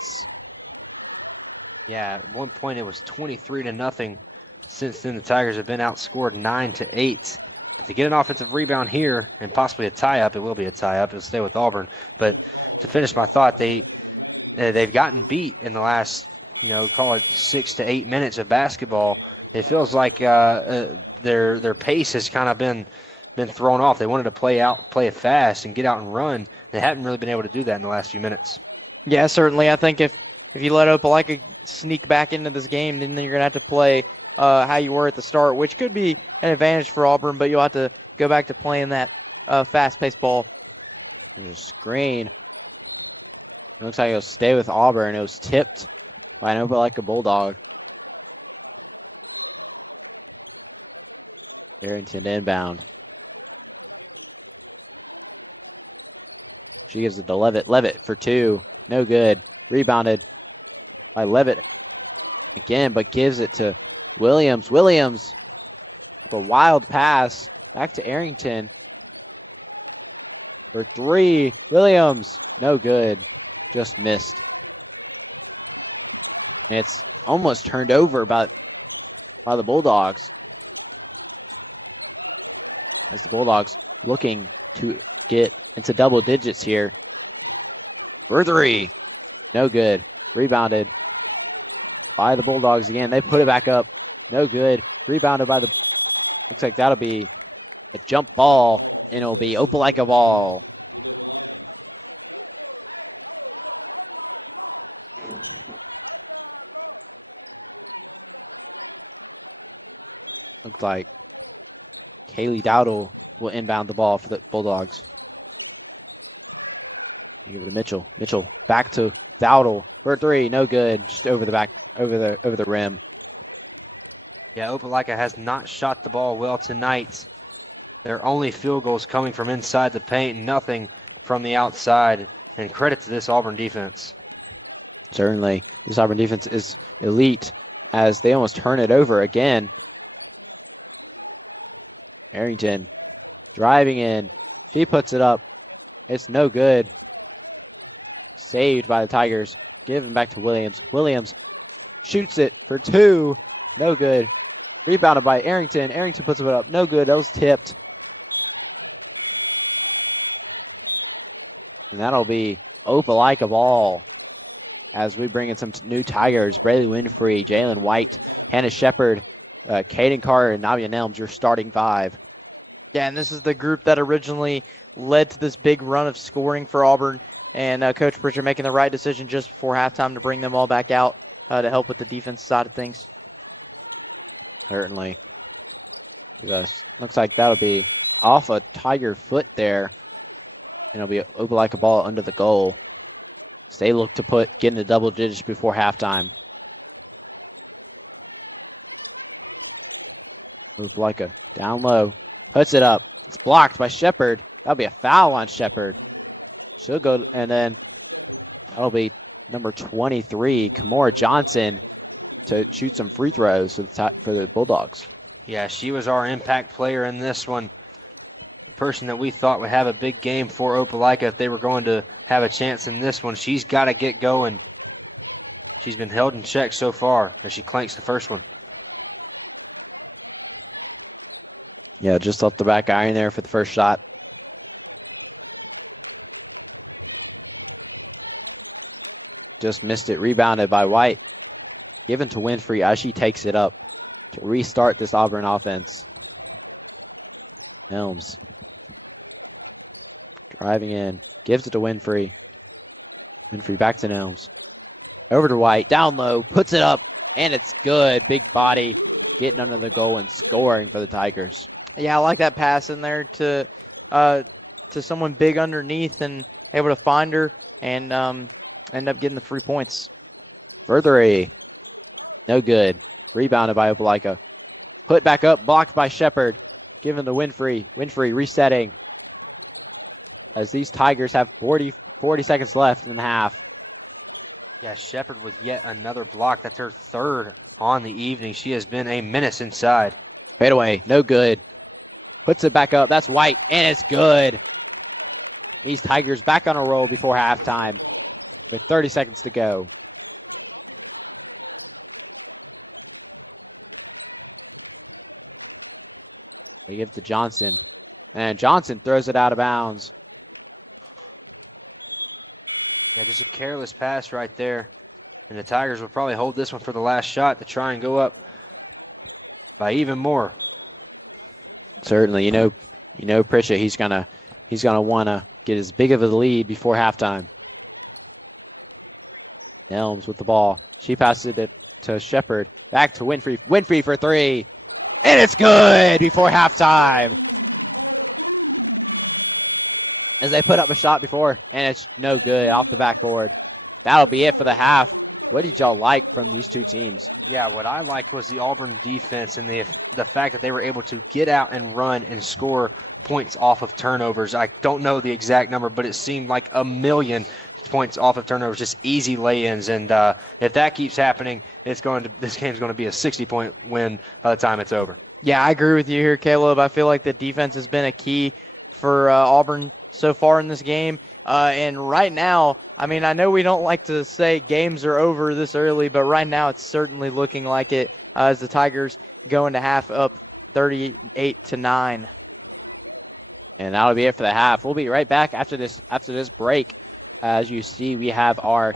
Yeah, at one point it was 23-0. Since then, the Tigers have been outscored 9-8. To get an offensive rebound here and possibly a tie-up, it will be a tie-up and stay with Auburn. But to finish my thought, they've gotten beat in the last, call it 6 to 8 minutes of basketball. It feels like their pace has kind of been thrown off. They wanted to play it fast and get out and run. They haven't really been able to do that in the last few minutes. Yeah, certainly. I think if you let Opelika sneak back into this game, then you're going to have to play how you were at the start, which could be an advantage for Auburn, but you'll have to go back to playing that fast-paced ball. Screen. Looks like it'll stay with Auburn. It was tipped by an Opelika Bulldog. Arrington inbound. She gives it to Levitt. Levitt for two. No good. Rebounded by Levitt again, but gives it to Williams. Williams, the wild pass back to Arrington. For three. Williams, no good. Just missed. And it's almost turned over by the Bulldogs. The Bulldogs looking to get into double digits here. For three. No good. Rebounded by the Bulldogs again. They put it back up. No good. Rebounded by the... Looks like that'll be a jump ball, and it'll be Opelika ball. Looks like Haley Dowdle will inbound the ball for the Bulldogs. Over to Mitchell. Mitchell back to Dowdle for three. No good. Just over the back, over the rim. Yeah, Opelika has not shot the ball well tonight. Their only field goals coming from inside the paint, nothing from the outside. And credit to this Auburn defense. Certainly, this Auburn defense is elite as they almost turn it over again. Arrington driving in. He puts it up. It's no good. Saved by the Tigers. Give him back to Williams. Williams shoots it for 2. No good. Rebounded by Arrington. Arrington puts it up. No good. That was tipped. And that'll be Opelika ball as we bring in some new Tigers. Braylee Winfrey, Jalen White, Hannah Shepard, Caden Carter, and Navia Nelms, your starting 5. Yeah, and this is the group that originally led to this big run of scoring for Auburn. And Coach Pritchard making the right decision just before halftime to bring them all back out to help with the defense side of things. Certainly. Yes. Looks like that'll be off a Tiger foot there. And it'll be Opelika ball under the goal. So they look to get into double digits before halftime. Opelika down low. Puts it up. It's blocked by Shepard. That'll be a foul on Shepard. She'll go, and then that'll be number 23, Kimora Johnson, to shoot some free throws for the Bulldogs. Yeah, she was our impact player in this one. Person that we thought would have a big game for Opelika if they were going to have a chance in this one. She's got to get going. She's been held in check so far as she clanks the first one. Yeah, just off the back iron there for the first shot. Just missed it. Rebounded by White. Given to Winfrey as she takes it up to restart this Auburn offense. Helms driving in. Gives it to Winfrey. Winfrey back to Helms. Over to White. Down low. Puts it up. And it's good. Big body. Getting under the goal and scoring for the Tigers. Yeah, I like that pass in there to someone big underneath and able to find her and end up getting the 3 points. Further A. No good. Rebounded by Opelika. Put back up. Blocked by Shepard. Given to Winfrey. Winfrey resetting. As these Tigers have 40 seconds left in half. Yeah, Shepard with yet another block. That's her 3rd on the evening. She has been a menace inside. Fade away. No good. Puts it back up. That's White. And it's good. These Tigers back on a roll before halftime. With 30 seconds to go. They give it to Johnson. And Johnson throws it out of bounds. Yeah, just a careless pass right there. And the Tigers will probably hold this one for the last shot to try and go up by even more. Certainly, you know Prisha, he's gonna want to get as big of a lead before halftime. Helms with the ball. She passes it to Shepard. Back to Winfrey. Winfrey for 3. And it's good before halftime. As they put up a shot before, and it's no good off the backboard. That'll be it for the half. What did y'all like from these two teams? Yeah, what I liked was the Auburn defense and the fact that they were able to get out and run and score points off of turnovers. I don't know the exact number, but it seemed like 1,000,000 points off of turnovers, just easy lay-ins. And if that keeps happening, this game's going to be a 60-point win by the time it's over. Yeah, I agree with you here, Caleb. I feel like the defense has been a key for Auburn so far in this game. And right now, I mean, I know we don't like to say games are over this early, but right now it's certainly looking like it as the Tigers go into half up 38-9. And that'll be it for the half. We'll be right back after this break. As you see, we have our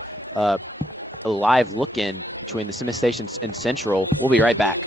live look-in between the Simmons Stations and Central. We'll be right back.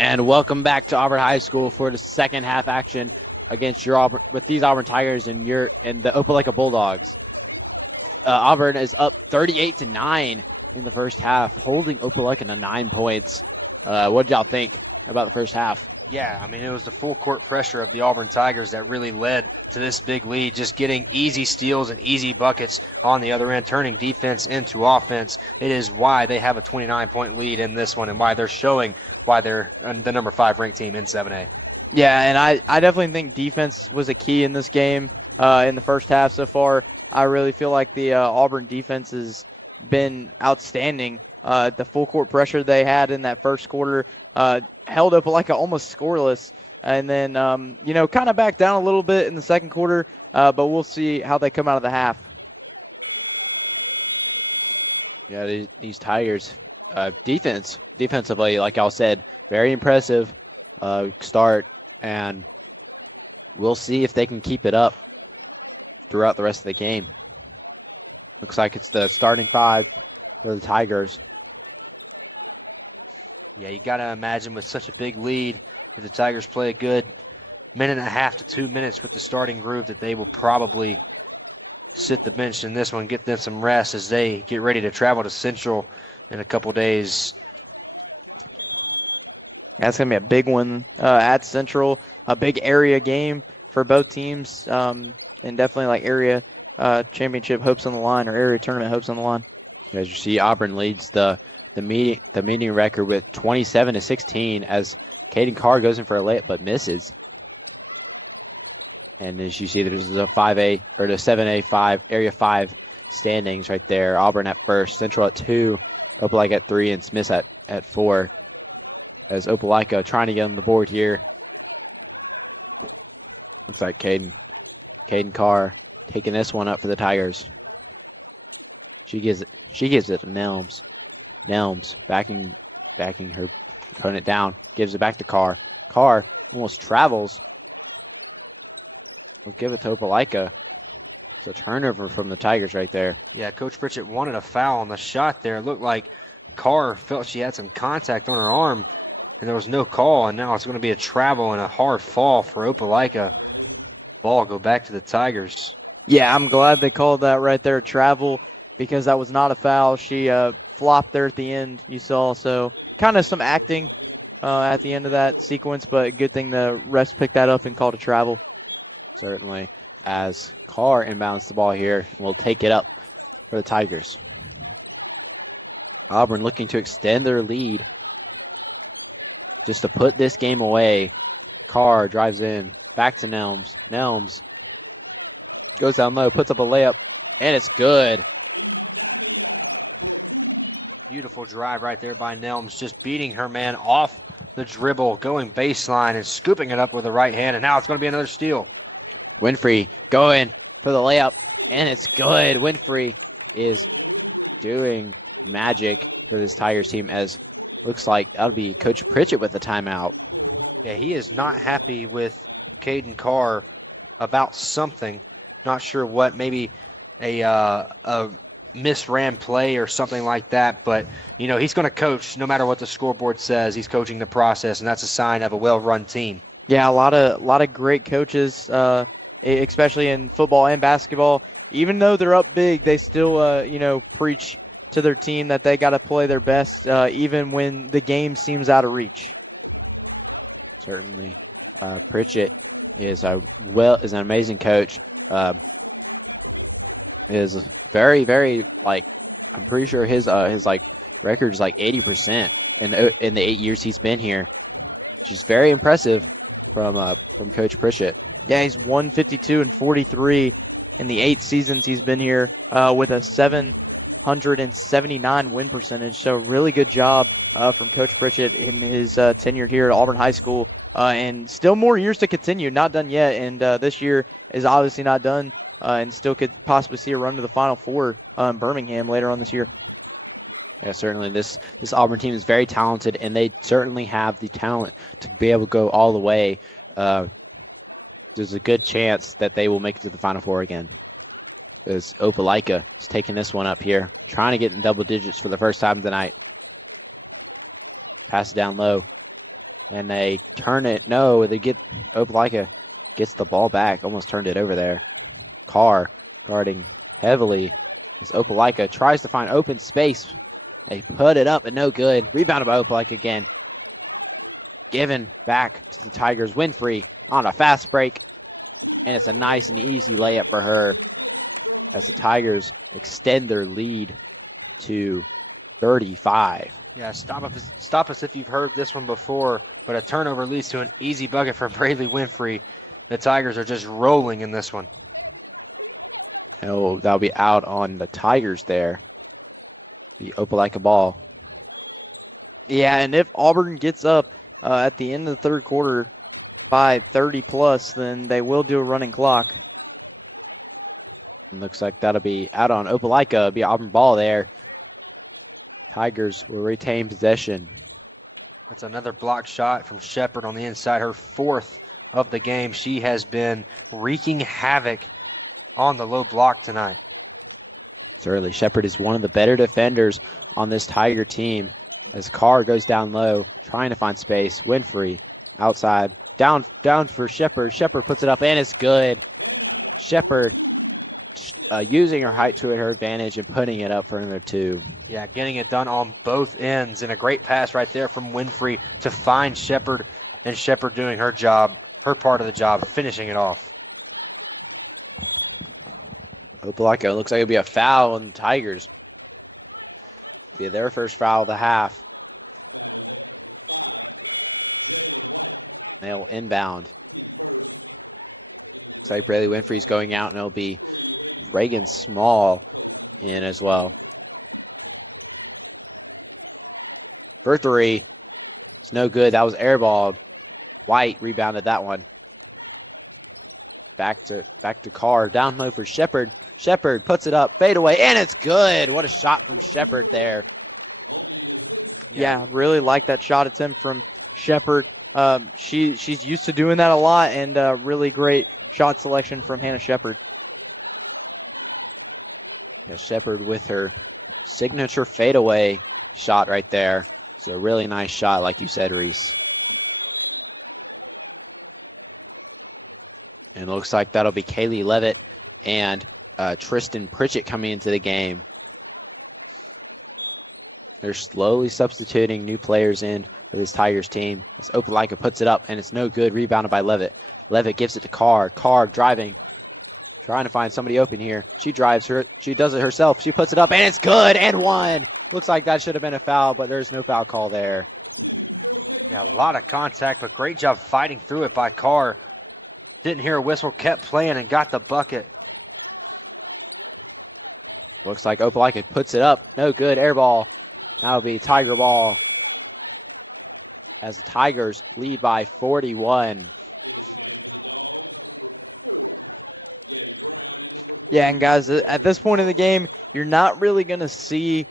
And welcome back to Auburn High School for the second half action against with these Auburn Tigers and the Opelika Bulldogs. Auburn is up 38-9 in the first half, holding Opelika to 9 points. What did y'all think about the first half? Yeah, I mean, it was the full court pressure of the Auburn Tigers that really led to this big lead, just getting easy steals and easy buckets on the other end, turning defense into offense. It is why they have a 29-point lead in this one and why they're showing why they're the number 5 ranked team in 7A. Yeah, and I definitely think defense was a key in this game in the first half so far. I really feel like the Auburn defense has been outstanding. The full court pressure they had in that first quarter held Opelika almost scoreless, and then kind of backed down a little bit in the second quarter, but we'll see how they come out of the half. Yeah, these Tigers defensively, like y'all said, very impressive start, and we'll see if they can keep it up throughout the rest of the game. Looks like it's the starting 5 for the Tigers. Yeah, you got to imagine with such a big lead, if the Tigers play a good minute and a half to 2 minutes with the starting group, that they will probably sit the bench in this one, get them some rest as they get ready to travel to Central in a couple days. That's going to be a big one at Central, a big area game for both teams, and definitely like area championship hopes on the line, or area tournament hopes on the line. As you see, Auburn leads the meeting record with 27-16 as Caden Carr goes in for a layup but misses. And as you see, this is the 5A or the 7A 5 area 5 standings right there. Auburn at first, Central at 2, Opelika at 3, and Smith at 4. As Opelika trying to get on the board here. Looks like Caden Carr picking this one up for the Tigers. She gives it to Nelms. Nelms backing her opponent down. Gives it back to Carr. Carr almost travels. We'll give it to Opelika. The turnover from the Tigers right there. Yeah, Coach Pritchett wanted a foul on the shot there. It looked like Carr felt she had some contact on her arm, and there was no call, and now it's going to be a travel and a hard fall for Opelika. Ball go back to the Tigers. Yeah, I'm glad they called that right there travel, because that was not a foul. She flopped there at the end, you saw, so kind of some acting at the end of that sequence, but good thing the refs picked that up and called a travel. Certainly, as Carr inbounds the ball here, will take it up for the Tigers. Auburn looking to extend their lead, just to put this game away. Carr drives in, back to Nelms. Nelms goes down low, puts up a layup, and it's good. Beautiful drive right there by Nelms, just beating her man off the dribble, going baseline and scooping it up with the right hand, and now it's going to be another steal. Winfrey going for the layup, and it's good. Winfrey is doing magic for this Tigers team, as looks like that'll be Coach Pritchett with the timeout. Yeah, he is not happy with Caden Carr about something. Not sure what, maybe a misran play or something like that, but you know, he's going to coach no matter what the scoreboard says. He's coaching the process, and that's a sign of a well-run team. Yeah, a lot of great coaches, especially in football and basketball. Even though they're up big, they still preach to their team that they got to play their best, even when the game seems out of reach. Certainly, Pritchett is an amazing coach. Is very, very, I'm pretty sure his record is 80% in the 8 years he's been here. Just very impressive from Coach Pritchett. Yeah, he's 152-43 in the 8 seasons he's been here, with a 779 win percentage. So really good job from Coach Pritchett in his tenure here at Auburn High School, and still more years to continue. Not done yet, and this year is obviously not done, and still could possibly see a run to the Final Four in Birmingham later on this year. Yeah, certainly this Auburn team is very talented, and they certainly have the talent to be able to go all the way. There's a good chance that they will make it to the Final Four again. As Opelika is taking this one up here, trying to get in double digits for the first time tonight. Pass it down low. and they turn it. No, they get Opelika gets the ball back, almost turned it over there. Carr guarding heavily as Opelika tries to find open space. They put it up and no good. Rebounded by Opelika again. Given back to the Tigers. Winfrey on a fast break, and it's a nice and easy layup for her as the Tigers extend their lead to 35. Yeah, stop us if you've heard this one before, but a turnover leads to an easy bucket for Braley Winfrey. The Tigers are just rolling in this one. Oh, that'll be out on the Tigers there. The Opelika ball. Yeah, and if Auburn gets up at the end of the third quarter by 30 plus, then they will do a running clock. It looks like that'll be out on Opelika. It'll be Auburn ball there. Tigers will retain possession. That's another blocked shot from Shepard on the inside, her fourth of the game. She has been wreaking havoc on the low block tonight. Certainly, Shepard is one of the better defenders on this Tiger team. As Carr goes down low, trying to find space. Winfrey outside, down for Shepard. Shepard puts it up, and it's good. Shepard using her height to her advantage and putting it up for number 2. Yeah, getting it done on both ends, and a great pass right there from Winfrey to find Shepard, and Shepard doing her job, her part of the job, finishing it off. Opelika looks like it'll be a foul on the Tigers. Be their first foul of the half. They'll inbound. So Braley Winfrey's going out, and it'll be Reagan Small in as well. For 3. It's no good. That was airballed. White rebounded that one. Back to Carr. Down low for Shepard. Shepard puts it up, fade away, and it's good. What a shot from Shepard there. Yeah, really like that shot attempt from Shepard. She's used to doing that a lot, and really great shot selection from Hannah Shepard. Shepard with her signature fadeaway shot right there. It's a really nice shot, like you said, Reese. And it looks like that'll be Kaylee Levitt and Tristan Pritchett coming into the game. They're slowly substituting new players in for this Tigers team. As Opelika puts it up, and it's no good. Rebounded by Levitt. Levitt gives it to Carr. Carr driving, trying to find somebody open here. She drives her. She does it herself. She puts it up, and it's good, and 1. Looks like that should have been a foul, but there's no foul call there. A lot of contact, but great job fighting through it by Carr. Didn't hear a whistle, kept playing, and got the bucket. Looks like Opelika puts it up. No good. Air ball. That'll be Tiger ball. As Tigers lead by 41. Yeah, and guys, at this point in the game, you're not really going to see,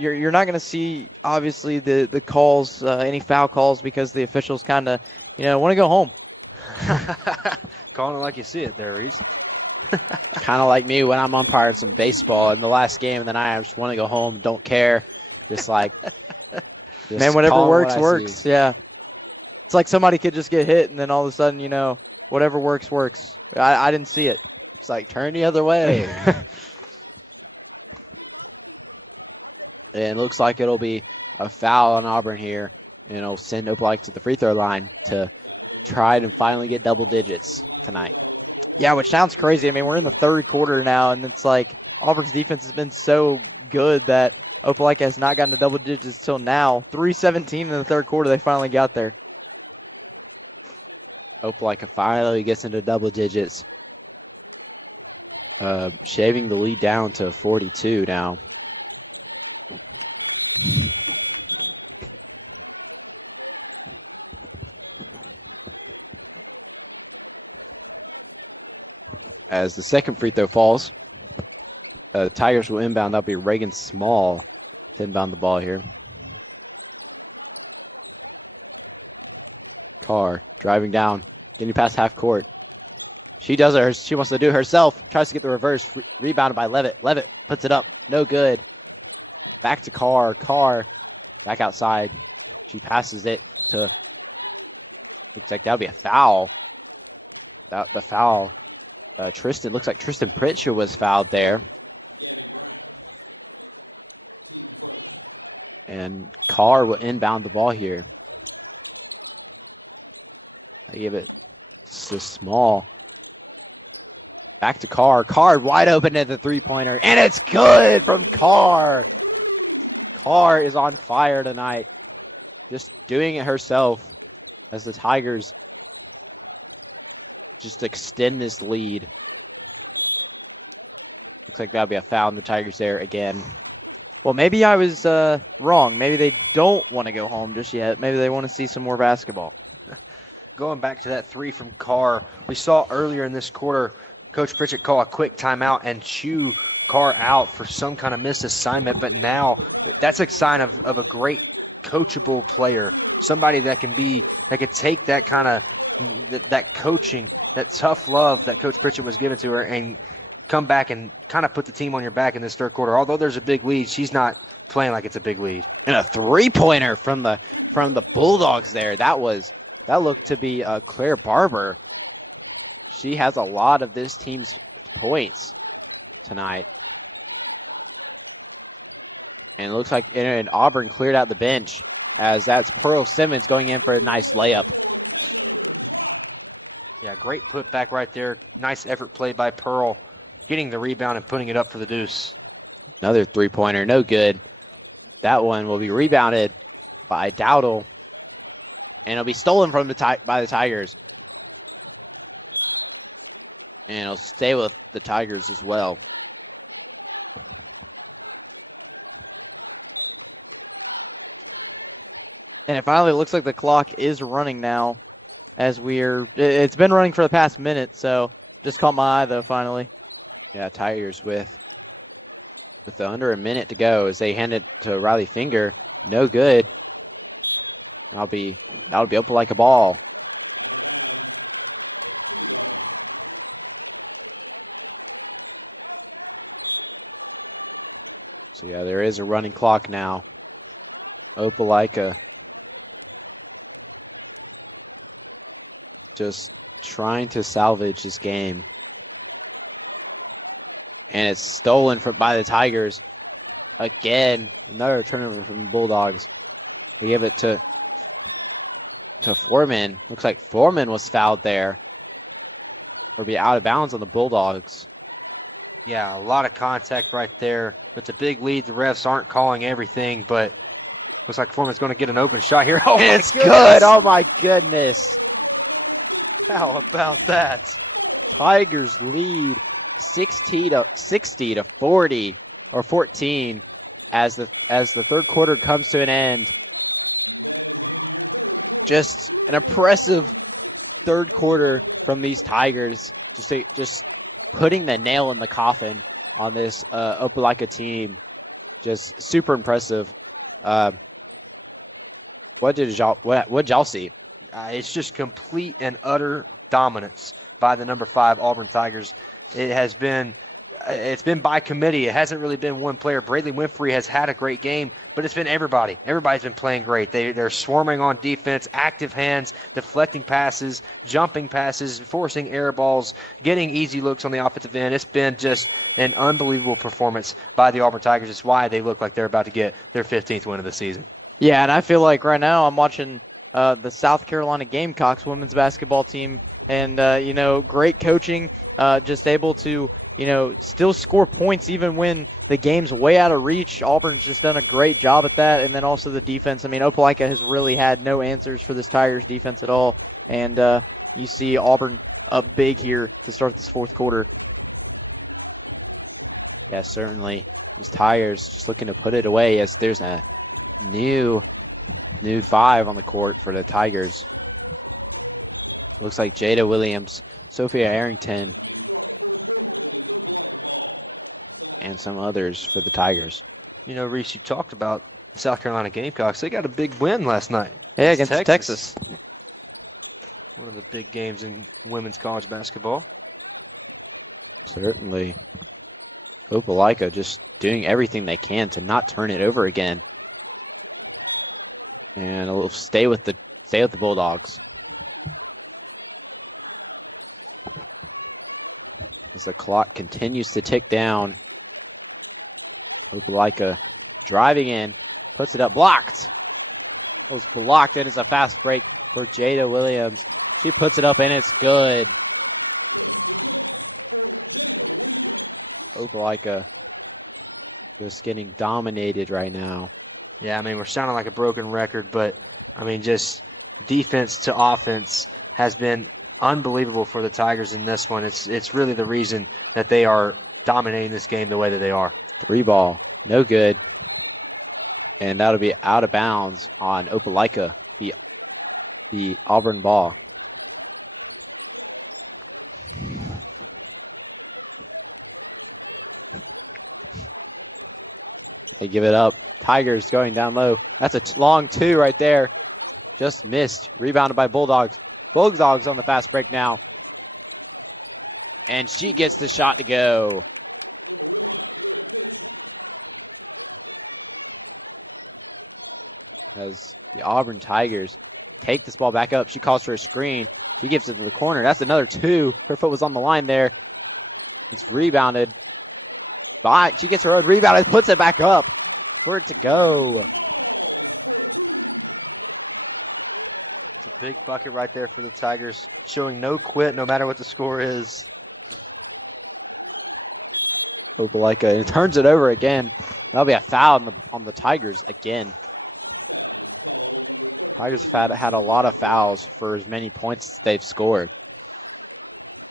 you're not going to see, obviously, the calls, any foul calls, because the officials kind of, want to go home. Calling it like you see it there, Reese. Kind of like me when I'm umpiring some baseball in the last game, and then I just want to go home, don't care. Just like, man, whatever works, works. Yeah. It's like somebody could just get hit, and then all of a sudden, whatever works, works. I didn't see it. It's like, turn the other way. And it looks like it'll be a foul on Auburn here. And it'll send Opelika to the free throw line to try to finally get double digits tonight. Yeah, which sounds crazy. I mean, we're in the third quarter now, and it's like Auburn's defense has been so good that Opelika has not gotten to double digits till now. 3:17 in the third quarter, they finally got there. Opelika finally gets into double digits. Shaving the lead down to 42 now. As the second free throw falls, the Tigers will inbound. That'll be Reagan Small to inbound the ball here. Carr driving down, getting past half court. She does it. She wants to do it herself. Tries to get the reverse. Rebounded by Levitt. Levitt puts it up. No good. Back to Carr. Carr back outside. She passes it to Looks like that'll be a foul. The foul. Tristan, looks like Tristan Pritchard was fouled there. And Carr will inbound the ball here. They give it to Small. Back to Carr. Carr wide open at the three-pointer. And it's good from Carr. Carr is on fire tonight. Just doing it herself as the Tigers just extend this lead. Looks like that'll be a foul on the Tigers there again. Well, maybe I was wrong. Maybe they don't want to go home just yet. Maybe they want to see some more basketball. Going back to that three from Carr, we saw earlier in this quarter Coach Pritchett call a quick timeout and chew Carr out for some kind of misassignment, but now that's a sign of a great coachable player, somebody that can take that kind of that coaching, that tough love that Coach Pritchett was giving to her, and come back and kind of put the team on your back in this third quarter. Although there's a big lead, she's not playing like it's a big lead. And a three-pointer from the Bulldogs there. That looked to be Claire Barber. She has a lot of this team's points tonight. And it looks like Auburn cleared out the bench as that's Pearl Simmons going in for a nice layup. Yeah, great put back right there. Nice effort play by Pearl, getting the rebound and putting it up for the deuce. Another three-pointer, no good. That one will be rebounded by Dowdle, and it'll be stolen from by the Tigers. And it'll stay with the Tigers as well. And it finally looks like the clock is running now, as it's been running for the past minute, so just caught my eye though finally. Yeah, Tigers with under a minute to go as they hand it to Riley Finger. No good. That'll be up like a ball. So yeah, there is a running clock now. Opelika just trying to salvage this game. And it's stolen by the Tigers. Again, another turnover from the Bulldogs. They give it to Foreman. Looks like Foreman was fouled there. It'll be out of bounds on the Bulldogs. Yeah, a lot of contact right there. It's a big lead. The refs aren't calling everything, but looks like Foreman's going to get an open shot here. Oh, it's good. Oh my goodness. How about that? Tigers lead 60 to 40 or 14 as the third quarter comes to an end. Just an impressive third quarter from these Tigers. Just putting the nail in the coffin on this Opelika team. Just super impressive. What did y'all see? It's just complete and utter dominance by the number 5 Auburn Tigers. It's been by committee. It hasn't really been one player. Brayley Winfrey has had a great game, but it's been everybody. Everybody's been playing great. They're swarming on defense, active hands, deflecting passes, jumping passes, forcing air balls, getting easy looks on the offensive end. It's been just an unbelievable performance by the Auburn Tigers. It's why they look like they're about to get their 15th win of the season. Yeah, and I feel like right now I'm watching the South Carolina Gamecocks women's basketball team, and great coaching, just able to still score points even when the game's way out of reach. Auburn's just done a great job at that, and then also the defense. I mean, Opelika has really had no answers for this Tigers defense at all, and you see Auburn up big here to start this fourth quarter. Yeah, certainly. These Tigers just looking to put it away as there's a new 5 on the court for the Tigers. Looks like Jada Williams, Sophia Arrington, and some others for the Tigers. Reese, you talked about South Carolina Gamecocks. They got a big win last night. Yeah, against Texas. One of the big games in women's college basketball. Certainly. Opelika just doing everything they can to not turn it over again. And it'll stay with the Bulldogs. as the clock continues to tick down. Opelika driving in, puts it up, blocked. It's blocked, and it's a fast break for Jada Williams. He puts it up, and it's good. Opelika just getting dominated right now. Yeah, I mean, we're sounding like a broken record, but, I mean, just defense to offense has been unbelievable for the Tigers in this one. It's really the reason that they are dominating this game the way that they are. Blue ball, no good. And that'll be out of bounds on Opelika, the Auburn ball. They give it up. Tigers going down low. That's a long two right there. Just missed. Rebounded by Bulldogs. Bulldogs on the fast break now. And she gets the shot to go. As the Auburn Tigers take this ball back up. She calls for a screen. He gets it to the corner. That's another two. Her foot was on the line there. It's rebounded. She gets her rebounded, puts it back up for it to go. Big bucket right there for the Tigers, showing no quit no matter what the score is. Opelika turns it over again. That'll be a foul on the Tigers again. Tigers have had a lot of fouls for as many points as they've scored.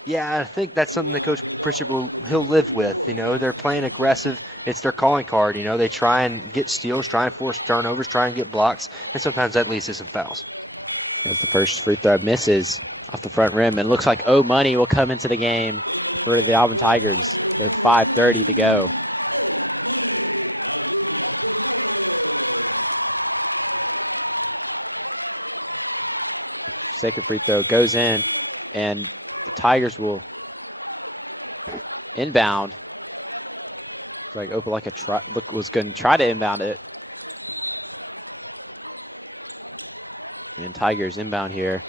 Yeah, I think that's something that Coach Pritchett he'll live with. You know, they're playing aggressive. It's their calling card. You know, they try and get steals, try and force turnovers, try and get blocks, and sometimes that leads to some fouls. As the first free throw misses off the front rim, and looks like O Money will come into the game for the Auburn Tigers with 5:30 to go. Second free throw goes in, and Tigers will inbound. Like Opelika was going to try to inbound it. And Tigers inbound here.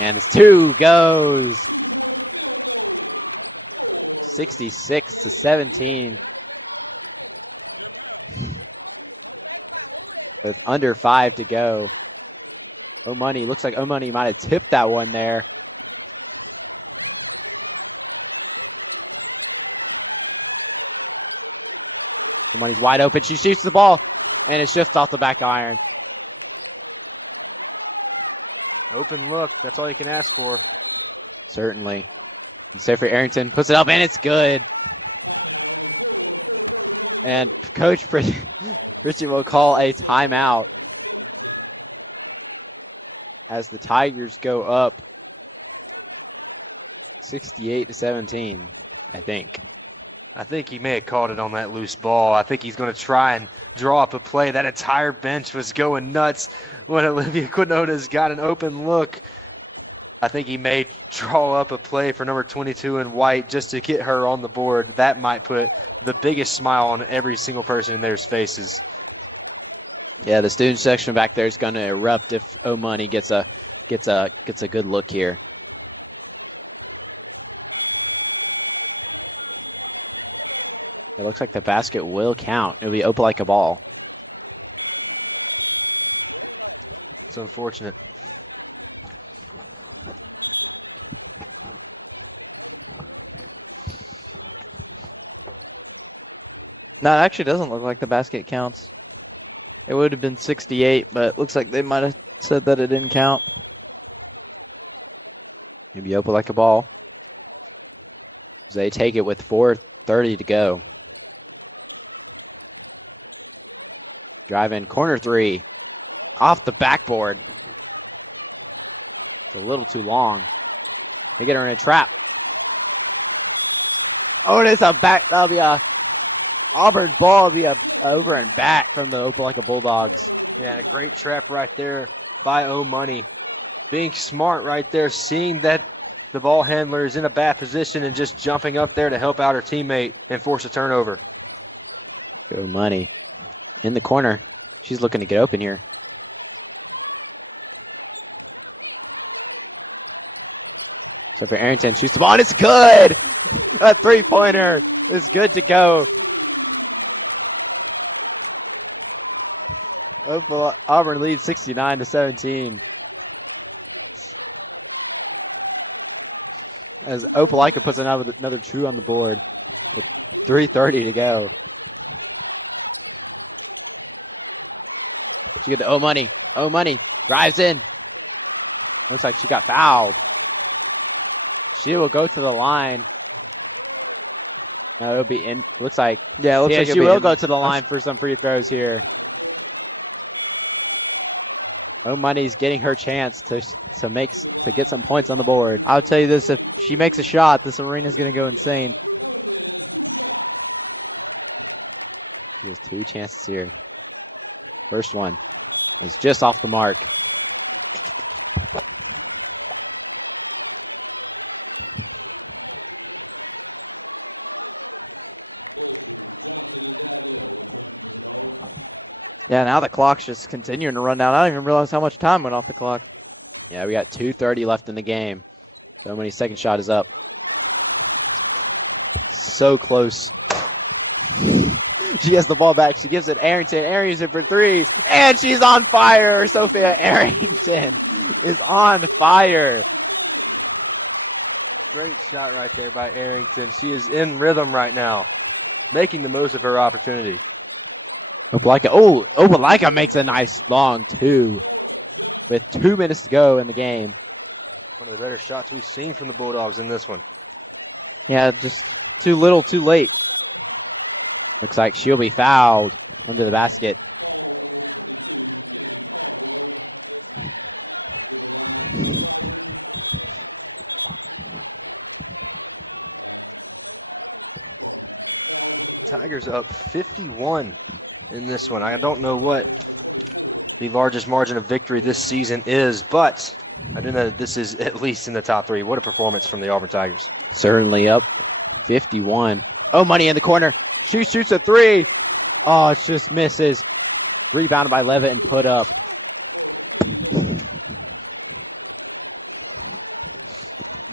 And two goes. 66-17. With under 5 to go. O Money, looks like O Money might have tipped that one there. O Money's wide open, she shoots the ball, and it's just off the back iron. Open look, that's all you can ask for. Certainly. Jeffrey Arrington puts it up, and it's good. And Coach Pritchett will call a timeout as the Tigers go up 68-17, I think. I think he may have called it on that loose ball. I think he's going to try and draw up a play. That entire bench was going nuts when Olivia Quinota's got an open look. I think he may draw up a play for number 22 in white just to get her on the board. That might put the biggest smile on every single person in there's faces. Yeah, the student section back there is going to erupt if O Money gets a good look here. It looks like the basket will count. It'll be Opelika ball. It's unfortunate. No, it actually doesn't look like the basket counts. It would have been 68, but it looks like they might have said that it didn't count. Maybe Opelika ball. They take it with 4:30 to go. Drive in, corner three. Off the backboard. A little too long. They get her in a trap. Oh, and it's a back. That'll be a Auburn ball. Be a over and back from the Opelika Bulldogs. Great trap right there by O Money. Being smart right there, seeing that the ball handler is in a bad position and just jumping up there to help out her teammate and force a turnover. Good Money in the corner. She's looking to get open here. So for Arrington, shoots the ball, and it's good! A three-pointer is good to go. Auburn leads 69-17. As Opelika puts another two on the board. With 3:30 to go. You get the O-Money. O-Money drives in. Looks like she got fouled. She will go to the line. It'll be in. Looks like. Yeah, looks like she will go to the line for some free throws here. O-Money's getting her chance to get some points on the board. I'll tell you this: if she makes a shot, this arena's going to go insane. There's two chances here. First one is just off the mark. Yeah, now the clock's just continuing to run down. I don't even realize how much time went off the clock. Yeah, we got 2:30 left in the game. O-Money's second shot is up. So close. She gets the ball back. She gives it Arrington. Arrington for three. And she's on fire. Sophia Arrington is on fire. Great shot right there by Arrington. She is in rhythm right now, making the most of her opportunity. Opelika makes a nice long two. With 2 minutes to go in the game. The latest shot we've seen from the Bulldogs in this one. Yeah, just too little, too late. Looks like she'll be fouled into the basket. Tigers up 51 in this one. I don't know what the largest margin of victory this season is, but I do know that this is at least in the top three. What a performance from the Auburn Tigers. Certainly up 51. O-Money in the corner. She shoots a three. Oh, it just misses. Rebounded by Levitt and put up.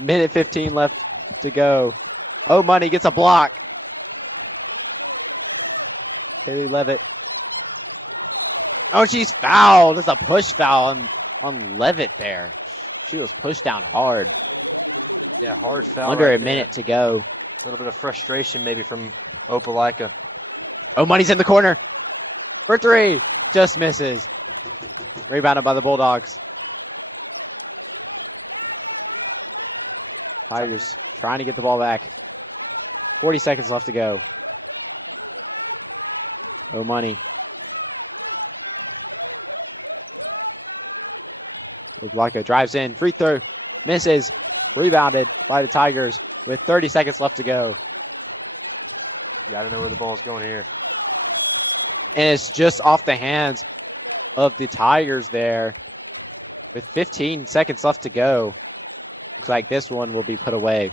Minute 15 left to go. O-Money gets a block. Taylor Levitt. Oh, she's fouled. It's a push foul on Levitt there. She was pushed down hard. Under a minute to go. A little bit of frustration maybe from Opelika. O-Money's in the corner. For three. Just misses. Rebounded by the Bulldogs. Tigers trying to get the ball back. 40 seconds left to go. O-Money. Opelika drives in. Free throw. Misses. Rebounded by the Tigers with 30 seconds left to go. And it's just off the hands of the Tigers there. With 15 seconds left to go. Looks like this one will be put away.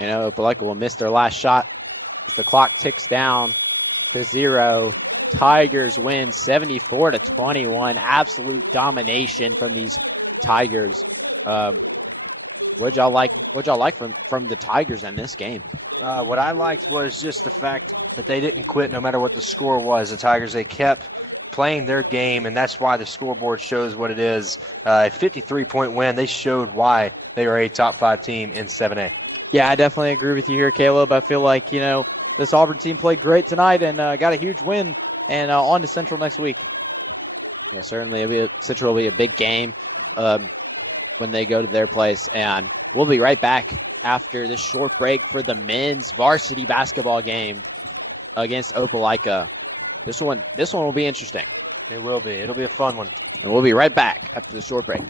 You know, Opelika will miss their last shot. The clock ticks down to 0. Tigers win 74-21. Absolute domination from these Tigers. What'd y'all like from the Tigers in this game? What I liked was just the fact that they didn't quit no matter what the score was. The Tigers, they kept playing their game, and that's why the scoreboard shows what it is. A 53-point win. They showed why they are a top 5 team in 7A. Yeah, I definitely agree with you here, Caleb. I feel like, you know, this Auburn team played great tonight and got a huge win, and on to Central next week. Yeah, certainly, Central will be a big game when they go to their place, and we'll be right back after this short break for the men's varsity basketball game against Opelika. This one will be interesting. It will be. It'll be a fun one. And we'll be right back after the short break.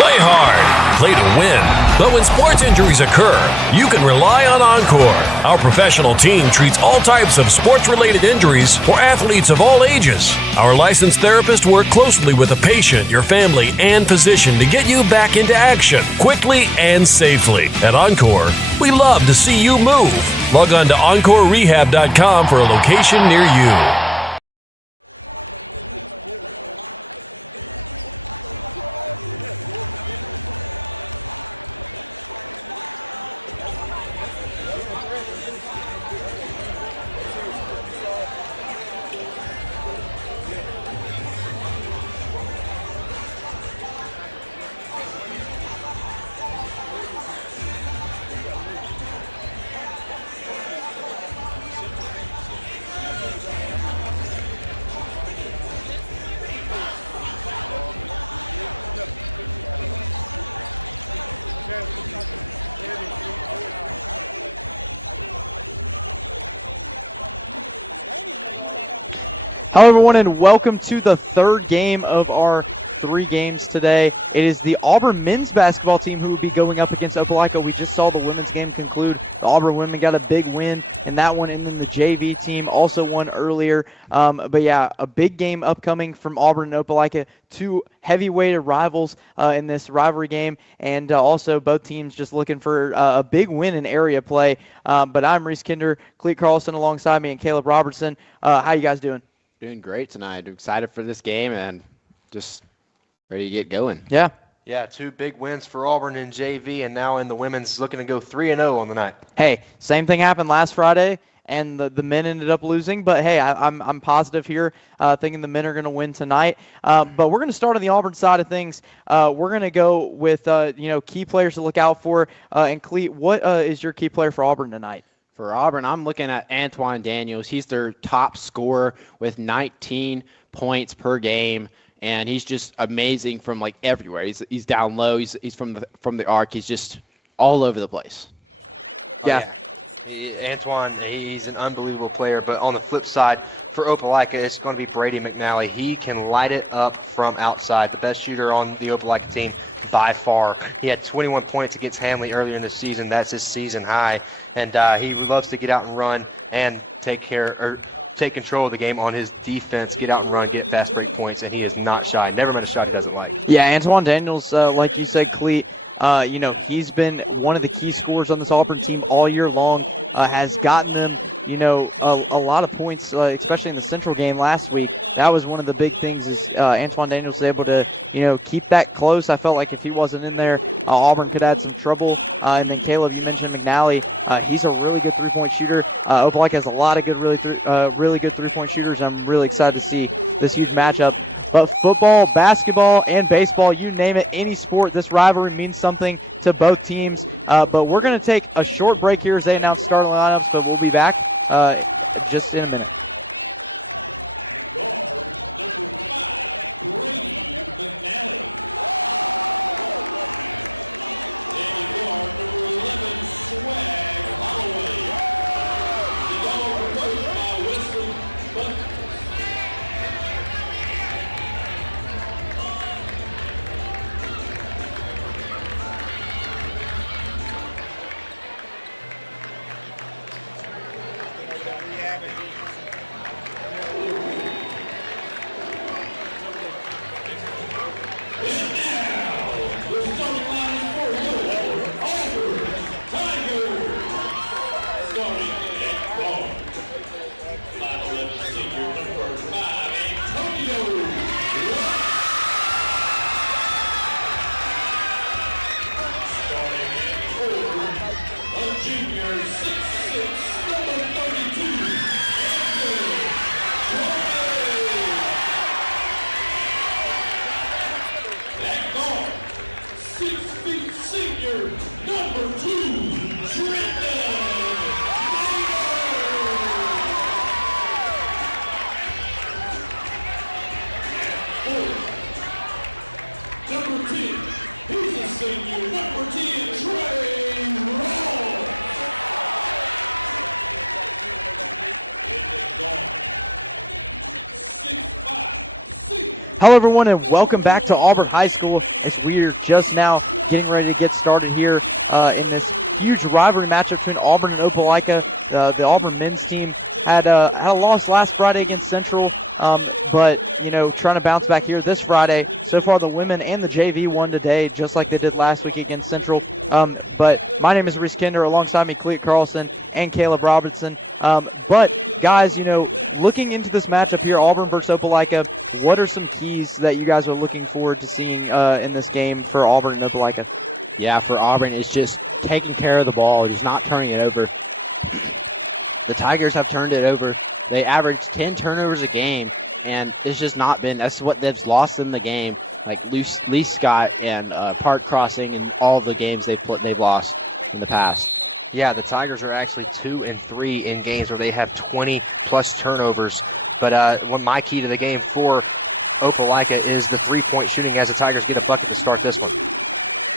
Play hard, play to win. But when sports injuries occur, you can rely on Encore. Our professional team treats all types of sports-related injuries for athletes of all ages. Our licensed therapists work closely with the patient, your family, and physician to get you back into action quickly and safely. At Encore, we love to see you move. Log on to EncoreRehab.com for a location near you. Hello, everyone, and welcome to the third game of our 3 games today. It is the Auburn men's basketball team who will be going up against Opelika. We just saw the women's game conclude. The Auburn women got a big win in that one, and then the JV team also won earlier. But yeah, a big game upcoming from Auburn and Opelika, 2 heavyweight rivals in this rivalry game, and also both teams just looking for a big win in area play. But I'm Reese Kinder, Cleet Carlson alongside me, and Caleb Robertson. How you guys doing? Doing great tonight. Excited for this game and just ready to get going. Yeah. Yeah, 2 big wins for Auburn in JV, and now in the women's looking to go 3-0 on the night. Hey, same thing happened last Friday, and the men ended up losing. But hey, I'm positive here, thinking the men are going to win tonight. But we're going to start on the Auburn side of things. We're going to go with key players to look out for. And Cleet, what is your key player for Auburn tonight? For Auburn, I'm looking at Antoine Daniels. He's their top scorer with 19 points per game, and he's just amazing from like everywhere. He's down low. He's from the arc. He's just all over the place. Yeah. Antoine, he's an unbelievable player, but on the flip side, for Opelika, it's going to be Brady McNally. He can light it up from outside. The best shooter on the Opelika team by far. He had 21 points against Hanley earlier in the season. That's his season high. And he loves to get out and run and take control of the game on his defense, get out and run, get fast break points, and he is not shy. Never let a shot he doesn't like. Yeah, Antoine Daniels, like you said, Cleet, he's been one of the key scorers on this Auburn team all year long, has gotten them, a lot of points, especially in the Central game last week. That was one of the big things is Antoine Daniels was able to, keep that close. I felt like if he wasn't in there, Auburn could have some trouble. And then Caleb, you mentioned McNally. He's a really good three-point shooter. Opelika has a lot of good, really good three-point shooters. I'm really excited to see this huge matchup. But football, basketball, and baseball, you name it, any sport, this rivalry means something to both teams. But we're going to take a short break here as they announce starting lineups, but we'll be back just in a minute. Hello everyone and welcome back to Auburn High School. We're just now getting ready to get started here in this huge rivalry matchup between Auburn and Opelika. The Auburn men's team had a loss last Friday against Central, but trying to bounce back here this Friday. So far the women and the JV won today, just like they did last week against Central. But my name is Reese Kinder, alongside me Cleet Carlson and Caleb Robertson. But guys, looking into this matchup here, Auburn versus Opelika, what are some keys that you guys are looking forward to seeing in this game for Auburn and Opelika? Yeah, for Auburn, it's just taking care of the ball. He's not turning it over. The Tigers have turned it over. They average 10 turnovers a game, and it's just not been. That's lost in the game. Like Lee Scott and Park Crossing and all the games they've lost in the past. Yeah, the Tigers are actually 2-3 in games where they have 20-plus turnovers. But my key to the game for Opelika is the three-point shooting as the Tigers get a bucket to start this one.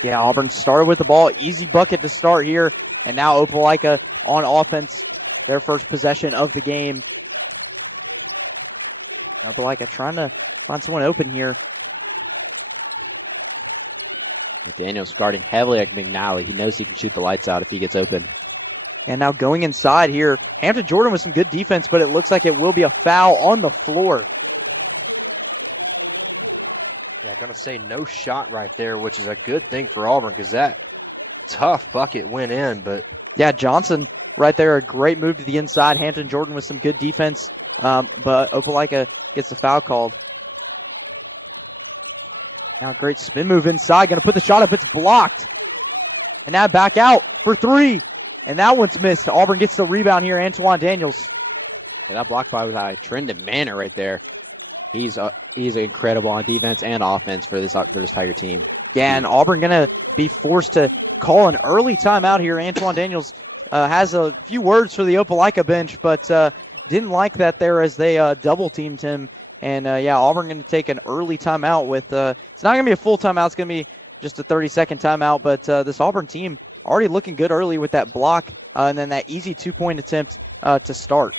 Yeah, Auburn started with the ball. Easy bucket to start here. And now Opelika on offense, their first possession of the game. Opelika trying to find someone open here. Daniel's guarding heavily at McNally. He knows he can shoot the lights out if he gets open. And now going inside here, Hampton Jordan with some good defense, but it looks like it will be a foul on the floor. I'm going to say no shot right there, which is a good thing for Auburn because that tough bucket went in. But yeah, Johnson right there, a great move to the inside. Hampton Jordan with some good defense, but Opelika gets the foul called. Great spin move inside, gonna put the shot up, it's blocked. And now back out for three. And that one's missed. Auburn gets the rebound here, Antoine Daniels. Yeah, blocked by Trendon Manor right there. He's incredible on defense and offense for this Tiger team. Yeah, and Auburn gonna be forced to call an early timeout here. Antoine Daniels has a few words for the Opelika bench, but didn't like that there as they double teamed him. And yeah, Auburn going to take an early timeout with, it's not going to be a full timeout, it's going to be just a 30-second timeout, but this Auburn team already looking good early with that block and then that easy two-point attempt to start.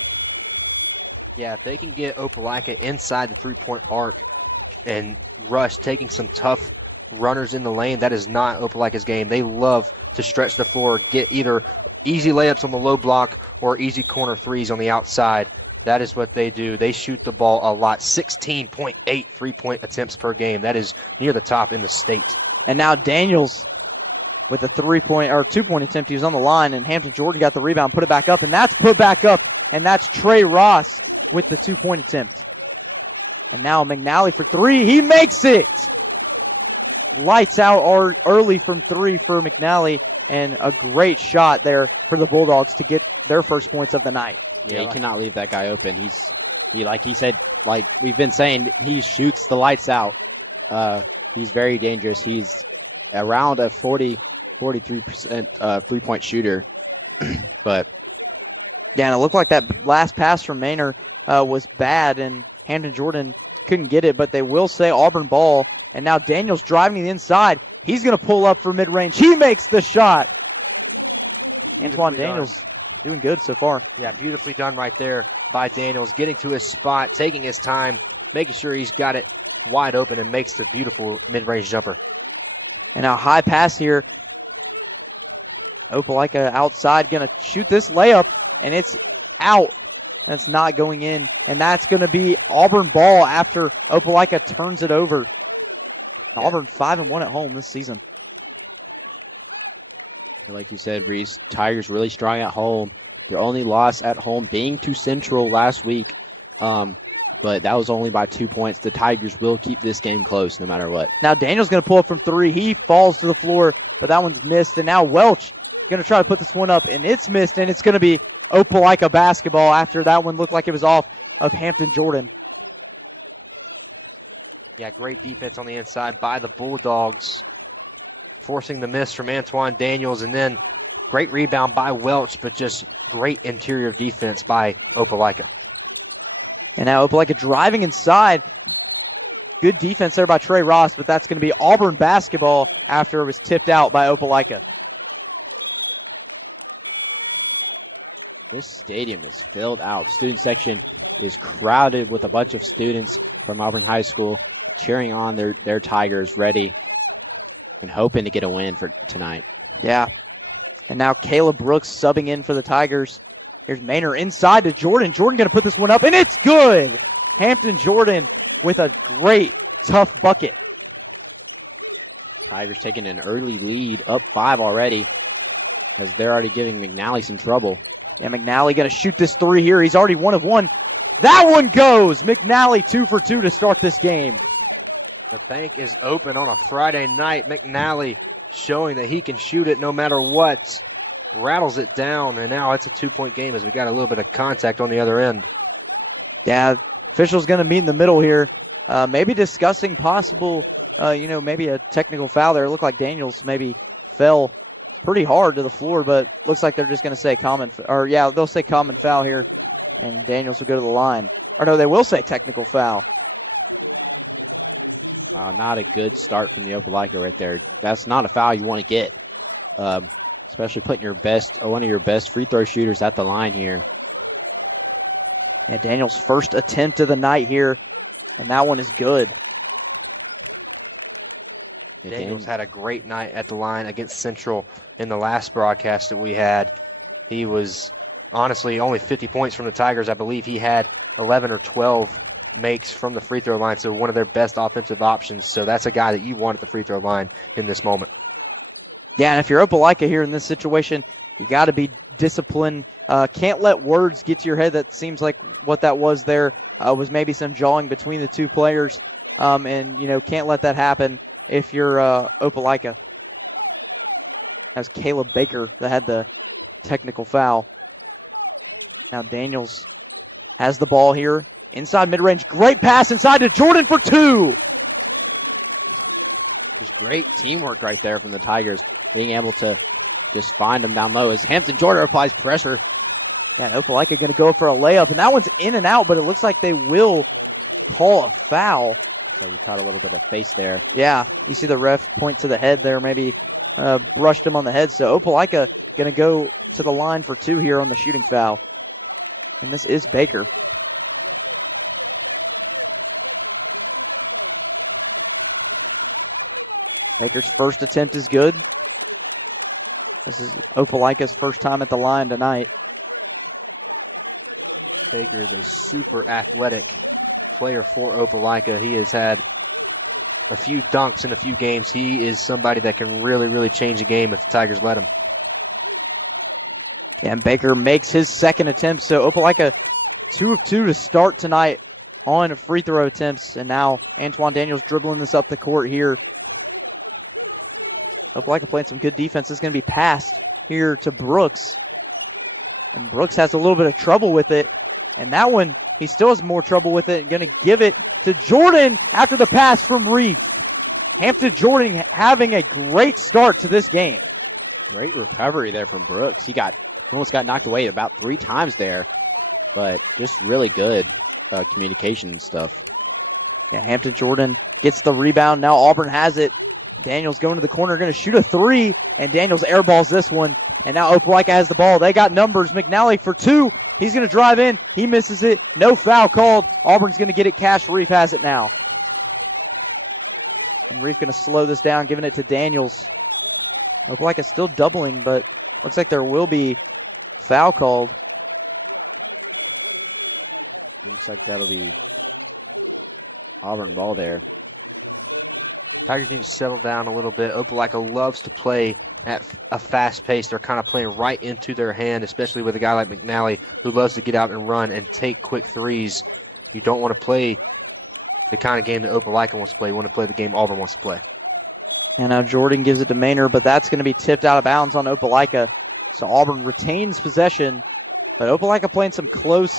Yeah, if they can get Opelika inside the three-point arc and rush, taking some tough runners in the lane, that is not Opelika's game. They love to stretch the floor, get either easy layups on the low block or easy corner threes on the outside. That is what they do. They shoot the ball a lot. 16.8 three-point attempts per game. That is near the top in the state. And now Daniels with a two-point attempt. He was on the line, and Hampton Jordan got the rebound, put it back up, and that's put back up. And that's Trey Ross with the two-point attempt. And now McNally for three. He makes it! Lights out early from three for McNally, and a great shot there for the Bulldogs to get their first points of the night. Yeah, you cannot leave that guy open. Like he said, like we've been saying, he shoots the lights out. He's very dangerous. He's around a 43% three-point shooter. But yeah, and it looked like that last pass from Maynard was bad, and Hampton Jordan couldn't get it, but they will say Auburn ball. And now Daniels driving the inside. He's going to pull up for mid-range. He makes the shot. Antoine Daniels doing good so far. Yeah, beautifully done right there by Daniels, getting to his spot, taking his time, making sure he's got it wide open and makes the beautiful mid-range jumper. And now high pass here. Opelika outside, gonna shoot this layup, and it's out. That's not going in, and that's going to be Auburn ball after Opelika turns it over. Auburn 5-1 at home this season. Like you said, Reese, Tigers really strong at home. The only loss at home being to Central last week, but that was only by 2 points. The Tigers will keep this game close no matter what. Now Daniel's going to pull up from 3. He falls to the floor, but that one's missed. And now Welch going to try to put this one up, and it's missed, and it's going to be Opelika basketball after that one looked like it was off of Hampton Jordan. Yeah, great defense on the inside by the Bulldogs, forcing the miss from Antoine Daniels, and then great rebound by Welch, but just great interior defense by Opelika. And now Opelika driving inside. Good defense there by Trey Ross, but that's going to be Auburn basketball after it was tipped out by Opelika. This stadium is filled out. Student section is crowded with a bunch of students from Auburn High School cheering on their Tigers, ready and hoping to get a win for tonight. Yeah. And now Caleb Brooks subbing in for the Tigers. Here's Maynard inside to Jordan. Jordan going to put this one up, and it's good! Hampton Jordan with a great, tough bucket. Tigers taking an early lead, up 5 already, as they're already giving McNally some trouble. And McNally got to shoot this 3 here. He's already 1 of 1. That one goes! McNally 2 for 2 to start this game. The bank is open on a Friday night. McNally showing that he can shoot it no matter what. Rattles it down, and now it's a 2-point game as we got a little bit of contact on the other end. Yeah, officials going to meet in the middle here. Maybe discussing possible, maybe a technical foul there. It looked like Daniels maybe fell pretty hard to the floor, but looks like they're just going to say they'll say common foul here. And Daniels should go to the line. Or no, they will say technical foul. Not a good start from the Opelika right there. That's not a foul you want to get. Especially putting one of your best free throw shooters at the line here. And Daniel's first attempt of the night here, and that one is good. Daniels had a great night at the line against Central in the last broadcast that we had. He was honestly only 50 points from the Tigers. I believe he had 11 or 12 makes from the free throw line, so one of their best offensive options. So that's a guy that you want at the free throw line in this moment. Yeah, and if you're Opelika here in this situation, you got to be disciplined. Can't let words get to your head. That seems like what that was there was maybe some jawing between the two players, and can't let that happen if you're Opelika. That's Caleb Baker that had the technical foul. Now Daniels has the ball here inside mid-range. Great pass inside to Jordan for 2. Great teamwork right there from the Tigers, being able to just find them down low. As Hampton Jordan applies pressure. And Opelika going to go for a layup, and that one's in and out, but it looks like they will call a foul. Probably going to get a face there. Yeah, you see the ref point to the head there, maybe brushed him on the head. So Opelika going to go to the line for 2 here on the shooting foul. And this is Baker. Baker's first attempt is good. This is Opelika's first time at the line tonight. Super athletic player for Opelika. He has had a few dunks in a few games. He is somebody that can really, really change the game if the Tigers let him. And Baker makes his second attempt, so Opelika 2 of 2 to start tonight on free throw attempts. And now Antoine Daniels dribbling this up the court here. Opelika playing some good defense. It's going to be passed here to Brooks. And Brooks has a little bit of trouble with it. And that one, he still has more trouble with it. Going to give it to Jordan after the pass from Reese. Hampton Jordan having a great start to this game. Great recovery there from Brooks. He almost got knocked away about 3 times there. But just really good communication and stuff. And Hampton Jordan gets the rebound. Now Auburn has it. Daniels going to the corner, going to shoot a 3, and Daniels airballs this one. And now Opelika has the ball. They got numbers. McNally for 2. He's going to drive in. He misses it. No foul called. Auburn's going to get it. Cash Reef has it now. And Reef going to slow this down, giving it to Daniels. Opelika still doubling, but looks like there will be foul called. Looks like that'll be Auburn ball there. Tigers need to settle down a little bit. Opelika loves to play at a fast pace. They're kind of playing right into their hand, especially with a guy like McNally who loves to get out and run and take quick threes. You don't want to play the kind of game that Opelika wants to play. You want to play the game Auburn wants to play. And now Jordan gives it to Maynard, but that's going to be tipped out of bounds on Opelika. So Auburn retains possession, but Opelika playing some close,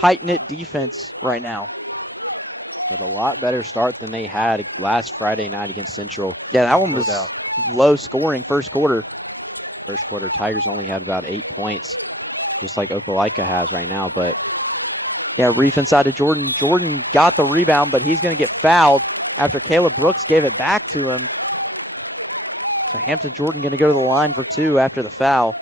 tight-knit defense right now. With a lot better start than they had last Friday night against Central. Yeah, that one was low scoring first quarter. First quarter, Tigers only had about 8 points, just like Opelika has right now. But yeah, Reef inside to Jordan. Jordan got the rebound, but he's going to get fouled after Caleb Brooks gave it back to him. And Hampton Jordan going to go to the line for 2 after the foul.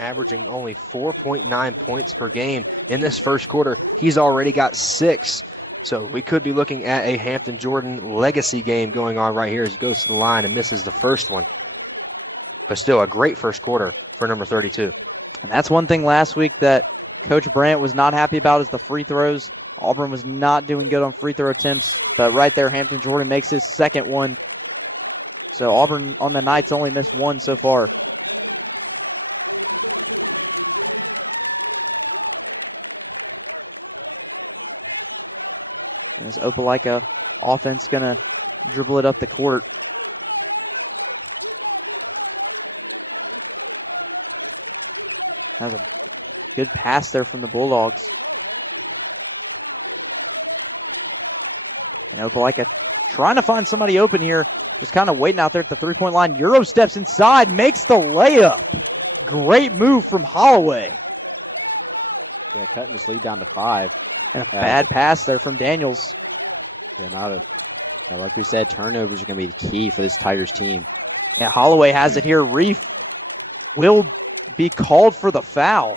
Averaging only 4.9 points per game in this first quarter. He's already got 6. So we could be looking at a Hampton Jordan legacy game going on right here as he goes to the line and misses the first one. But still a great first quarter for number 32. And that's one thing last week that Coach Brandt was not happy about is the free throws. Auburn was not doing good on free throw attempts, but right there Hampton Jordan makes his second one. So Auburn on the night's only missed 1 so far. Opelika offense gonna dribble it up the court. Good pass there from the Bulldogs. Opelika trying to find somebody open here. Just kind of waiting out there at the 3-point line. Euro steps inside, makes the layup. Great move from Holloway. yeah, cut this lead down to 5. And bad pass there from Daniels. Like we said, turnovers are going to be key for this Tigers team. And Holloway has it here. Reef will be called for the foul.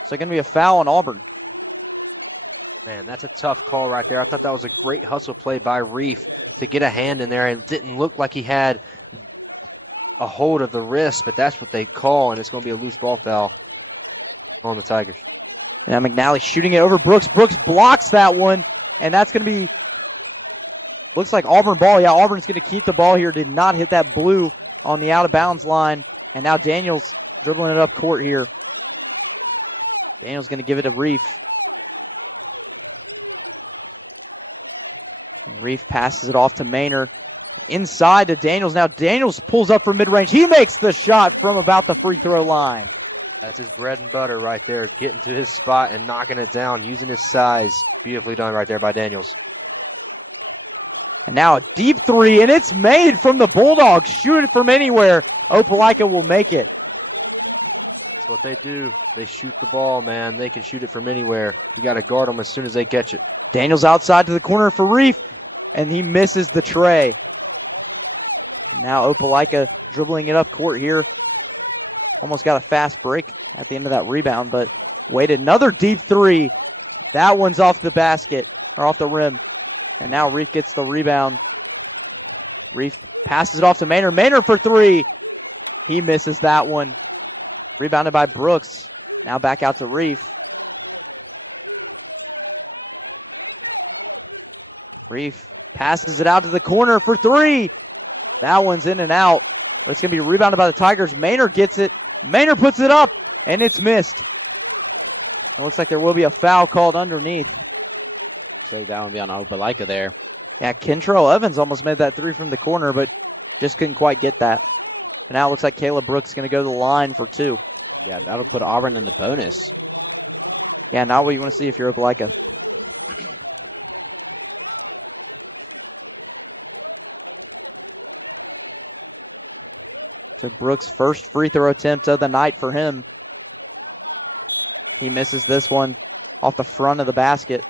It's going to be a foul on Auburn. Man, that's a tough call right there. I thought that was a great hustle play by Reef to get a hand in there, and it didn't look like he had a hold of the wrist, but that's what they call, and it's going to be a loose ball foul on the Tigers. Now McNally shooting it over Brooks. Brooks blocks that one, and that's going to be, looks like Auburn ball. Yeah, Auburn's going to keep the ball here. Did not hit that blue on the out-of-bounds line, and now Daniels dribbling it up court here. Daniels going to give it to Reef. Reef passes it off to Maynard. Inside to Daniels. Now Daniels pulls up for mid-range. He makes the shot from about the free throw line. That's his bread and butter right there. Getting to his spot and knocking it down, using his size. Beautifully done right there by Daniels. And now a deep 3, and it's made from the Bulldogs. Shoot it from anywhere. Opelika will make it. What they do, they shoot the ball, man. They can shoot it from anywhere. You got to guard them as soon as they catch it. Daniels outside to the corner for Reef, and he misses the tray. Now Opelika dribbling it up court here. Almost got a fast break at the end of that rebound, but waited. Another deep 3. That one's off the basket, off the rim. And now Reef gets the rebound. Reef passes it off to Maynard. Maynard for 3. He misses that one. Rebounded by Brooks. Now back out to Reef. Reef passes it out to the corner for 3. That one's in and out. It's going to be rebounded by the Tigers. Maynard gets it. Maynard puts it up, and it's missed. Looks like there will be a foul called underneath. Go down on Opelika there. Yeah, Kentrell Evans almost made that 3 from the corner, but just couldn't quite get that. Now it looks like Caleb Brooks is going to go to the line for 2. That would put Auburn in the bonus. Yeah, now we want to see if you're Opelika. Brooks' first free throw attempt of the night for him. He misses this one off the front of the basket.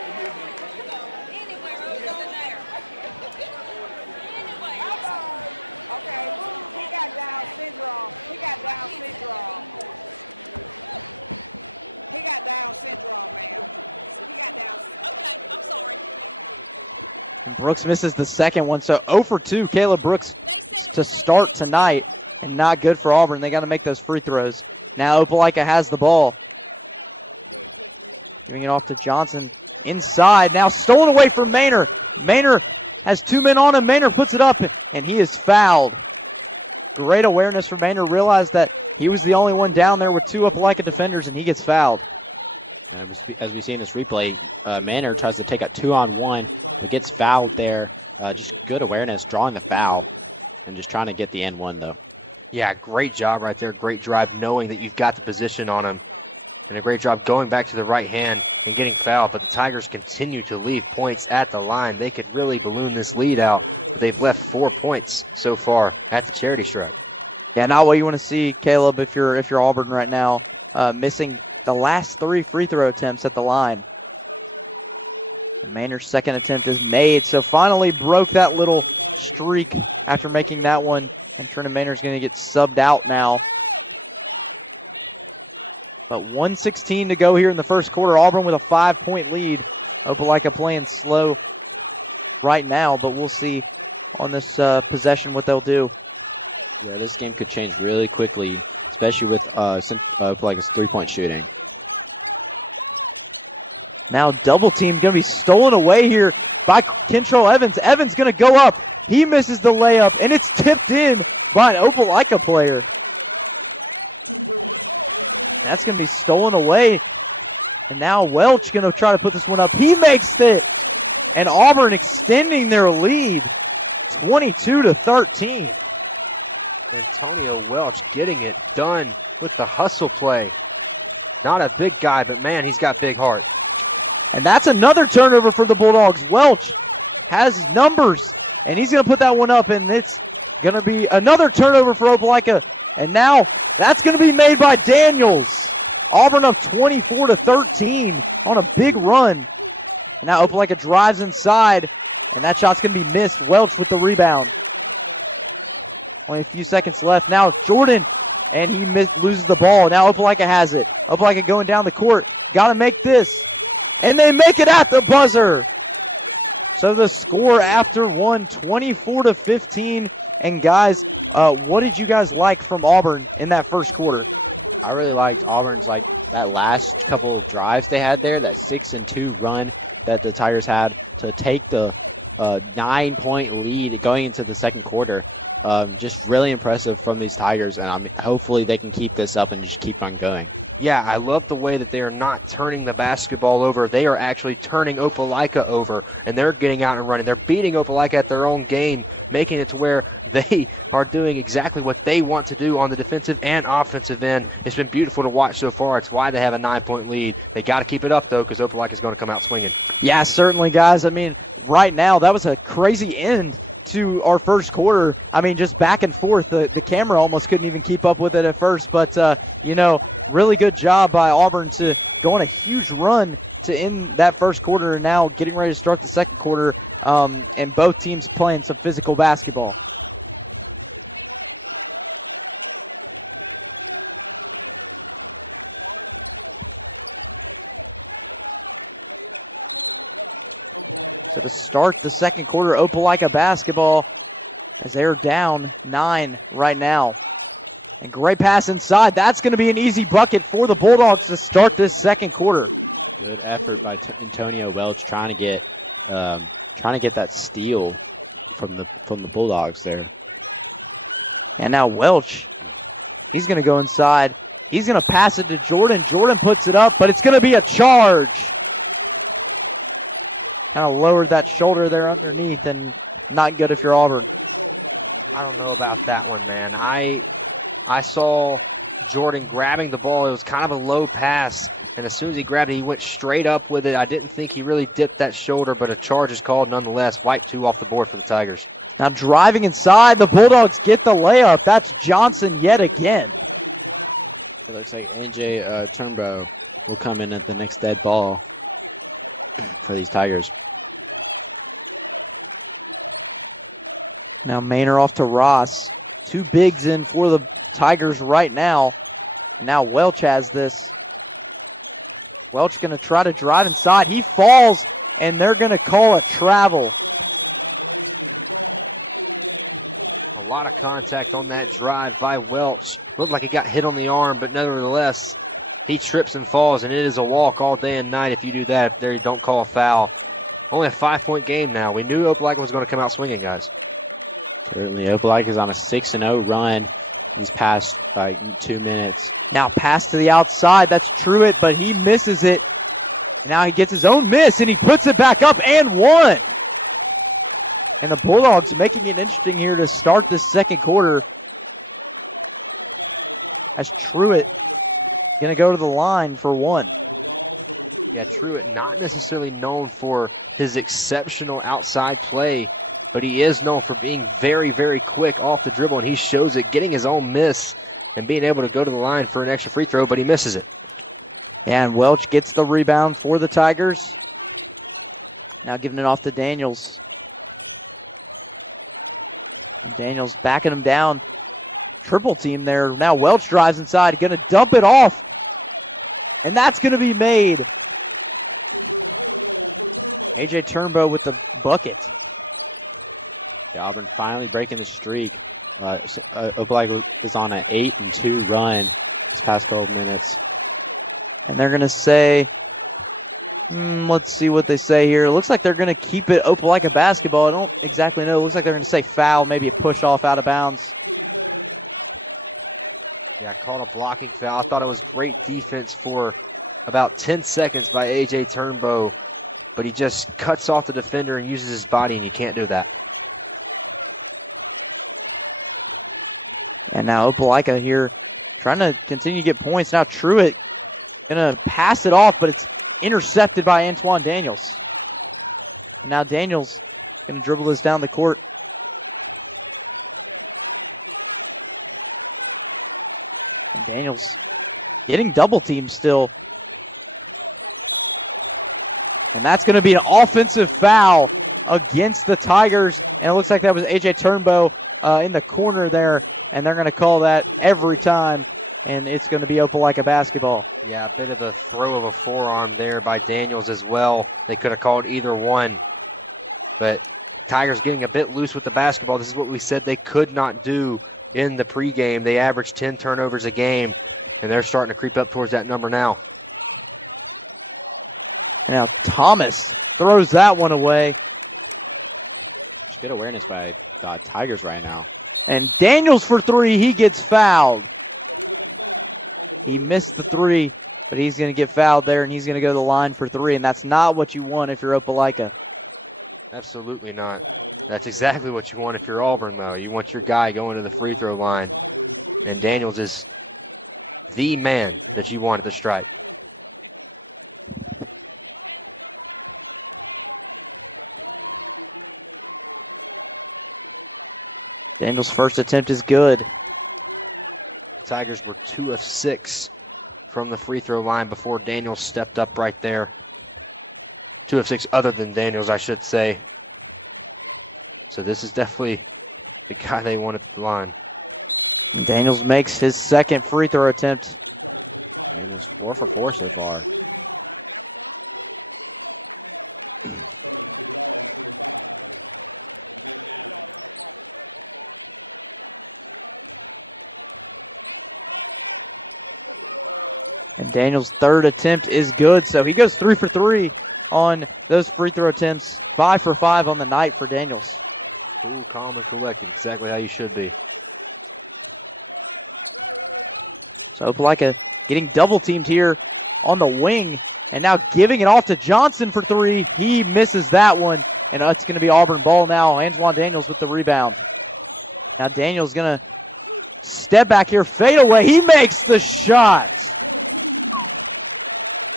Brooks misses the second one, so 0 for 2. Caleb Brooks to start tonight. Not good for Auburn. They got to make those free throws. Now Opelika has the ball. it off to Johnson inside. Now stolen away from Maynor. Maynor has 2 men on him. Maynor puts it up, and he is fouled. Great awareness from Maynor. Realized that he was the only one down there with 2 Opelika defenders, and he gets fouled. As we see in this replay, Maynor tries to take a 2-on-1. He gets fouled there. Just good awareness, drawing the foul, and just trying to get the N1 though. Yeah, great job right there. Great drive, knowing that you've got the position on him. And a great job going back to the right hand and getting fouled. But the Tigers continue to leave points at the line. They could really balloon this lead out. They've left 4 points so far at the charity stripe. Yeah, not what you want to see, Caleb, if you're Auburn right now, missing the last 3 free throw attempts at the line. Maynor's second attempt is made, so finally broke that little streak after making that one. And Trenton Maynor's going to get subbed out now. But 1:16 to go here in the first quarter. Auburn with a 5-point lead. Opelika playing slow right now, but we'll see on this possession what they'll do. Yeah, this game could change really quickly, especially with Opelika's 3-point shooting. Now double team going to be stolen away here by Kentrell Evans. Evans going to go up. He misses the layup, and it's tipped in by an Opelika player. That's going to be stolen away. And now Welch going to try to put this one up. He makes it. And Auburn extending their lead, 22-13. Welch getting it done with the hustle play. Not a big guy, but man, he's got big heart. And that's another turnover for the Bulldogs. Welch has numbers, and he's going to put that one up, and it's going to be another turnover for Opelika. And now that's going to be made by Daniels. Auburn up 24-13 on a big run. Now Opelika drives inside, and that shot's going to be missed. Welch with the rebound. Only a few seconds left. Now it's Jordan, and he loses the ball. Now Opelika has it. Opelika going down the court. Got to make this. And they make it at the buzzer. So the score after one, 24-15. And guys, what did you guys like from Auburn in that first quarter? I really like Auburn's that last couple of drives they had there, that 6-2 run that the Tigers had to take the 9-point lead going into the second quarter. Just really impressive from these Tigers, and hopefully they can keep this up and just keep on going. Yeah, I love the way that they are not turning the basketball over. They are actually turning Opelika over, and they're getting out and running. They're beating Opelika at their own game, making it to where they are doing exactly what they want to do on the defensive and offensive end. It's been beautiful to watch so far. It's why they have a 9-point lead. They got to keep it up, though, because Opelika is going to come out swinging. Yeah, certainly, guys. I mean, right now, that was a crazy end to our first quarter. I mean, just back and forth. The camera almost couldn't even keep up with it at first, but really good job by Auburn to go on a huge run to end that first quarter, and now getting ready to start the second quarter, and both teams playing some physical basketball. Starts the second quarter, Opelika basketball, as they're down 9 right now. And great pass inside. That's going to be an easy bucket for the Bulldogs to start this second quarter. Effort by Antonio Welch trying to get that steal from the Bulldogs there. And now Welch, he's going to go inside. He's going to pass it to Jordan. Jordan puts it up, but it's going to be a charge. Kind of lowered that shoulder there underneath, and not good if you're Auburn. I don't know about that one, man. I saw Jordan grabbing the ball. It was kind of a low pass, and as soon as he grabbed it, he went straight up with it. I didn't think he really dipped that shoulder, but a charge is called nonetheless. Wipe 2 off the board for the Tigers. Now driving inside, the Bulldogs get the layup. That's Johnson yet again. So looks like MJ Turnbow will come in at the next dead ball for these Tigers. Now Maynor off to Ross. 2 bigs in for the Tigers right now. Now Welch has this. Welch going to try to drive inside. He falls, and they're going to call it travel. A lot of contact on that drive by Welch. Looked like he got hit on the arm, but nevertheless, He trips and falls, and it is a walk all day and night if you do that, if they don't call a foul. Only a 5-point game now. We knew Opelika was going to come out swinging, guys. Opelika is on a 6-0 run these past 2 minutes. Now pass to the outside. That's Truitt, but he misses it. Now he gets his own miss, and he puts it back up and one. And the Bulldogs making it interesting here to start this second quarter. As Truitt going to go to the line for one. Truitt not necessarily known for his exceptional outside play, but he is known for being very, very quick off the dribble, and he shows it, getting his own miss and being able to go to the line for an extra free throw, but he misses it. And Welch gets the rebound for the Tigers. Now giving it off to Daniels. And Daniels backing him down. Triple team there. Now Welch drives inside, gonna dump it off. And that's gonna be made. AJ Turnbow with the bucket. Auburn finally breaking the streak. Opelika is on an 8-2 run this past 12 minutes. And they're gonna say, let's see what they say here. It looks like they're gonna keep it Opelika basketball. I don't exactly know. It looks like they're gonna say foul, maybe a push off out of bounds. Called a blocking foul. I thought it was great defense for about 10 seconds by AJ Turnbow, but he just cuts off the defender and uses his body, and he can't do that. And now Opelika here trying to continue to get points. Now Truitt gonna pass it off, but it's intercepted by Antoine Daniels. Now Daniels gonna dribble this down the court. Daniels getting double teamed still. And that's gonna be an offensive foul against the Tigers. And it looks like that was AJ Turnbow in the corner there. And they're gonna call that every time. And it's gonna be Opelika basketball. Yeah, a bit of a throw of a forearm there by Daniels as well. They could have called either one. But Tigers getting a bit loose with the basketball. This is what we said they could not do in the pregame. They averaged 10 turnovers a game, and they're starting to creep up towards that number now. Now Thomas throws that one away. Good awareness by Tigers right now. And Daniels for three, he gets fouled. He missed the three, but he's going to get fouled there, and he's going to go to the line for three, and that's not what you want if you're Opelika. Absolutely not. That's exactly what you want if you're Auburn, though. You want your guy going to the free throw line, and Daniels is the man that you want to strike. Daniels' first attempt is good. Tigers were 2 of 6 from the free throw line before Daniels stepped up right there. 2 of 6 other than Daniels, I should say. So this is definitely the guy they want at the line. And Daniels makes his second free throw attempt. What's the fourth so far? And Daniels' third attempt is good, so he goes 3 for 3 on those free throw attempts. 5 for 5 on the night for Daniels. Calm and collected, exactly how you should be. So Opelika getting double teamed here on the wing, and now giving it off to Johnson for 3. He misses that one, and it's going to be Auburn ball now. Antoine Daniels with the rebound. Now Daniels going to step back here, fade away. He makes the shot.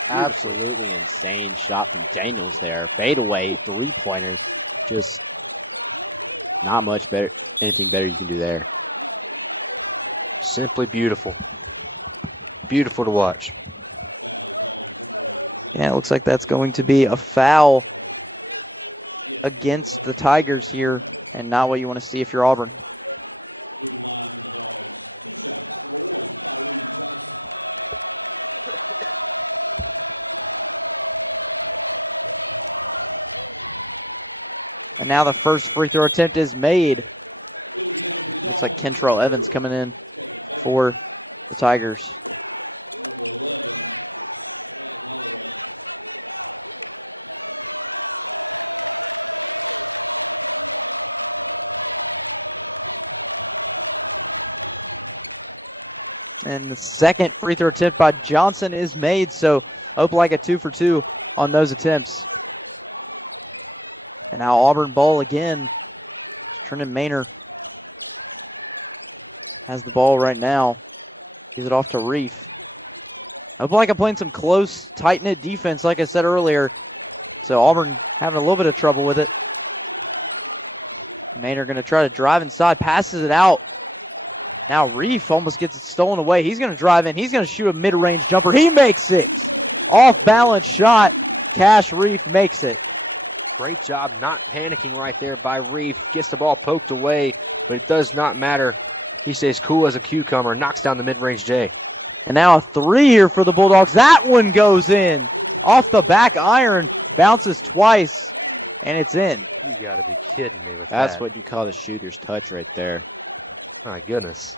Absolutely insane shot from Daniels there. Fade away, 3-pointers. Just not much better, anything better you can do there. Simply beautiful. Beautiful to watch. Yeah, it looks like that's going to be a foul against the Tigers here, and not what you want to see if you're Auburn. And now the first free throw attempt is made. Looks like Kentrell Evans coming in for the Tigers. And the second free throw attempt by Johnson is made, so Opelika 2 for 2 on those attempts. And now Auburn ball again. Trenton Maynard has the ball right now. Give it off to Reef. Opelika playing some close, tight-knit defense, like I said earlier. So Auburn having a little bit of trouble with it. Maynard going to try to drive inside, passes it out. Now Reef almost gets it stolen away. He's going to drive in. He's going to shoot a mid-range jumper. He makes it. Off-balance shot. Cash Reef makes it. Great job not panicking right there by Reef. Gets the ball poked away, but it does not matter. He stays cool as a cucumber, knocks down the mid-range J. And now a three here for the Bulldogs. That one goes in. Off the back iron, bounces twice, and it's in. That's what you call a shooter's touch right there. My goodness.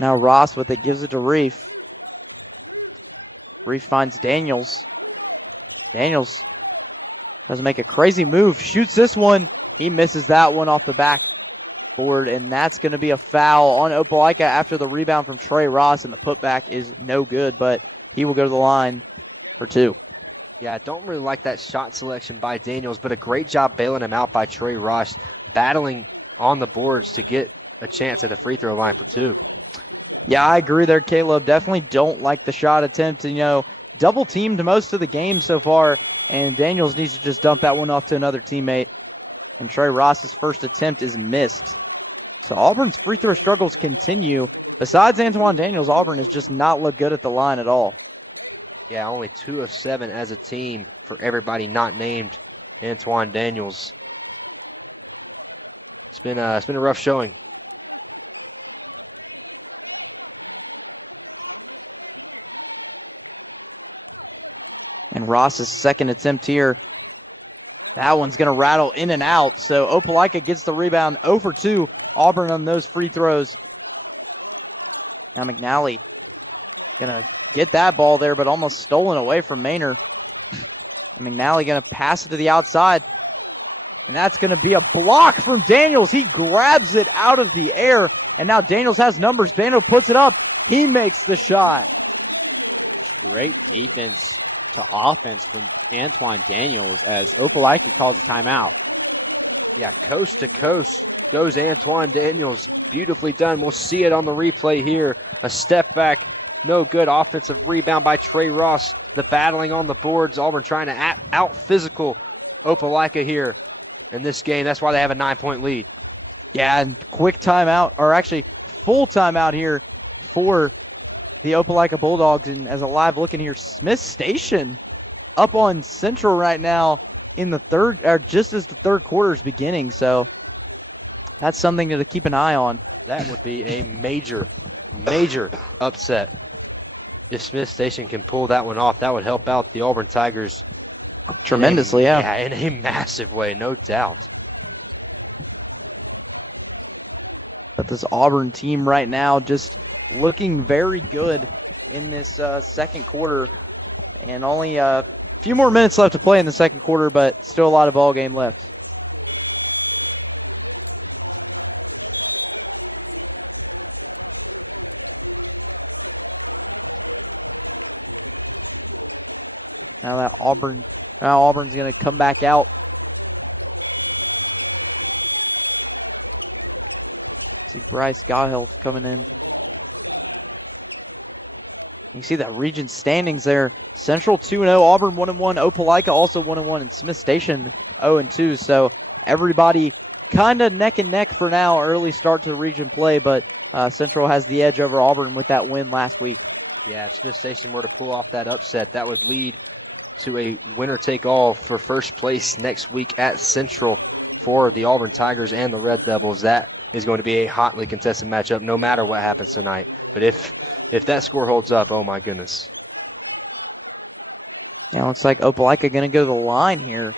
Now Ross with it, gives it to Reef. Reef finds Daniels. Daniels doesn't make a crazy move, shoots this one. He misses that one off the backboard, and that's going to be a foul on Opelika after the rebound from Trey Ross, and the putback is no good, but he will go to the line for 2. Yeah, I don't really like that shot selection by Daniels, but a great job bailing him out by Trey Ross, battling on the boards to get a chance at a free throw line for 2. Yeah, I agree there, Caleb. Definitely don't like the shot attempt. You know, double teamed most of the game so far, and Daniels needs to just dump that one off to another teammate. And Trey Ross's first attempt is missed. So Auburn's free throw struggles continue. Besides Antoine Daniels, Auburn has just not looked good at the line at all. Yeah, only 2 of 7 as a team for everybody not named Antoine Daniels. It's been a rough showing. And Ross's second attempt here. That one's going to rattle in and out. So Opelika gets the rebound, 0 for 2. Auburn on those free throws. Now McNally going to get that ball there, but almost stolen away from Maynard. McNally going to pass it to the outside. And that's going to be a block from Daniels. He grabs it out of the air. And now Daniels has numbers. Banner puts it up. He makes the shot. Great defense. The offense from Antoine Daniels as Opelika calls timeout. Yeah, coast to coast goes Antoine Daniels. Beautifully done. We'll see it on the replay here. A step back, no good. Offensive rebound by Trey Ross. The battling on the boards. Auburn trying to out-physical Opelika here in this game. That's why they have a 9-point lead. Yeah, and quick timeout, or actually full timeout here for the Opelika Bulldogs. And as a live look in here, Smith Station up on Central right now in the third, or just as the third quarter is beginning. So that's something to keep an eye on. That would be a major upset. If Smith Station can pull that one off, that would help out the Auburn Tigers tremendously, yeah. Yeah, in a massive way, no doubt. But this Auburn team right now just looking very good in this second quarter. And only a few more minutes left to play in the second quarter, but still a lot of ball game left. Now Auburn's going to come back out. Bryce Godhill coming in. You see that region standings there. Central 2-0, Auburn 1-1, Opelika also 1-1, and Smith Station 0-2. So everybody kind of neck and neck for now. Early start to the region play, but Central has the edge over Auburn with that win last week. Yeah, if Smith Station were to pull off that upset, that would lead to a winner-take-all for first place next week at Central for the Auburn Tigers and the Red Devils. That is going to be a hotly contested matchup no matter what happens tonight. But if that score holds up, oh my goodness. Now looks like Opelika going to go to the line here.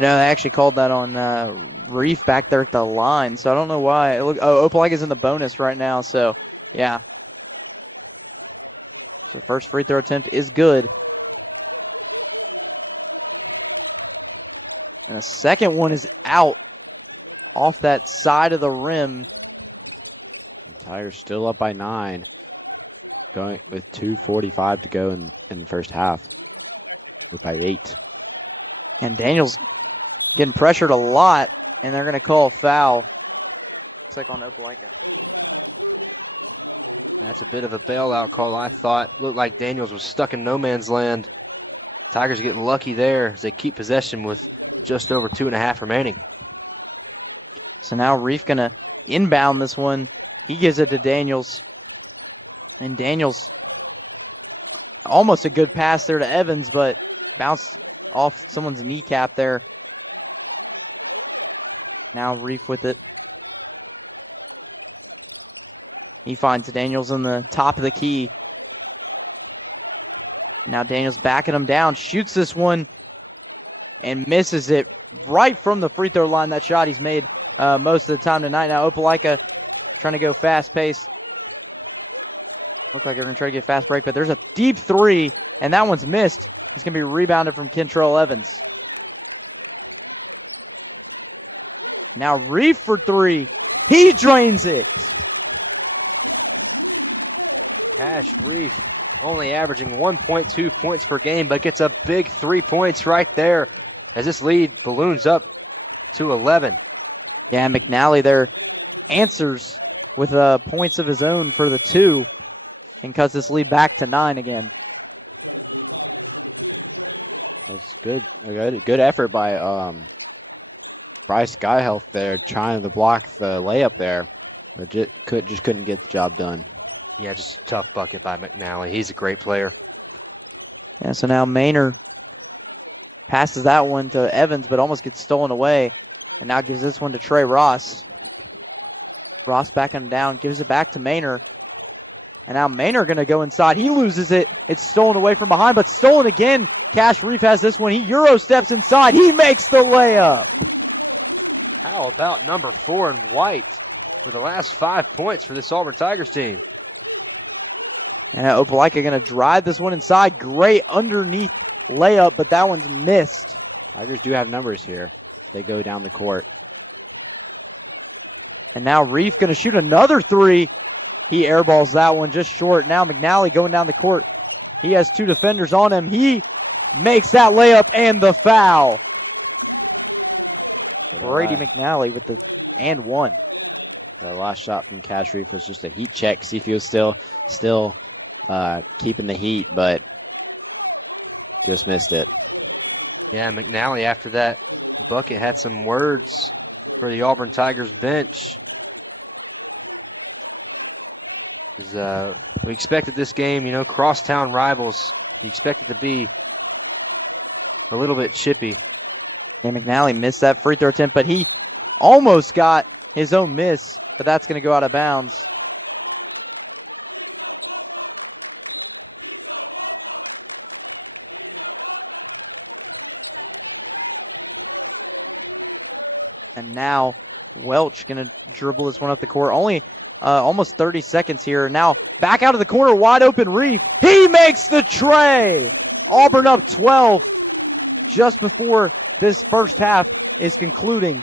No, they actually called that on Reef back there at the line, so I don't know why. Opelika's in the bonus right now, so yeah. The first free throw attempt is good. And the second one is out off that side of the rim. Tigers still up by 9. Going with 2:45 to go in the first half. Up by 8. And Daniels getting pressured a lot, and they're going to call a foul. It's a bit of a bailout call, I thought. Looked like Daniels was stuck in no man's land. Tigers are getting lucky there as they keep possession with just over 2.5 remaining. So now Reef going to inbound this one. He gives it to Daniels. And Daniels, almost a good pass there to Evans, but bounced off someone's kneecap there. Now Reef with it. He finds Daniels on the top of the key. Now Daniels backing him down, shoots this one, and misses it right from the free throw line. That shot he's made most of the time tonight. Now Opelika trying to go fast pace. Looks like they're going to try to get a fast break, but there's a deep three, and that one's missed. It's going to be rebounded from Kentrell Evans. Now Reef for three. He drains it. Only averaging 1.2 points per game, but gets a big 3 points right there as this lead balloons up to 11. Yeah, McNally there answers with points of his own for the 2 and cuts this lead back to 9 again. Good effort by Bryce Skyhealth there, trying to block the layup there, but just couldn't get the job done. Yes, tough bucket by McNally. He's a great player. Yeah, so now Maynard passes that one to Evans, but almost gets stolen away. And now gives this one to Trey Ross. Ross backing down, gives it back to Maynard. And now Maynard going to go inside. He loses it. It's stolen away from behind, but stolen again. Cash Reef has this one. He Euro steps inside. He makes the layup. How about number 4 in white for the last 5 points for this Auburn Tigers team. And Opelika going to drive this one inside. Great underneath layup, but that one's missed. Tigers do have numbers here. They go down the court. And now Reef going to shoot another 3. He airballs that one just short. Now McNally going down the court. He has 2 defenders on him. He makes that layup and the foul. Brady McNally with the and 1. The last shot from Cash Reef was just a heat check. See if he was still keeping the heat, but just missed it. Yeah, McNally after that bucket had some words for the Auburn Tigers bench. We expected this game, you know, crosstown rivals. We expected to be a little bit chippy. And McNally missed that free throw attempt, but he almost got his own miss, but that's going to go out of bounds. And now Welch going to dribble this one up the court. Only almost 30 seconds here. Now back out of the corner, wide open Reef. He makes the tray. Auburn up 12 just before this first half is concluding.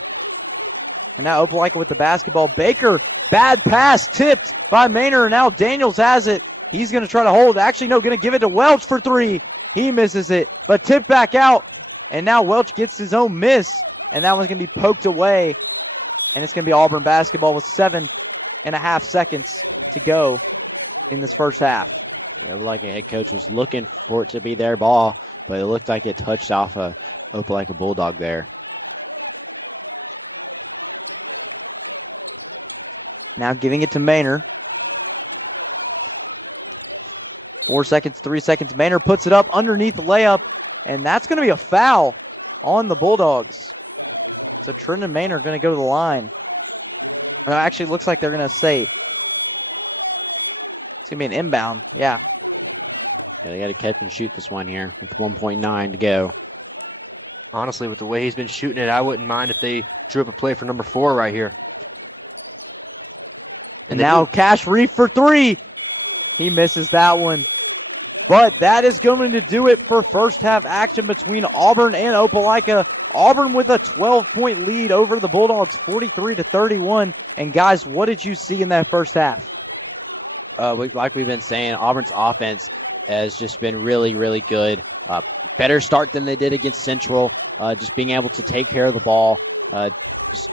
Now Opelika with the basketball. Baker, bad pass, tipped by Maynard, and now Daniels has it. He's going to try to hold. Actually, no, going to give it to Welch for 3. He misses it, but tipped back out. And now Welch gets his own miss, and that one's going to be poked away. And it's going to be Auburn basketball with 7.5 seconds to go in this first half. Like the head coach was looking for it to be their ball, but it looked like it touched off a Opelika Bulldog there. Now giving it to Maynard. 4 seconds, 3 seconds. Maynard puts it up underneath the layup, and that's going to be a foul on the Bulldogs. So Trendon Maynard's going to go to the line. No, actually, it looks like they're going to save. It's going to be an inbound, yeah. They got to catch and shoot this one here with 1.9 to go. Honestly, with the way he's been shooting it, I wouldn't mind if they drew up a play for number 4 right here. And now Cash Reef for 3. He misses that one. But that is going to do it for first half action between Auburn and Opelika. Auburn with a 12-point lead over the Bulldogs, 43-31. And guys, what did you see in that first half? Like we've been saying, Auburn's offense has just been really, really good. Better start than they did against Central. Just being able to take care of the ball, just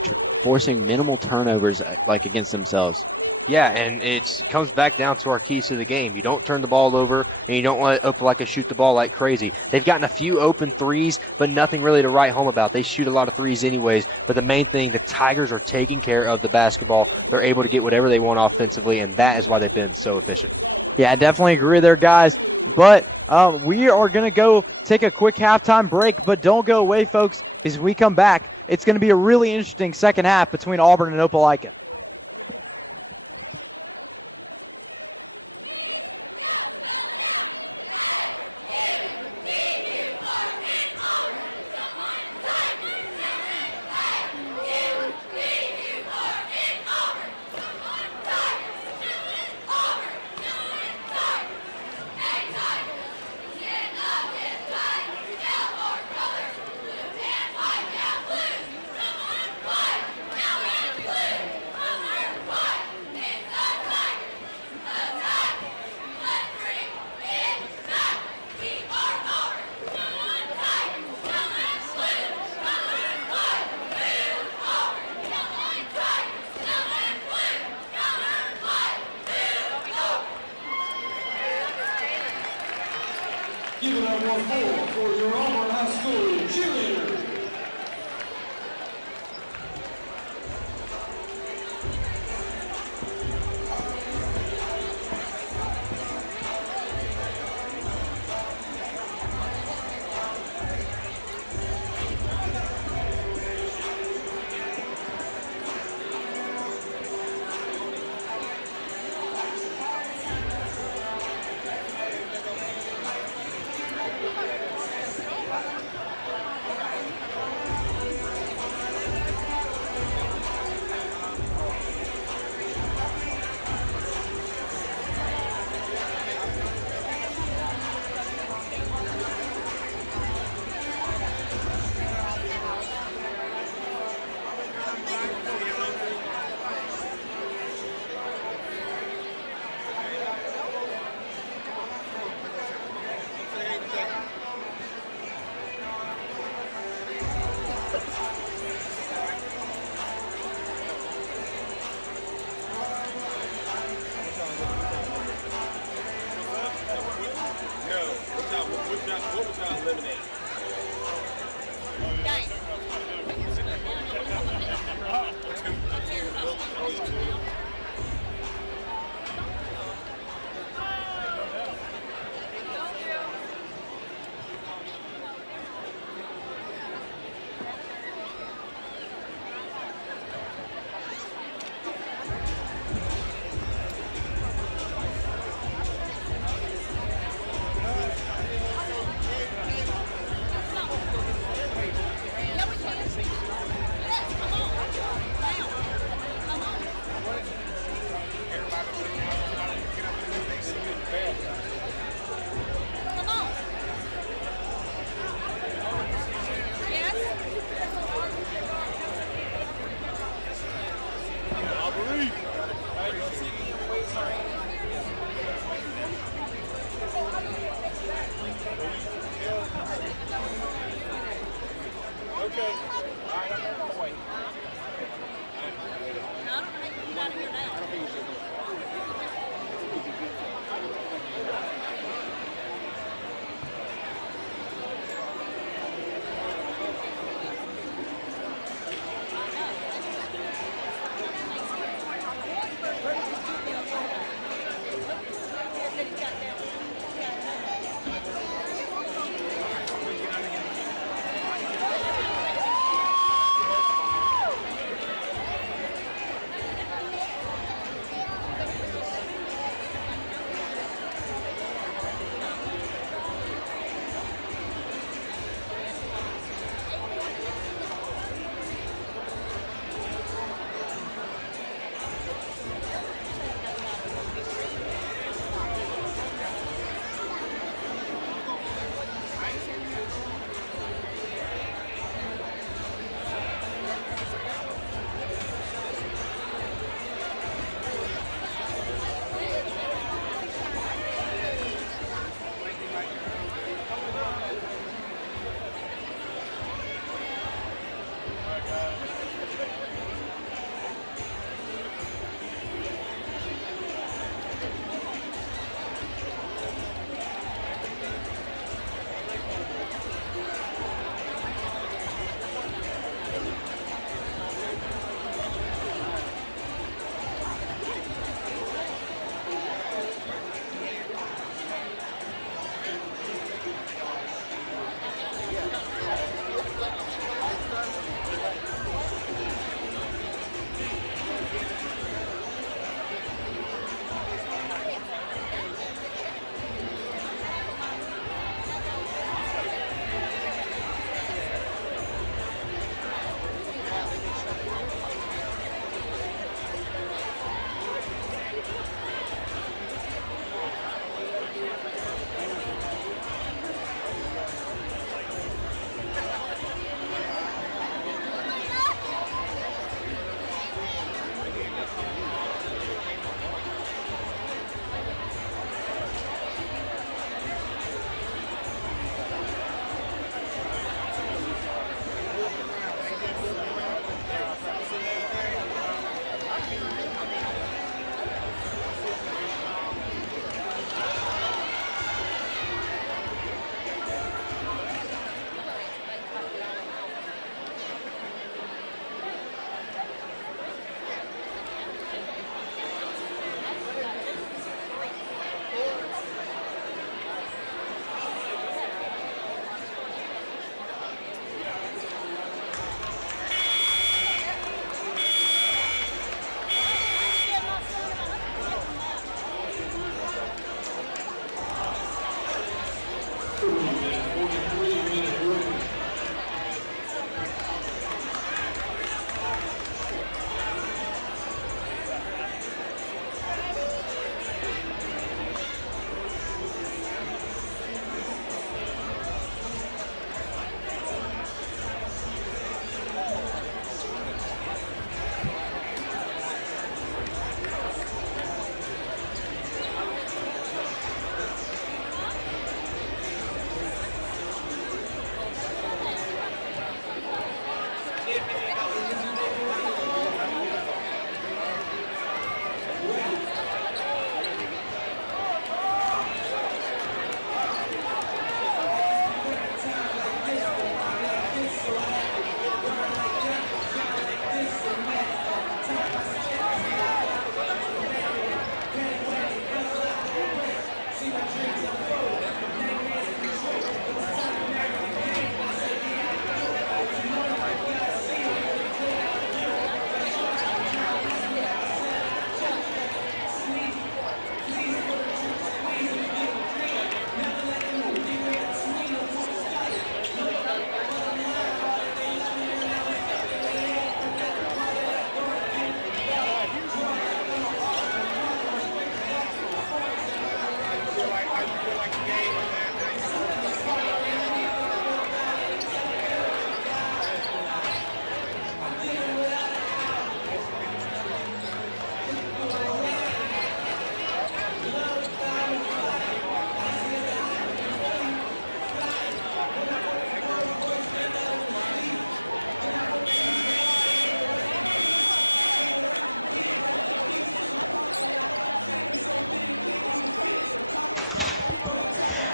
forcing minimal turnovers like against themselves. Yeah, and it comes back down to our keys to the game. You don't turn the ball over, and you don't let Opelika shoot the ball like crazy. They've gotten a few open threes, but nothing really to write home about. They shoot a lot of threes anyways, but the main thing, the Tigers are taking care of the basketball. They're able to get whatever they want offensively, and that is why they've been so efficient. Yeah, I definitely agree there, guys. But we are going to go take a quick halftime break, but don't go away, folks. As we come back, it's going to be a really interesting second half between Auburn and Opelika. Give it up once more for your Auburn High School cheerleaders.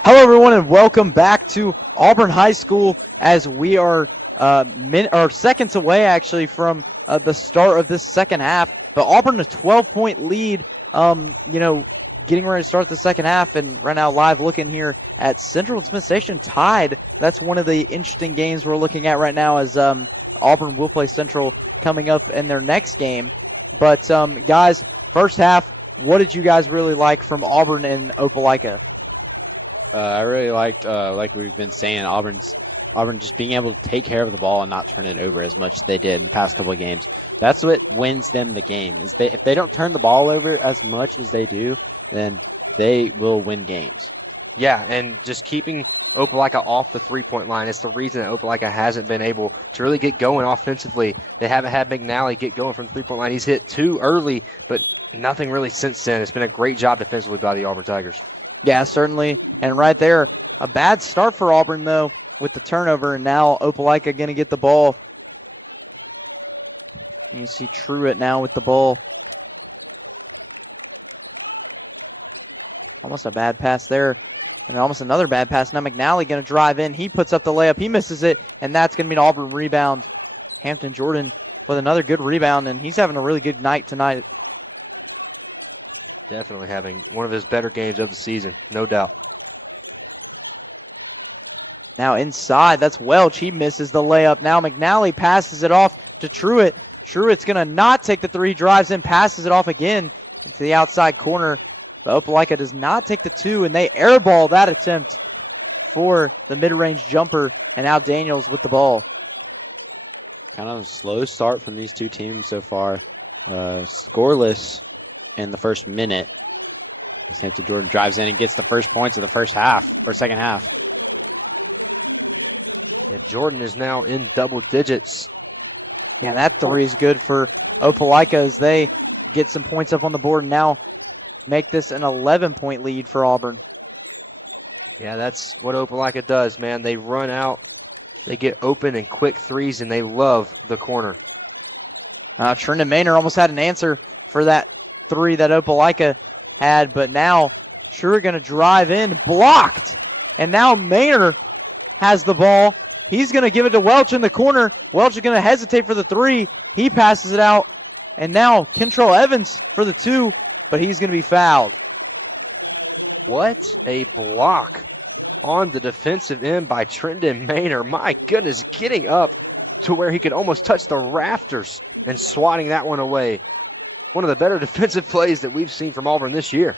Hello, everyone, and welcome back to Auburn High School as we are seconds away, actually, from the start of this second half. But Auburn, a 12-point lead, getting ready to start the second half, and right now live looking here at Central Smith Station tied. That's one of the interesting games we're looking at right now as Auburn will play Central coming up in their next game. But guys, first half, what did you guys really like from Auburn and Opelika? I really liked, like we've been saying, Auburn just being able to take care of the ball and not turn it over as much as they did the past couple of games. That's what wins them the games. If they don't turn the ball over as much as they do, then they will win games. Yeah, and just keeping Opelika off the three-point line is the reason that Opelika hasn't been able to really get going offensively. They haven't had McNally get going from the three-point line. He's hit 2 early, but nothing really since then. It's been a great job defensively by the Auburn Tigers. Yeah, certainly. And right there, a bad start for Auburn, though, with the turnover. And now Opelika going to get the ball. You see Truitt now with the ball. Almost a bad pass there. And almost another bad pass. Now McNally going to drive in. He puts up the layup. He misses it. And that's going to be an Auburn rebound. Hampton Jordan with another good rebound. And he's having a really good night tonight. Definitely having one of his better games of the season, no doubt. Now inside, that's Welch. He misses the layup. Now McNally passes it off to Truitt. Truitt's going to not take the three, drives in, passes it off again to the outside corner. But Opelika does not take the 2, and they airball that attempt for the mid-range jumper. And now Daniels with the ball. Kind of a slow start from these two teams so far. Scoreless in the first minute. Hampton Jordan drives in and gets the first points of the first half, or second half. Jordan is now in double digits. And that 3 is good for Opelika as they get some points up on the board and now make this an 11-point lead for Auburn. Yeah, that's what Opelika does, man. They run out, they get open and quick threes, and they love the corner. Trendon Maynard almost had an answer for that 3 that Opelika had, but now Sure going to drive in, blocked, and now Maynard has the ball. He's going to give it to Welch in the corner. Welch is going to hesitate for the 3. He passes it out, and now Kentrell Evans for the 2, but he's going to be fouled. What a block on the defensive end by Trendon Maynard. My goodness, getting up to where he could almost touch the rafters and swatting that one away. One of the better defensive plays that we've seen from Auburn this year.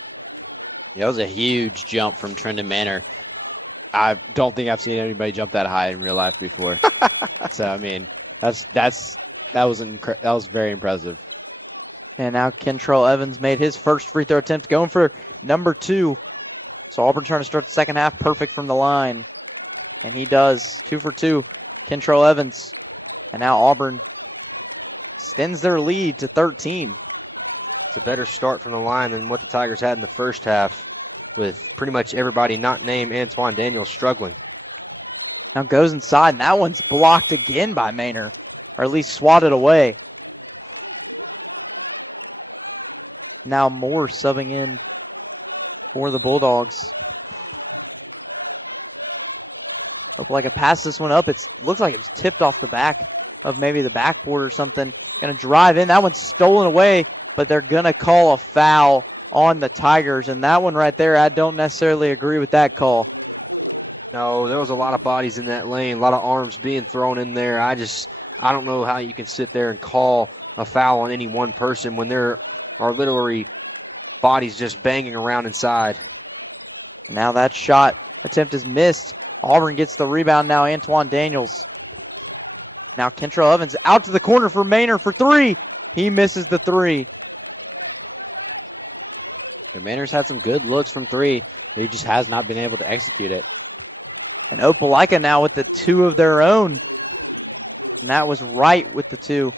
That was a huge jump from Trendon Maynard. I don't think I've seen anybody jump that high in real life before. So I mean, that was very impressive. And now Kentrell Evans made his first free throw attempt, going for number 2. So Auburn trying to start the second half perfect from the line. And he does. 2 for 2. Kentrell Evans. And now Auburn extends their lead to 13. A better start from the line than what the Tigers had in the first half, with pretty much everybody not named Antoine Daniels struggling. Now goes inside, and that one's blocked again by Maynard, or at least swatted away. Now Moore subbing in for the Bulldogs. Look like it passed this one up. It looks like it's tipped off the back of maybe the backboard or something. Gonna drive in. That one's stolen away, but they're gonna call a foul on the Tigers, and that one right there, I don't necessarily agree with that call. No, there was a lot of bodies in that lane, a lot of arms being thrown in there. I don't know how you can sit there and call a foul on any one person when there are literally bodies just banging around inside. Now that shot attempt is missed. Auburn gets the rebound now, Antoine Daniels. Now Kentrell Evans out to the corner for Maynard for 3. He misses the 3. Maynard's had some good looks from 3. He just has not been able to execute it. And Opelika now with the 2 of their own. And that was right with the 2.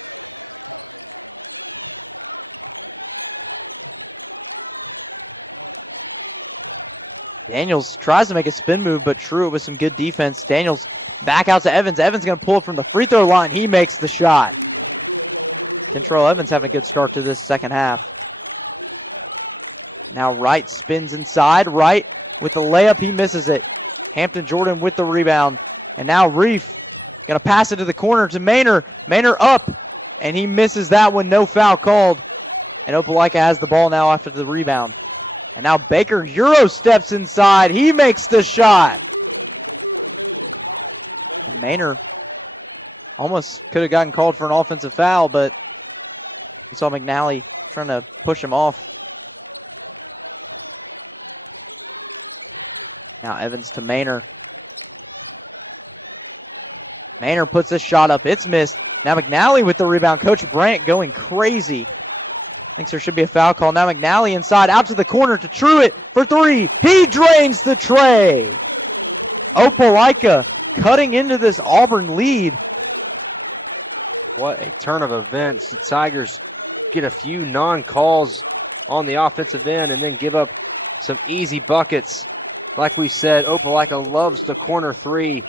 Daniels tries to make a spin move, but Truitt with some good defense. Daniels back out to Evans. Evans going to pull it from the free throw line. He makes the shot. Kentrell Evans having a good start to this second half. Now Wright spins inside. Wright with the layup. He misses it. Hampton Jordan with the rebound. And now Reef going to pass it to the corner to Maynor. Maynor up, and he misses that one. No foul called. And Opelika has the ball now after the rebound. And now Baker Euro steps inside. He makes the shot. Maynor almost could have gotten called for an offensive foul, but we saw McNally trying to push him off. Now Evans to Maynor. Maynor puts a shot up. It's missed. Now McNally with the rebound. Coach Brandt going crazy. Thinks there should be a foul call. Now McNally inside, out to the corner to Truitt for three. He drains the tray. Opelika cutting into this Auburn lead. What a turn of events. The Tigers get a few non-calls on the offensive end and then give up some easy buckets. Like we said, Opelika loves the corner three.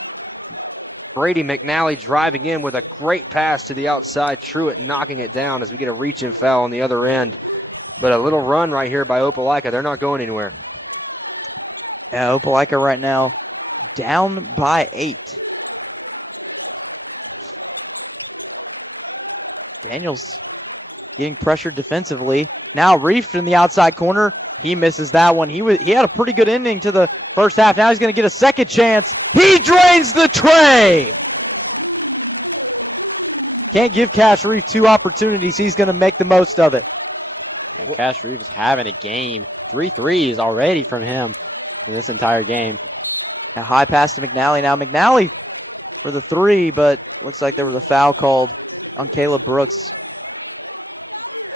Brady McNally driving in with a great pass to the outside. Truitt knocking it down as we get a reaching foul on the other end. But a little run right here by Opelika. They're not going anywhere. Yeah, Opelika right now down by 8. Daniels getting pressured defensively. Now Reef in the outside corner. He misses that one. He had a pretty good ending to the first half. Now he's going to get a second chance. He drains the tray. Can't give Cash Reef 2 opportunities. He's going to make the most of it. Cash Reef is having a game. 3 threes already from him in this entire game. A high pass to McNally. Now McNally for the 3, but looks like there was a foul called on Caleb Brooks.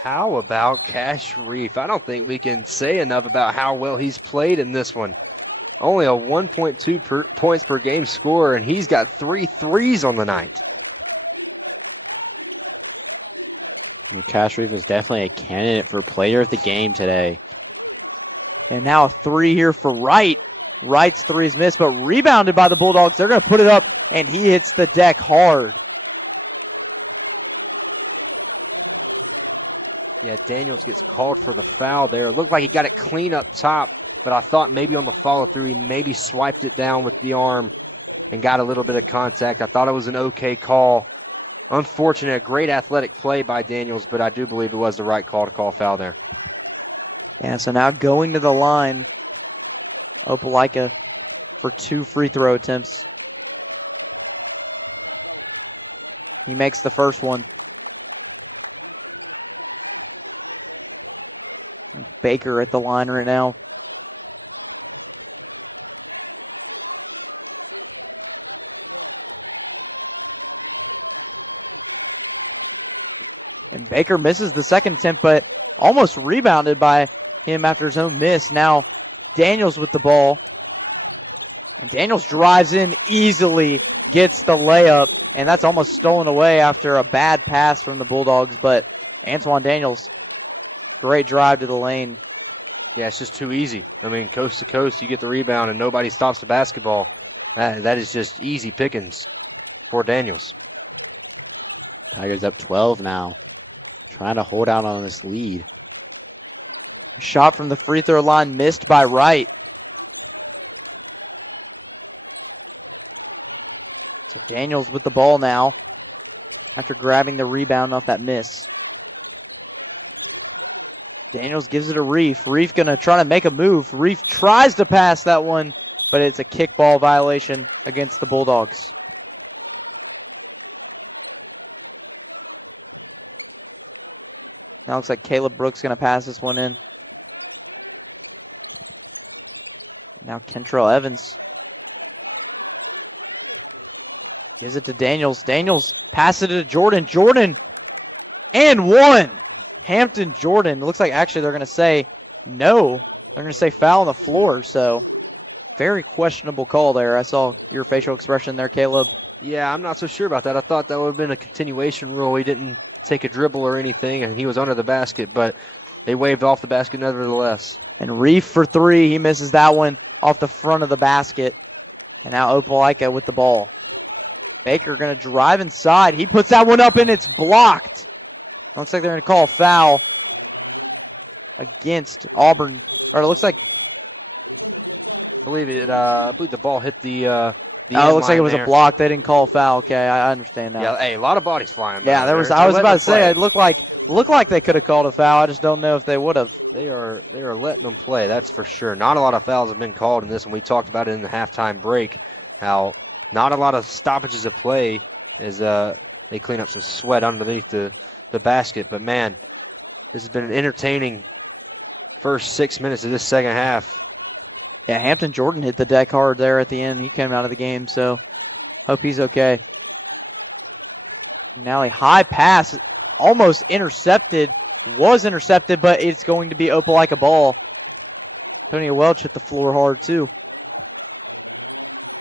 How about Cash Reef? I don't think we can say enough about how well he's played in this one. Only a 1.2 points per game scorer, and he's got 3 threes on the night. And Cash Reef is definitely a candidate for player of the game today. And now a 3 here for Wright. Wright's 3 is missed, but rebounded by the Bulldogs. They're going to put it up, and he hits the deck hard. Daniels gets called for the foul there. It looked like he got it clean up top, but I thought maybe on the follow-through, he maybe swiped it down with the arm and got a little bit of contact. I thought it was an okay call. Unfortunate, great athletic play by Daniels, but I do believe it was the right call to call foul there. And so now going to the line, Opelika for 2 free throw attempts. He makes the first one. Baker at the line right now. And Baker misses the second attempt, but almost rebounded by him after his own miss. Now Daniels with the ball. Daniels drives in easily, gets the layup, and that's almost stolen away after a bad pass from the Bulldogs, but Antoine Daniels, great drive to the lane. Yeah, it's just too easy. I mean, coast to coast, you get the rebound and nobody stops the basketball. That is just easy pickings for Daniels. Tigers up 12 now, trying to hold out on this lead. Shot from the free throw line missed by Wright. Daniels with the ball now after grabbing the rebound off that miss. Daniels gives it to Reef. Reef gonna try to make a move. Reef tries to pass that one, but it's a kickball violation against the Bulldogs. Now looks like Caleb Brooks gonna pass this one in. Now Kentrell Evans gives it to Daniels. Daniels passes it to Jordan. Jordan and one. Hampton Jordan. It looks like actually they're going to say no. They're going to say foul on the floor. So very questionable call there. I saw your facial expression there, Caleb. Yeah, I'm not so sure about that. I thought that would have been a continuation rule. He didn't take a dribble or anything, and he was under the basket, but they waved off the basket nevertheless. And Reef for 3. He misses that one off the front of the basket. And now Opelika with the ball. Baker going to drive inside. He puts that one up, and it's blocked. Looks like they're going to call a foul against Auburn. Or it looks like I believe the ball hit the Oh, it looks like it line was there. a block. They didn't call a foul. Okay, I understand that. Yeah, hey, a lot of bodies flying. Yeah, there was. I was about to say it looked like they could have called a foul. I just don't know if they would have. They are letting them play, that's for sure. Not a lot of fouls have been called in this, and we talked about it in the halftime break. How not a lot of stoppages of play as they clean up some sweat underneath the basket. But man, this has been an entertaining first 6 minutes of this second half. Yeah, Hampton Jordan hit the deck hard there at the end. He came out of the game, so hope he's okay. Now a high pass, almost intercepted. Was intercepted, but it's going to be Opelika ball. Tony Welch hit the floor hard too.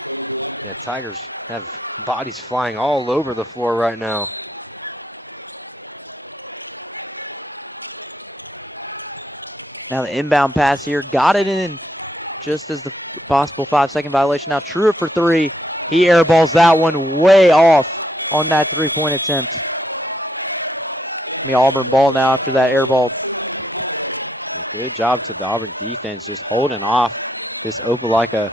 The Tigers have bodies flying all over the floor right now. Now the inbound pass here, got it in just as the possible 5-second violation. Now Truitt for three. He airballs that one way off on that three-point attempt. The Auburn ball now after that airball. Good job to the Auburn defense, just holding off this Opelika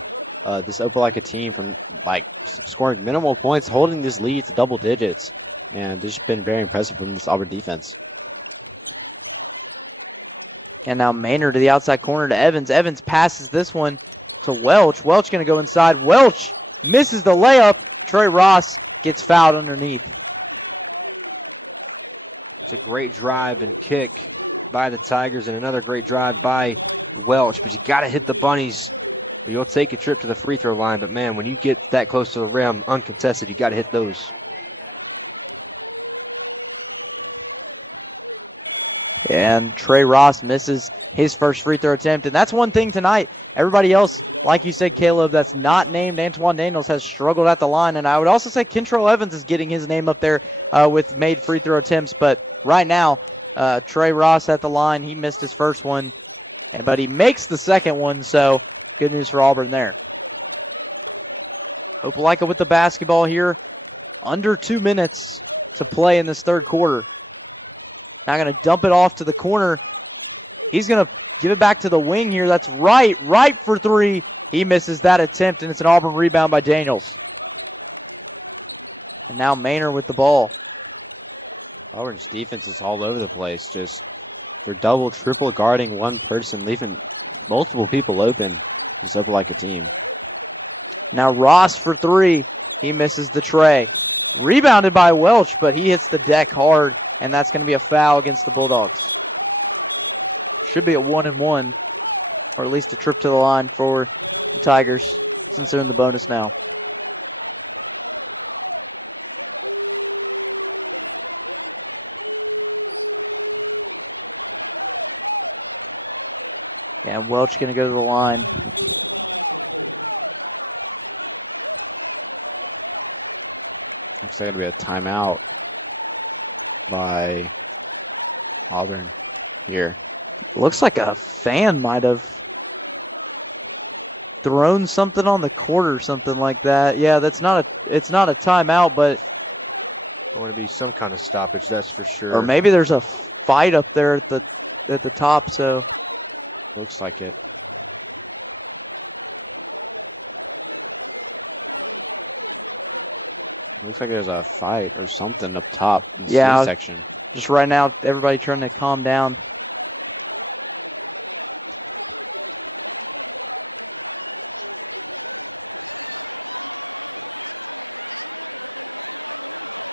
team from like scoring minimal points, holding this lead to double digits, and just been very impressive from this Auburn defense. And now Maynard to the outside corner to Evans. Evans passes this one to Welch. Welch going to go inside. Welch misses the layup. Trey Ross gets fouled underneath. Great drive and kick by the Tigers, and another great drive by Welch. He's got to hit the bunnies. You'll take a trip to the free throw line, but man, when you get that close to the rim, uncontested, you got to hit those. And Trey Ross misses his first free throw attempt. And that's one thing tonight. Everybody else, like you said, Caleb, that's not named Antoine Daniels has struggled at the line. And I would also say Kentrell Evans is getting his name up there with made free throw attempts. But right now, Trey Ross at the line. He missed his first one, but he makes the second one. So good news for Auburn there. Opelika with the basketball here. Under 2 minutes to play in this third quarter. Now going to dump it off to the corner. He's going to give it back to the wing here. That's right for three. He misses that attempt, and it's an Auburn rebound by Daniels. Now Maynard with the ball. Auburn's defense is all over the place. Just they're double, triple guarding one person, leaving multiple people open. Just look like a team. Now Ross for three. He misses the tray. Rebounded by Welch, but he hits the deck hard, and that's going to be a foul against the Bulldogs. Should be a 1-1, or at least a trip to the line for the Tigers, since they're in the bonus now. And Welch going to go to the line. Looks like we have a timeout by Auburn here. Looks like a fan might have thrown something on the court or something like that. Yeah, it's not a timeout, but maybe some kind of stoppage, that's for sure. Or maybe there's a fight up there at the top, so looks like it. Looks like there's a fight or something up top in the section. Just right now, everybody trying to calm down.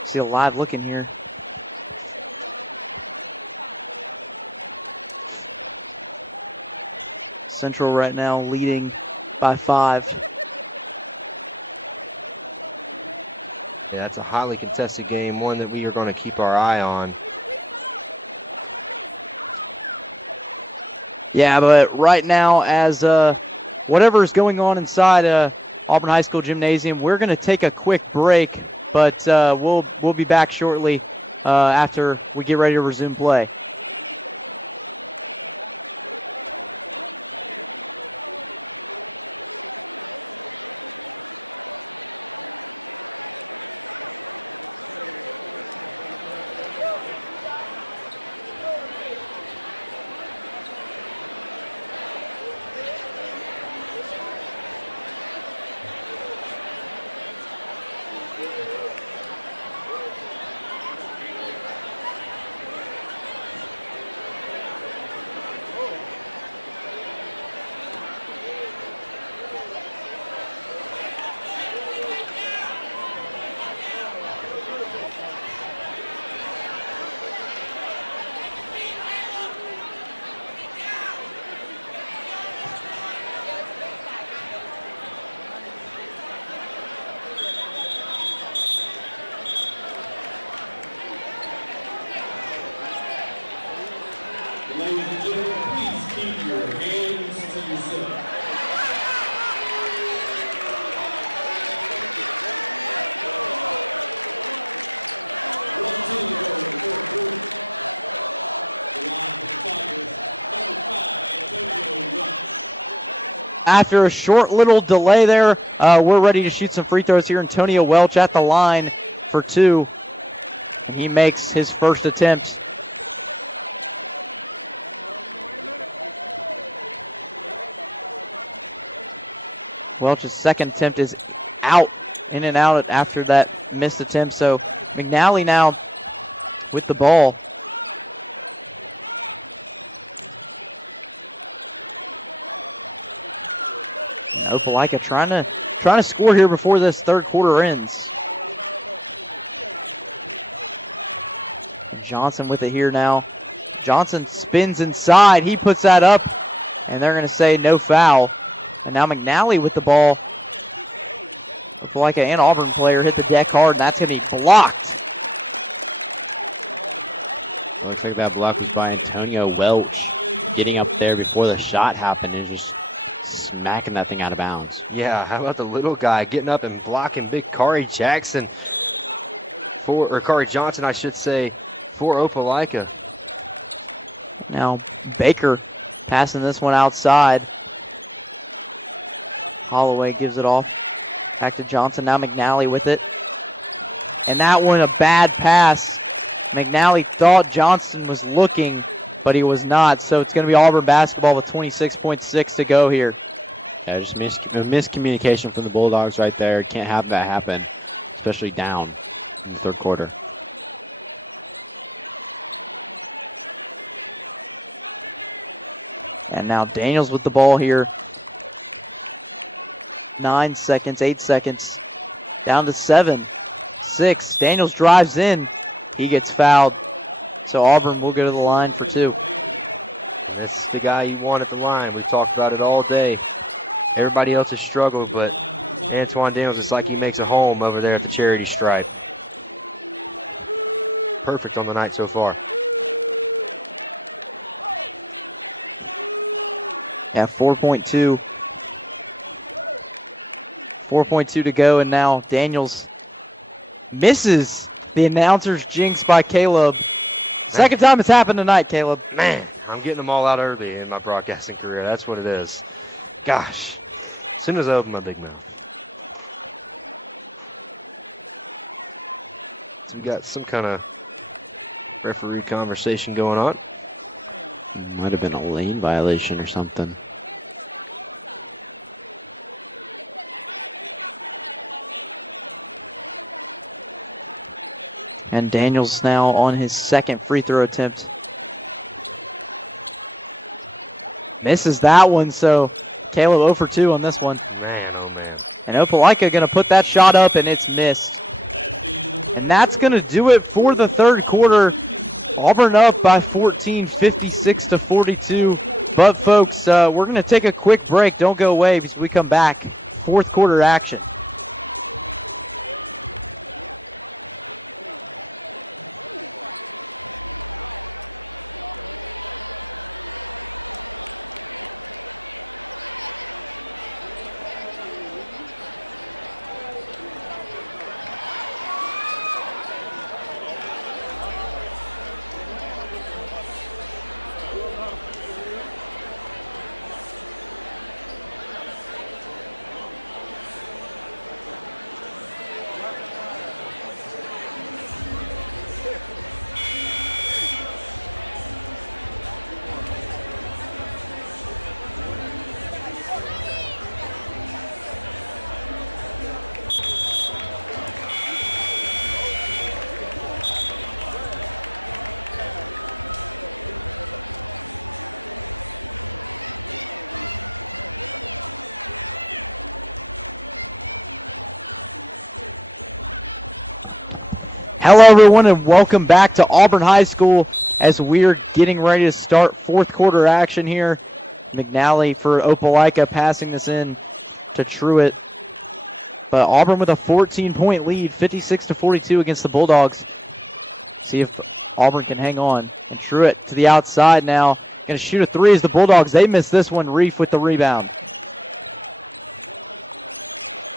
See a live look in here. Central right now leading by 5. Yeah, it's a highly contested game, one that we are going to keep our eye on. Yeah, but right now, as whatever is going on inside Auburn High School gymnasium, we're going to take a quick break, but we'll be back shortly after we get ready to resume play. after a short little delay there, we're ready to shoot some free throws here. Antonio Welch at the line for 2. And he makes his first attempt. Welch's second attempt is out, in and out after that missed attempt. So McNally now with the ball. Opelika trying to score here before this third quarter ends. Johnson with it here now. Johnson spins inside. He puts that up, and they're going to say no foul. And now McNally with the ball. Opelika and Auburn player hit the deck hard, and that's going to be blocked. I think that block was by Antonio Welch, getting up there before the shot happened and just smacking that thing out of bounds. Yeah, how about the little guy getting up and blocking big Kari Jackson, or Kari Johnson, I should say, for Opelika. Now Baker passing this one outside. Holloway gives it off. Back to Johnson. Now McNally with it. And that one a bad pass. McNally thought Johnson was looking, but he was not. So it's going to be Auburn basketball with 26.6 to go here. Yeah, just miscommunication from the Bulldogs right there. Can't have that happen, especially down in the third quarter. And now Daniels with the ball here. 9 seconds, 8 seconds, down to 7, 6. Daniels drives in. He gets fouled. So Auburn will go to the line for 2. That's the guy you want at the line. We talked about it all day. Everybody else has struggled, but Antoine Daniels, just like he makes a home over there at the charity stripe. Perfect on the night so far. Yeah, 4.2. 4.2 to go, and now Daniels misses the announcer's jinx by Caleb. Second time it's happened tonight, Caleb. Man, I'm getting them all out early in my broadcasting career. That's what it is. Gosh, as soon as I open my big mouth. So we got some kind of referee conversation going on. Might have been a lane violation or something. And Daniels now on his second free throw attempt. Misses that one, so Caleb 0 for 2 on this one. Man, oh man. And Opelika going to put that shot up, and it's missed. And that's going to do it for the third quarter. Auburn up by 14, 56 to 42. But folks, we're going to take a quick break. Don't go away because we come back. Fourth quarter action. Hello everyone and welcome back to Auburn High School as we're getting ready to start fourth quarter action here. McNally for Opelika passing this in to Truitt. But Auburn with a 14-point lead, 56 to 42 against the Bulldogs. See if Auburn can hang on. And Truitt to the outside now. Going to shoot a three as the Bulldogs. They miss this one. Reef with the rebound.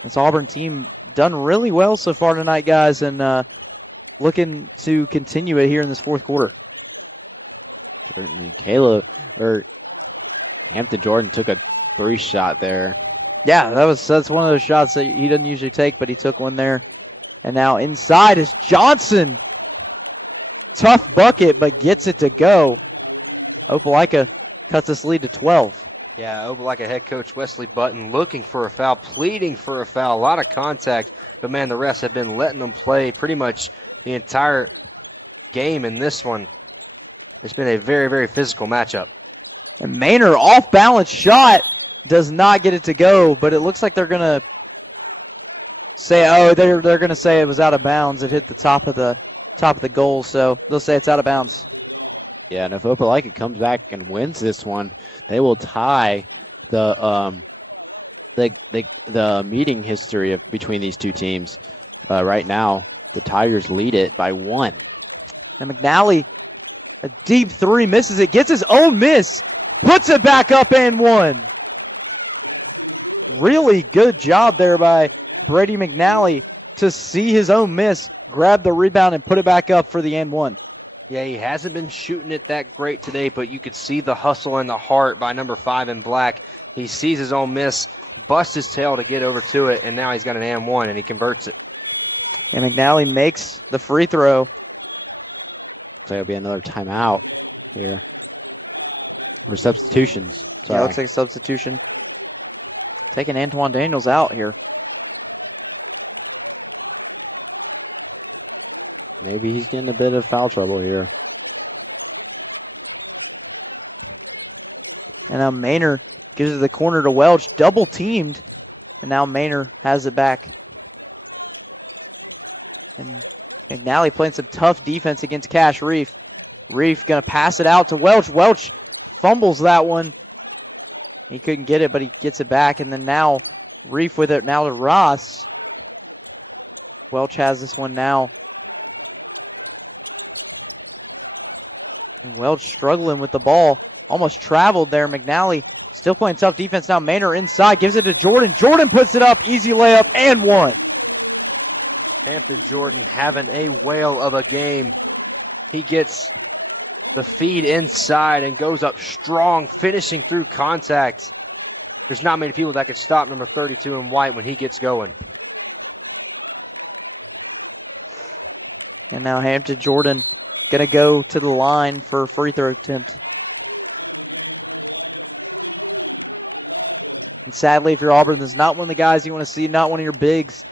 This Auburn team done really well so far tonight, guys, and looking to continue it here in this fourth quarter. And Caleb, or Anthony Jordan took a free shot there. Yeah, that's one of those shots that he doesn't usually take, but he took one there. And now inside is Johnson. Tough bucket, but gets it to go. Opelika cuts this lead to 12. Yeah, Opelika head coach Wesley Button looking for a foul, pleading for a foul, a lot of contact. But man, the refs have been letting them play pretty much the entire game in this one. It's been a very, very physical matchup. And Maynard off balance shot does not get it to go, but it looks like they're gonna say, oh, they're gonna say it was out of bounds. It hit the top of the goal, so they'll say it's out of bounds. Yeah, and if Opelika comes back and wins this one, they will tie the meeting history between these two teams. Right now, the Tigers lead it by 1. And McNally, a deep three, misses it, gets his own miss, puts it back up and 1. Really good job there by Brady McNally to see his own miss, grab the rebound, and put it back up for the and 1. Yeah, he hasn't been shooting it that great today, but you could see the hustle and the heart by number 5 in black. He sees his own miss, busts his tail to get over to it, and now he's got an and 1, and he converts it. And McNally makes the free throw. There'll be another timeout. Or substitution. So yeah, looks like substitution. Taking Antoine Daniels out here. Maybe he's getting a bit of foul trouble here. And now Maynard gives it to the corner to Welch, double teamed. And now Maynard has it back. And now he's playing some tough defense against Cash Reef. Reef gonna pass it out to Welch. Welch fumbles that one. He couldn't get it, but he gets it back. And then now Reef with it now to Ross. Welch has this one now. Welch struggling with the ball. Almost traveled there. McNally still playing tough defense now. Maynard inside, gives it to Jordan. Jordan puts it up, easy layup, and 1. Jordan having a whale of a game. He gets the feed inside and goes up strong, finishing through contact. There's not many people that can stop number 32 in white when he gets going. And now Hampton Jordan gonna go to the line for a free throw attempt. And sadly, if you're Auburn, is not one of the guys you want to see, not one of your bigs.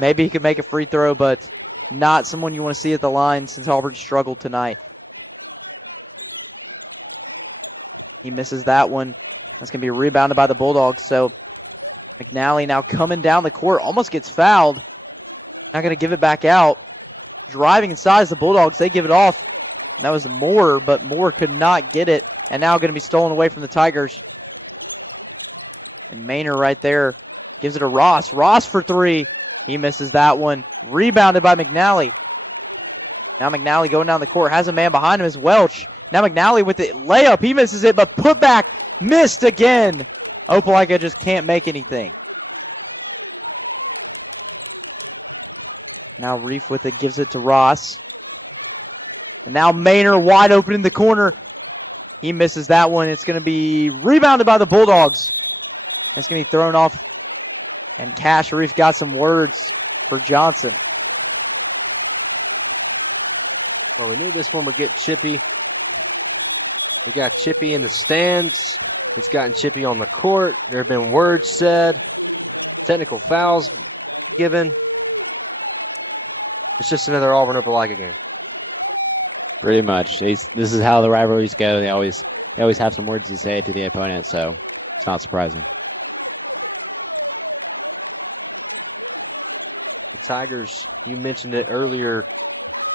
Maybe he could make a free throw, but not someone you want to see at the line since Auburn struggled tonight. He misses that one. It's gonna be rebounded by the Bulldogs, so McNally now coming down the court, almost gets fouled. Not gonna give it back out. Driving inside is the Bulldogs, they give it off. That was Moore, but Moore could not get it, and now going to be stolen away from the Tigers. Maynard right there gives it to Ross. Ross for 3. He misses that one. Rebounded by McNally. Now McNally going down the court, has a man behind him is Welch. Now McNally with the layup, he misses it, but put back, missed again. Opelika just can't make anything. Now Reef with it, gives it to Ross. And now Maynard wide open in the corner. He misses that one. It's going to be rebounded by the Bulldogs. It's going to be thrown off. And Cash Reef got some words for Johnson. Well, we knew this one would get chippy. We got chippy in the stands. It's gotten chippy on the court. There have been words said. Technical fouls given. It's just another Auburn Opelika game. Pretty much. At least this is how the rivalries go. They always have some words to say to the opponent, so it's not surprising. Tigers, you mentioned it earlier,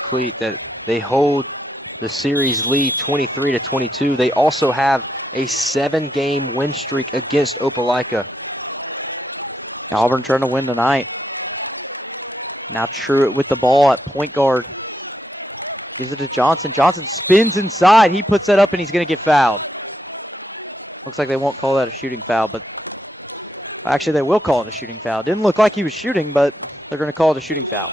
Cleet, that they hold the series lead 23-22. They also have a 7-game win streak against Opelika. Auburn trying to win tonight. Now Truitt with the ball at point guard. Gives it to Johnson. Johnson spins inside. He puts that up and he's going to get fouled. Looks like they won't call that a shooting foul, but actually they will call it a shooting foul. Didn't look like he was shooting, but they're going to call it a shooting foul.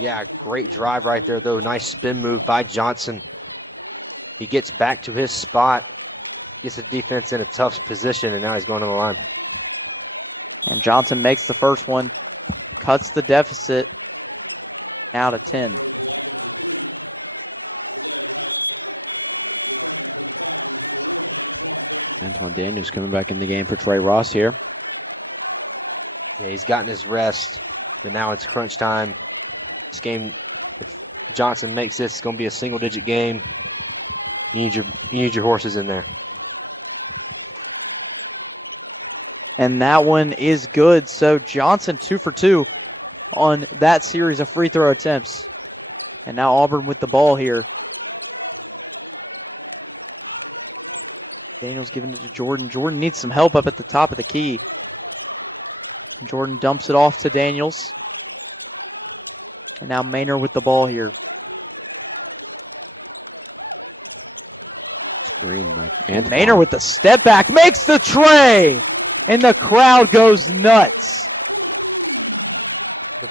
Yeah, great drive right there, though. Nice spin move by Johnson. He gets back to his spot. gets the defense in a tough position, and now he's going to the line. And Johnson makes the first one, cuts the deficit, now to 10. Again, he's coming back in the game for Trey Ross here. Yeah, he's gotten his rest, and now it's crunch time. This game, if Johnson makes this, it's going to be a single-digit game. You need your horses in there. And that one is good. So Johnson 2 for 2 on that series of free throw attempts. And now Auburn with the ball here. Daniels giving it to Jordan. Jordan needs some help up at the top of the key. Jordan dumps it off to Daniels. And now Maynard with the ball here. And Maynard with the step back makes the tray, and the crowd goes nuts.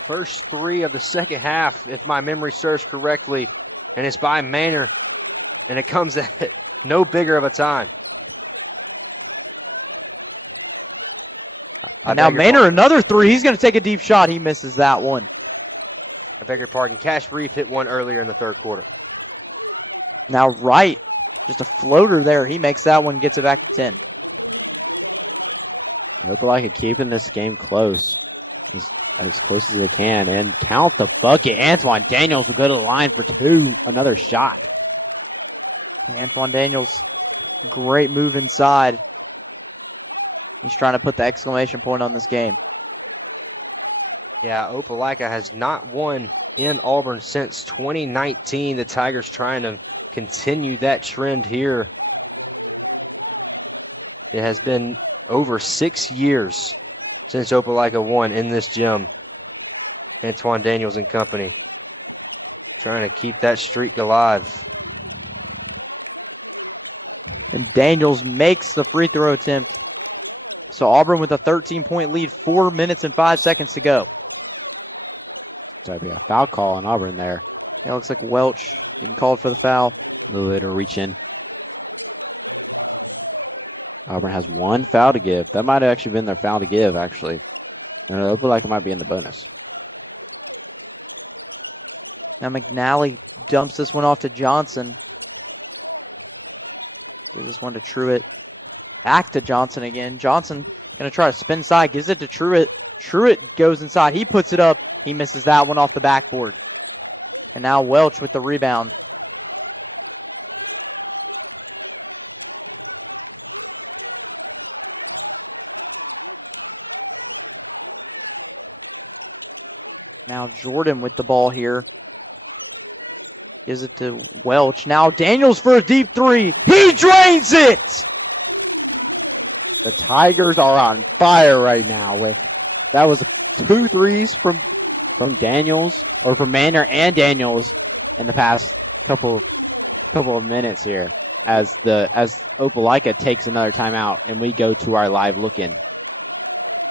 First three of the second half, if my memory serves correctly, and it's by Maynard, and it comes at no bigger of a time. And now Maynard another three. He's going to take a deep shot. He misses that one. I beg your pardon. Cash Reef hit one earlier in the third quarter. Now Wright with the floater there. He makes that one, gets it back to 10. Look like it's keeping this game close as close as we can. And count the bucket. Antoine Daniels will go to the line for two. Another shot. Antoine Daniels, great move inside. He's trying to put the exclamation point on this game. Yeah, Opelika has not won in Auburn since 2019. The Tigers trying to continue that trend here. It has been over 6 years since Opelika won in this gym. Antoine Daniels and company trying to keep that streak alive. And Daniels makes the free throw attempt. So Auburn with a 13-point lead, 4 minutes and 5 seconds to go. So a foul call on Auburn there. It looks like Welch called for the foul. Ooh, it'll reach in. Auburn has one foul to give. That might have actually been their foul to give, actually. And it looked like it might be in the bonus. Now McNally dumps this one off to Johnson. He just wanted to Truitt. Back to Johnson again. Johnson gonna try to spin side, gives it to Truitt. Truitt goes inside, he puts it up. He misses that one off the backboard. And now Welch with the rebound. Now Jordan with the ball here. Gives it to Welch. Now Daniels for a deep three. He drains it! The Tigers are on fire right now. That was 2 threes from Daniels, or from Maynard and Daniels in the past couple of minutes here. As Opelika takes another timeout and we go to our live look-in.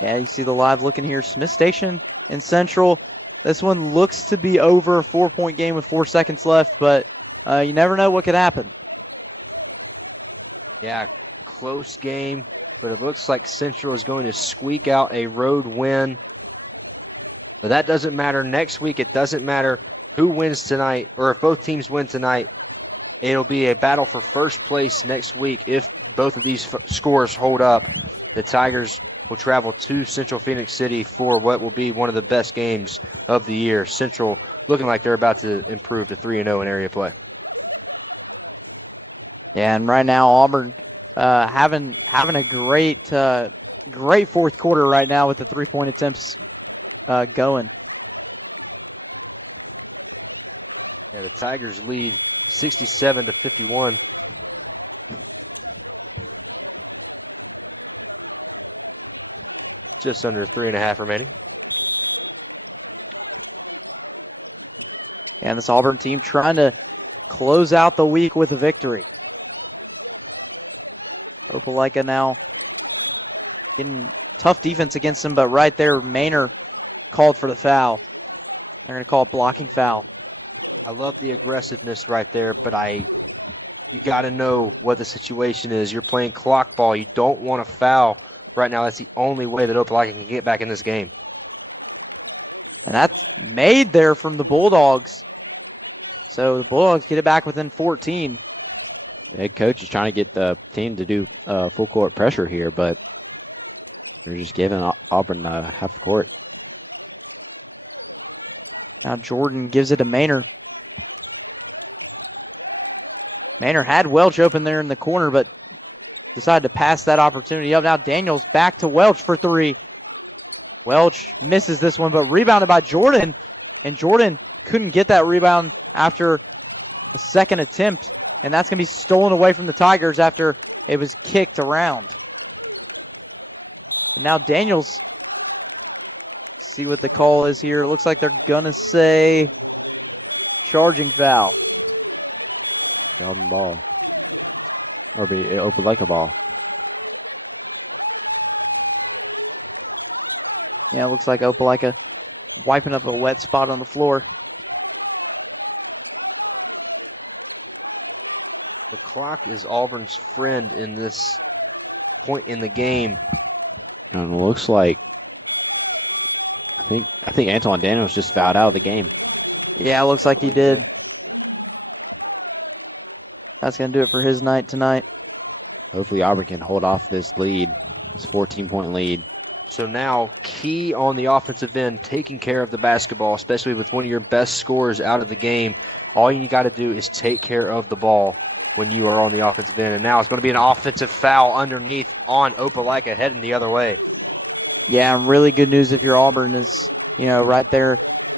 Yeah, you see the live look-in here. Smith Station and Central. This one looks to be over, a 4-point game with 4 seconds left, but you never know what could happen. Yeah, close game, but it looks like Central is going to squeak out a road win. But that doesn't matter. Next week, it doesn't matter who wins tonight, or if both teams win tonight. It'll be a battle for first place next week if both of these scores hold up. The Tigers will travel to Central Phoenix City for what will be one of the best games of the year. Central looking like they're about to improve to 3-0 in area play. Yeah, and right now Auburn having a great fourth quarter right now with the 3-point attempts going. The Tigers lead 67-51. Just under 3.5 remaining. And this Auburn team trying to close out the week with a victory. Opelika now getting tough defense against them, but right there, Maynard called for the foul. They're going to call it blocking foul. I love the aggressiveness right there, but you got to know what the situation is. You're playing clock ball. You don't want to foul. Right now, that's the only way that Opelika can get back in this game. And that's made there from the Bulldogs. So the Bulldogs get it back within 14. Head coach is trying to get the team to do full court pressure here, but they're just giving Auburn half court. Now Jordan gives it to Maynard. Maynard had Welch open there in the corner, but decided to pass that opportunity up. Now Daniels back to Welch for three. Welch misses this one, but rebounded by Jordan. And Jordan couldn't get that rebound after the second attempt. And that's going to be stolen away from the Tigers after it was kicked around. Now Daniels, see what the call is here. It looks like they're going to say charging foul. Ball. Or the Opelika ball. Yeah, it looks like Opelika wiping up a wet spot on the floor. The clock is Auburn's friend in this point in the game. And it looks like I think Antoine Daniels just fouled out of the game. Yeah, it looks like he did. That's going to do it for his night tonight. Hopefully Auburn can hold off this lead, this 14-point lead. So now, key on the offensive end, taking care of the basketball, especially with one of your best scorers out of the game. All you got to do is take care of the ball when you are on the offensive end. And now it's going to be an offensive foul underneath on Opelika heading the other way. Yeah, and really good news that your Auburn is, right there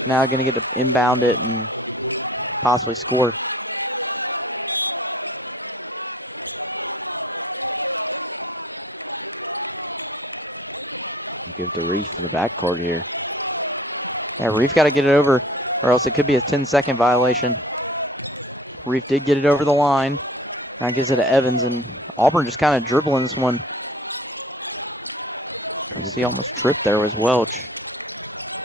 now going to get to inbound it and possibly score. Get the Reef in the backcourt here. Yeah, Reef got to get it over, or else it could be a 10-second violation. Reef did get it over the line. Now gives it to Evans, and Auburn just kind of dribbling this one. He almost tripped there with Welch.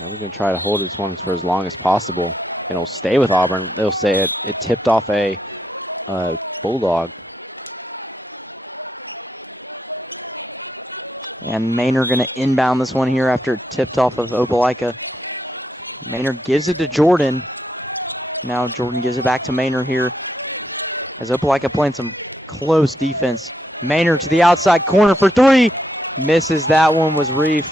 We're going to try to hold this one for as long as possible. And it'll stay with Auburn. It'll say it tipped off a Bulldog. And Maynard going to inbound this one here after it tipped off of Opelika. Maynard gives it to Jordan. Now Jordan gives it back to Maynard here. As Opelika playing some close defense. Maynard to the outside corner for three. Misses that one, was Reef.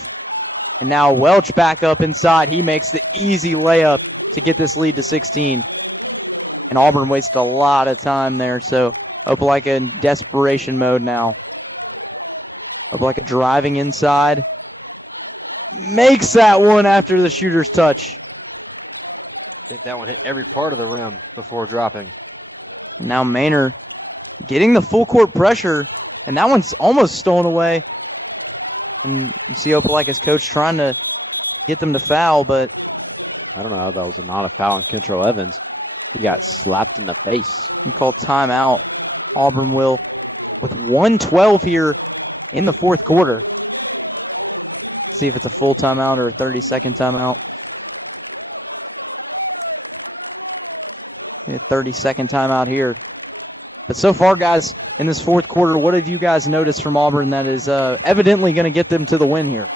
And now Welch back up inside. He makes the easy layup to get this lead to 16. And Auburn wasted a lot of time there, so Opelika in desperation mode now. Opelika driving inside. Makes that one after the shooter's touch. I think that one hit every part of the rim before dropping. Now Maynard getting the full court pressure, and that one's almost stolen away. And you see Opelika's coach trying to get them to foul, but that was not a foul on Central Evans. He got slapped in the face. He called timeout. Auburn will with 1:12 here in the fourth quarter. See if it's a full timeout or a 30-second timeout. 30-second timeout here. But so far, guys, in this fourth quarter, what have you guys noticed from Auburn that is evidently going to get them to the win here?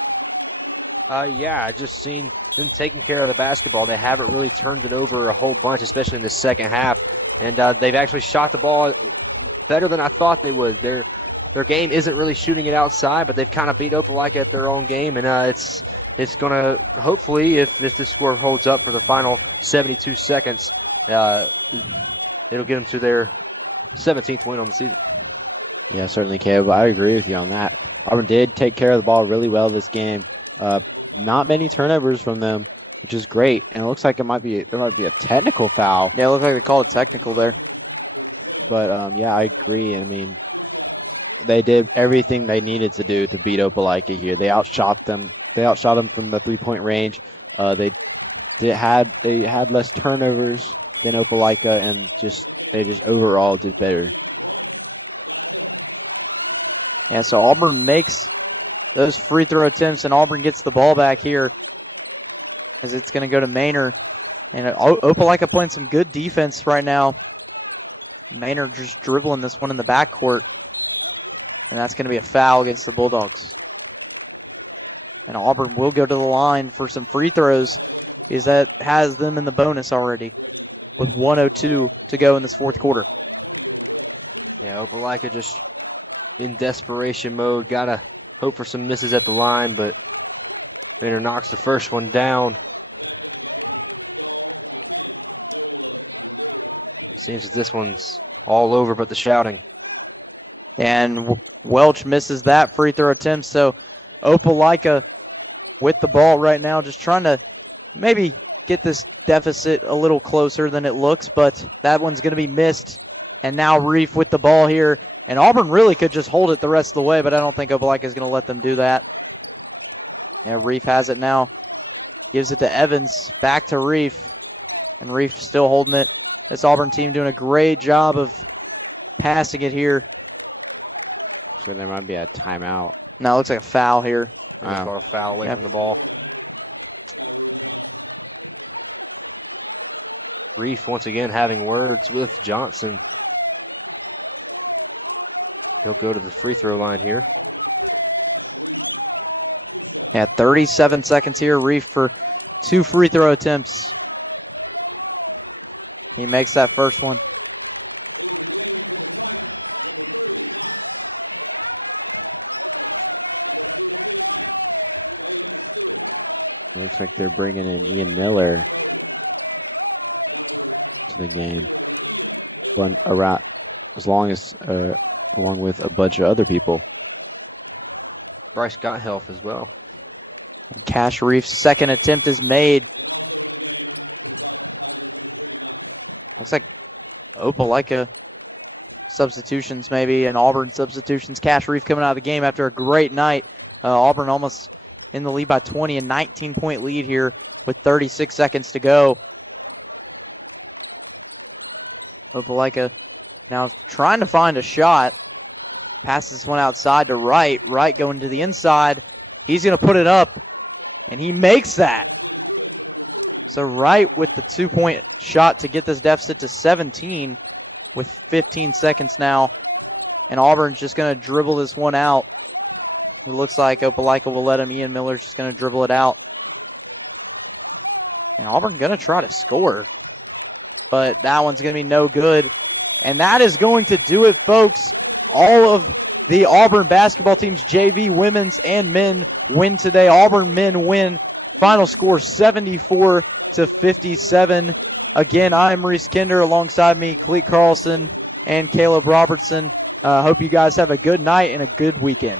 Yeah, I just seen them taking care of the basketball. They haven't really turned it over a whole bunch, especially in the second half. And they've actually shot the ball better than I thought they would. Their game isn't really shooting it outside, but they've kind of beat Opelika at their own game. And it's going to, hopefully, if this score holds up for the final 72 seconds, it'll get them to their 17th win on the season. Yeah, certainly, Caleb. I agree with you on that. Auburn did take care of the ball really well this game. Not many turnovers from them, which is great. And it looks like there might be a technical foul. Yeah, it looks like they called it technical there. But yeah, I agree. I mean, they did everything they needed to do to beat Opelika here. They outshot them. They outshot them from the three-point range. They had less turnovers than Opelika, and just they just overall did better. And so Auburn makes those free throw attempts, and Auburn gets the ball back here because it's going to go to Maynard. And Opelika playing some good defense right now. Maynard just dribbling this one in the backcourt. And that's going to be a foul against the Bulldogs. And Auburn will go to the line for some free throws because that has them in the bonus already with 1:02 to go in this fourth quarter. Opelika just in desperation mode. Gotta hope for some misses at the line, but Maynard knocks the first one down. Seems this one's all over but the shouting. And Welch misses that free throw attempt, so Opelika with the ball right now, just trying to maybe get this deficit a little closer than it looks, but that one's going to be missed. And now Reef with the ball here, and Auburn really could just hold it the rest of the way, but I don't think Opelika is going to let them do that. And Reef has it now, gives it to Evans, back to Reef, and Reef still holding it. This Auburn team doing a great job of passing it here. I think there might be a timeout. No, it looks like a foul here. Foul away from the ball. Reef once again having words with Johnson. He'll go to the free throw line here. Yeah, 37 seconds here. Reef for 2 free throw attempts. He makes that first one. Looks like they're bringing in Jim Miller. From around, along with a bunch of other people. Bryce got help as well. Cash Reef's second attempt is made. Looks like Opelika substitutions maybe, and Auburn substitutions. Cash Reef coming out of the game after a great night. Auburn almost in the lead by 20, a 19-point lead here with 36 seconds to go. Opelika now trying to find a shot. Passes this one outside to Wright. Wright going to the inside. He's going to put it up, and he makes that. So Wright with the 2-point shot to get this deficit to 17 with 15 seconds now. And Auburn's just going to dribble this one out. It looks like Opelika will let him. Ian Miller's just going to dribble it out. And Auburn going to try to score, but that one's going to be no good. And that is going to do it, folks. All of the Auburn basketball teams, JV, women's, and men win today. Auburn men win. Final score 74-57. Again, I'm Reese Kinder, alongside me, Cleet Carlson and Caleb Robertson. Hope you guys have a good night and a good weekend.